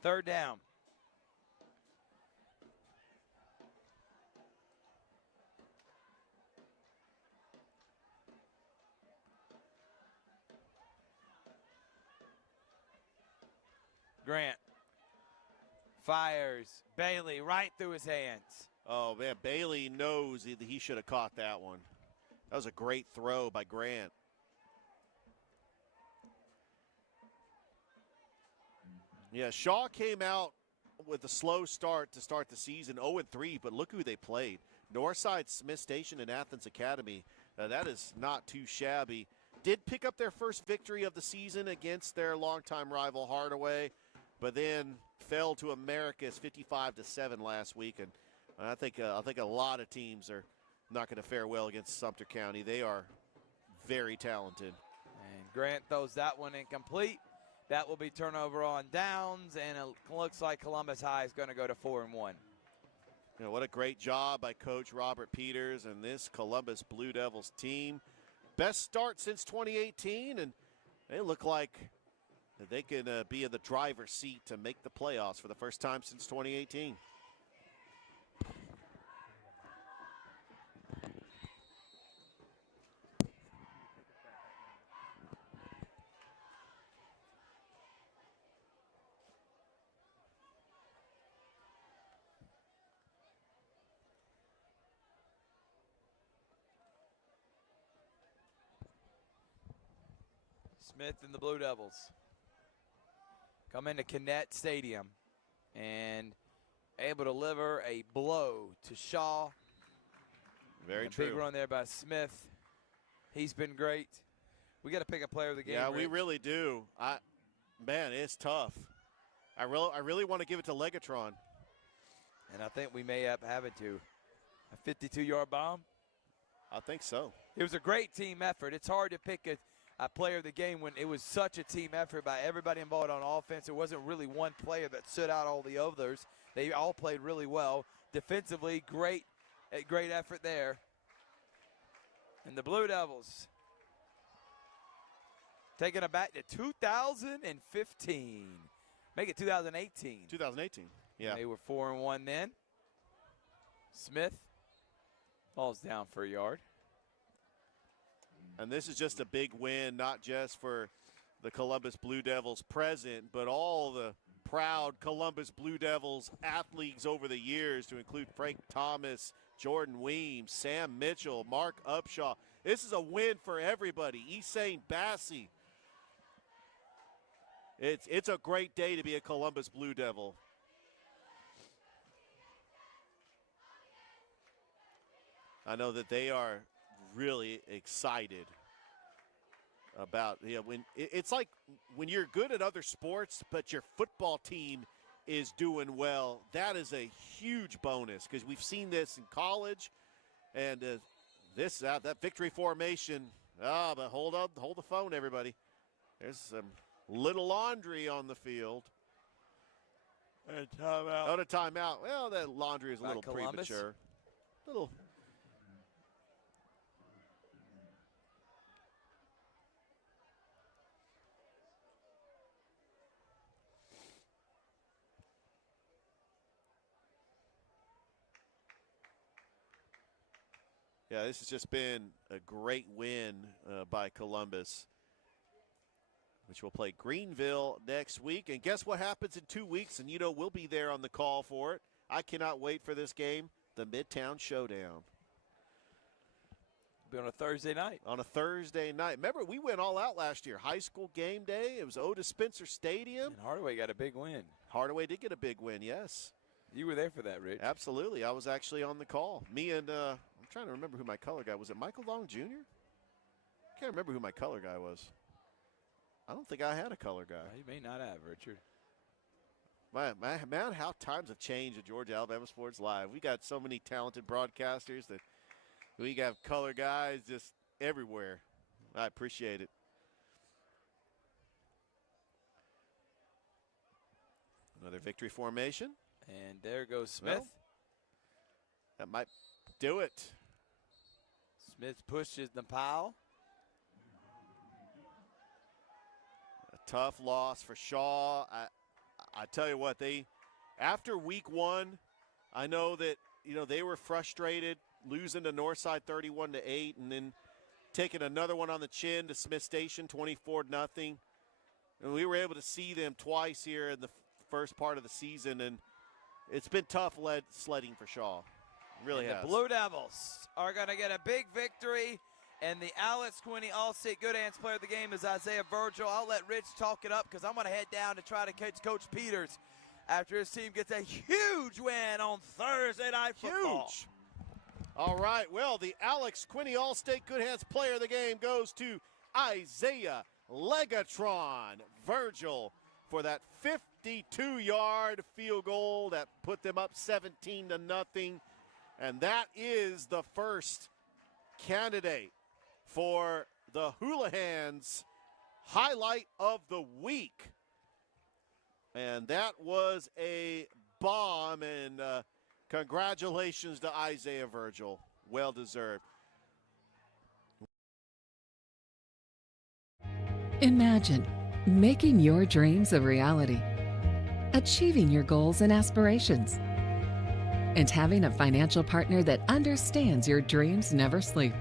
Third down. Grant fires Bailey right through his hands. Oh, man, Bailey knows he should have caught that one. That was a great throw by Grant. Yeah, Shaw came out with a slow start to start the season, 0-3, but look who they played. Northside Smith Station and Athens Academy. That is not too shabby. Did pick up their first victory of the season against their longtime rival Hardaway, but then fell to Americus 55-7 last week and I think a lot of teams are not going to fare well against Sumter County. They are very talented. And Grant throws that one incomplete. That will be turnover on downs, and it looks like Columbus High is going to go to 4-1. You know, what a great job by Coach Robert Peters and this Columbus Blue Devils team. Best start since 2018, and they look like they can be in the driver's seat to make the playoffs for the first time since 2018. Smith and the Blue Devils come into Kinnett Stadium and able to deliver a blow to Shaw. Very true. Big run there by Smith. He's been great. We got to pick a player of the game. Yeah, Rich. we really do. Man, it's tough. I really want to give it to Legatron. And I think we may have it to. A 52-yard bomb? I think so. It was a great team effort. It's hard to pick a player of the game when it was such a team effort by everybody involved on offense. It wasn't really one player that stood out all the others. They all played really well. Defensively, great effort there. And the Blue Devils taking it back to 2015. Make it 2018. 2018, yeah. They were 4-1 then. Smith falls down for a yard. And this is just a big win, not just for the Columbus Blue Devils present, but all the proud Columbus Blue Devils athletes over the years, to include Frank Thomas, Jordan Weems, Sam Mitchell, Mark Upshaw. This is a win for everybody. Esain Bassi. It's a great day to be a Columbus Blue Devil. I know that they are really excited about, when it's like when you're good at other sports but your football team is doing well. That is a huge bonus, because we've seen this in college, and that victory formation. But hold the phone, everybody. There's some little laundry on the field. And timeout. Out of timeout. Well, that laundry is a little Columbus. premature. Little. Yeah, this has just been a great win by Columbus, which will play Greenville next week. And guess what happens in 2 weeks? And, we'll be there on the call for it. I cannot wait for this game, the Midtown Showdown. Be on a Thursday night. On a Thursday night. Remember, we went all out last year. High school game day. It was Otis Spencer Stadium. And Hardaway got a big win. Hardaway did get a big win, yes. You were there for that, Rich. Absolutely. I was actually on the call. Me and I'm trying to remember who my color guy was. It Michael Long Jr.? I can't remember who my color guy was. I don't think I had a color guy. You may not have, Richard. Man, how times have changed at Georgia Alabama Sports Live. We got so many talented broadcasters that we got color guys just everywhere. I appreciate it. Another victory formation. And there goes Smith. Well, that might do it. Smith pushes the pile. A tough loss for Shaw. I tell you what, after week one, I know that they were frustrated losing to Northside 31-8, and then taking another one on the chin to Smith Station 24-0. And we were able to see them twice here in the first part of the season, and it's been tough sledding for Shaw. It really has. The Blue Devils are going to get a big victory, and the Alex Quinney All-State Good Hands player of the game is Isaiah Virgil. I'll let Rich talk it up, because I'm going to head down to try to catch Coach Peters after his team gets a huge win on Thursday Night Football. Huge. All right, well, the Alex Quinney All-State Good Hands player of the game goes to Isaiah Legatron Virgil for that 52-yard field goal that put them up 17-0. And that is the first candidate for the Houlihan's highlight of the week. And that was a bomb, and congratulations to Isaiah Virgil. Well deserved. Imagine making your dreams a reality, achieving your goals and aspirations, and having a financial partner that understands your dreams never sleep.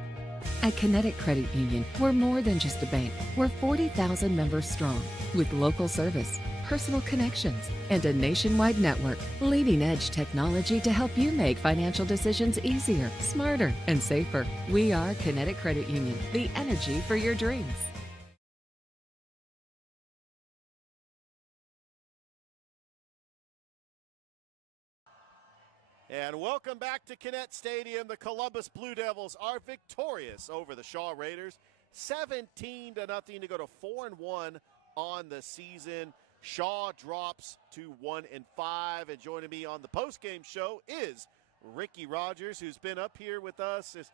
At Kinetic Credit Union, we're more than just a bank. We're 40,000 members strong, with local service, personal connections, and a nationwide network. Leading-edge technology to help you make financial decisions easier, smarter, and safer. We are Kinetic Credit Union, the energy for your dreams. And welcome back to Kinnett Stadium. The Columbus Blue Devils are victorious over the Shaw Raiders, 17-0 to go to 4-1 on the season. Shaw drops to 1-5, and joining me on the postgame show is Ricky Rogers, who's been up here with us, is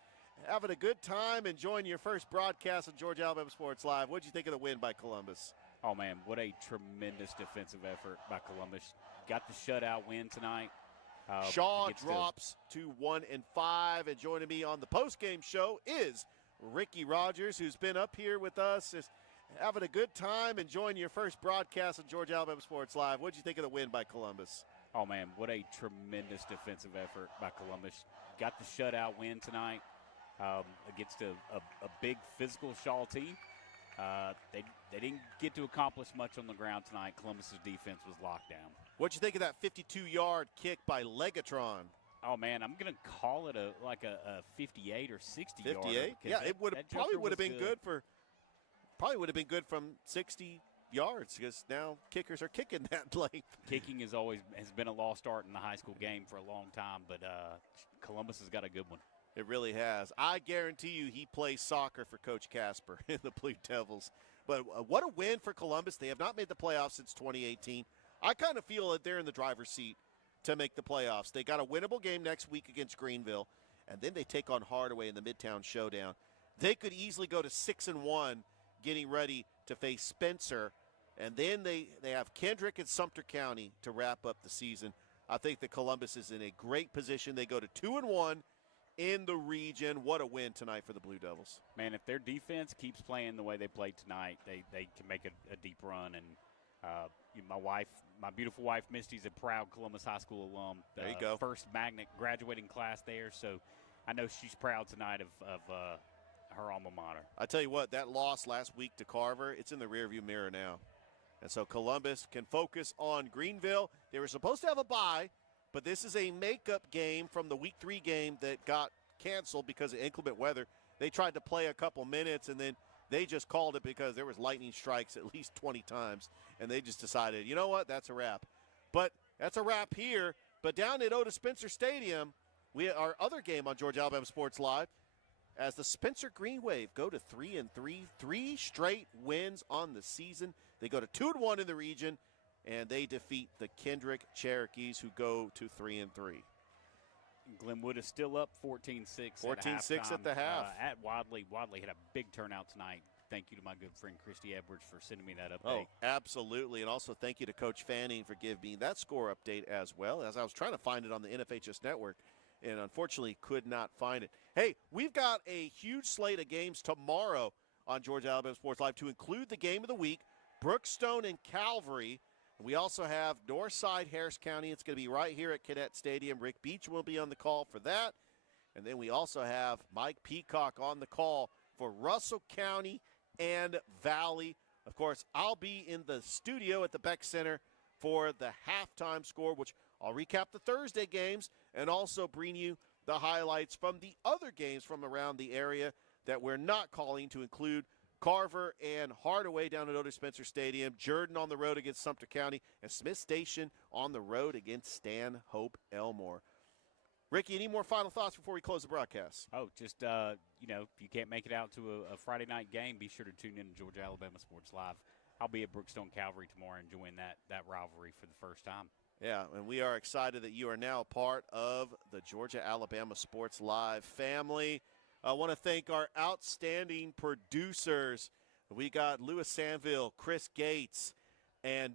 having a good time, enjoying your first broadcast of Georgia Alabama Sports Live. What did you think of the win by Columbus? Oh, man, what a tremendous defensive effort by Columbus. Got the shutout win tonight. Shaw drops to 1-5, and joining me on the postgame show is Ricky Rogers, who's been up here with us, is having a good time, enjoying your first broadcast of Georgia Alabama Sports Live. What did you think of the win by Columbus? Oh, man, what a tremendous defensive effort by Columbus. Got the shutout win tonight against a big physical Shaw team. They didn't get to accomplish much on the ground tonight. Columbus's defense was locked down. What'd you think of that 52-yard kick by Legatron? Oh, man, I'm going to call it a 58 or 60 yard. 58? Yeah, it would probably would have been good for from 60 yards, because now kickers are kicking that length. Kicking has been a lost art in the high school game for a long time, but Columbus has got a good one. It really has. I guarantee you he plays soccer for Coach Casper in the Blue Devils. But what a win for Columbus. They have not made the playoffs since 2018. I kind of feel that they're in the driver's seat to make the playoffs. They got a winnable game next week against Greenville, and then they take on Hardaway in the Midtown Showdown. They could easily go to 6-1, getting ready to face Spencer, and then they have Kendrick and Sumter County to wrap up the season. I think that Columbus is in a great position. They go to 2-1 in the region. What a win tonight for the Blue Devils. Man, if their defense keeps playing the way they played tonight, they can make a deep run. And my beautiful wife, Misty's a proud Columbus High School alum. There you go. First magnet graduating class there, so I know she's proud tonight of her alma mater. I tell you what, that loss last week to Carver, it's in the rearview mirror now. And so Columbus can focus on Greenville. They were supposed to have a bye, but this is a makeup game from the Week 3 game that got canceled because of inclement weather. They tried to play a couple minutes, and then they just called it because there was lightning strikes at least 20 times, and they just decided, you know what, that's a wrap. But that's a wrap here. But down at Otis Spencer Stadium, our other game on Georgia Alabama Sports Live, as the Spencer Green Wave go to 3-3, 3 straight wins on the season. They go to 2-1 in the region, and they defeat the Kendrick Cherokees, who go to 3-3. Glenwood is still up 14-6. 14-6 at the half. At Wadley. Wadley had a big turnout tonight. Thank you to my good friend Christy Edwards for sending me that update. Oh, absolutely. And also thank you to Coach Fanning for giving me that score update as well, as I was trying to find it on the NFHS network and unfortunately could not find it. Hey, we've got a huge slate of games tomorrow on Georgia Alabama Sports Live to include the game of the week, Brookstone and Calvary. We also have Northside Harris County. It's going to be right here at Kinnett Stadium. Rick Beach will be on the call for that. And then we also have Mike Peacock on the call for Russell County and Valley. Of course, I'll be in the studio at the Beck Center for the halftime score, which I'll recap the Thursday games and also bring you the highlights from the other games from around the area that we're not calling, to include Carver and Hardaway down at Otis Spencer Stadium, Jordan on the road against Sumter County, and Smith Station on the road against Stanhope Elmore. Ricky, any more final thoughts before we close the broadcast? Oh, just, if you can't make it out to a Friday night game, be sure to tune in to Georgia Alabama Sports Live. I'll be at Brookstone Calvary tomorrow enjoying that rivalry for the first time. Yeah, and we are excited that you are now part of the Georgia-Alabama Sports Live family. I want to thank our outstanding producers. We got Louis Sanville, Chris Gates, and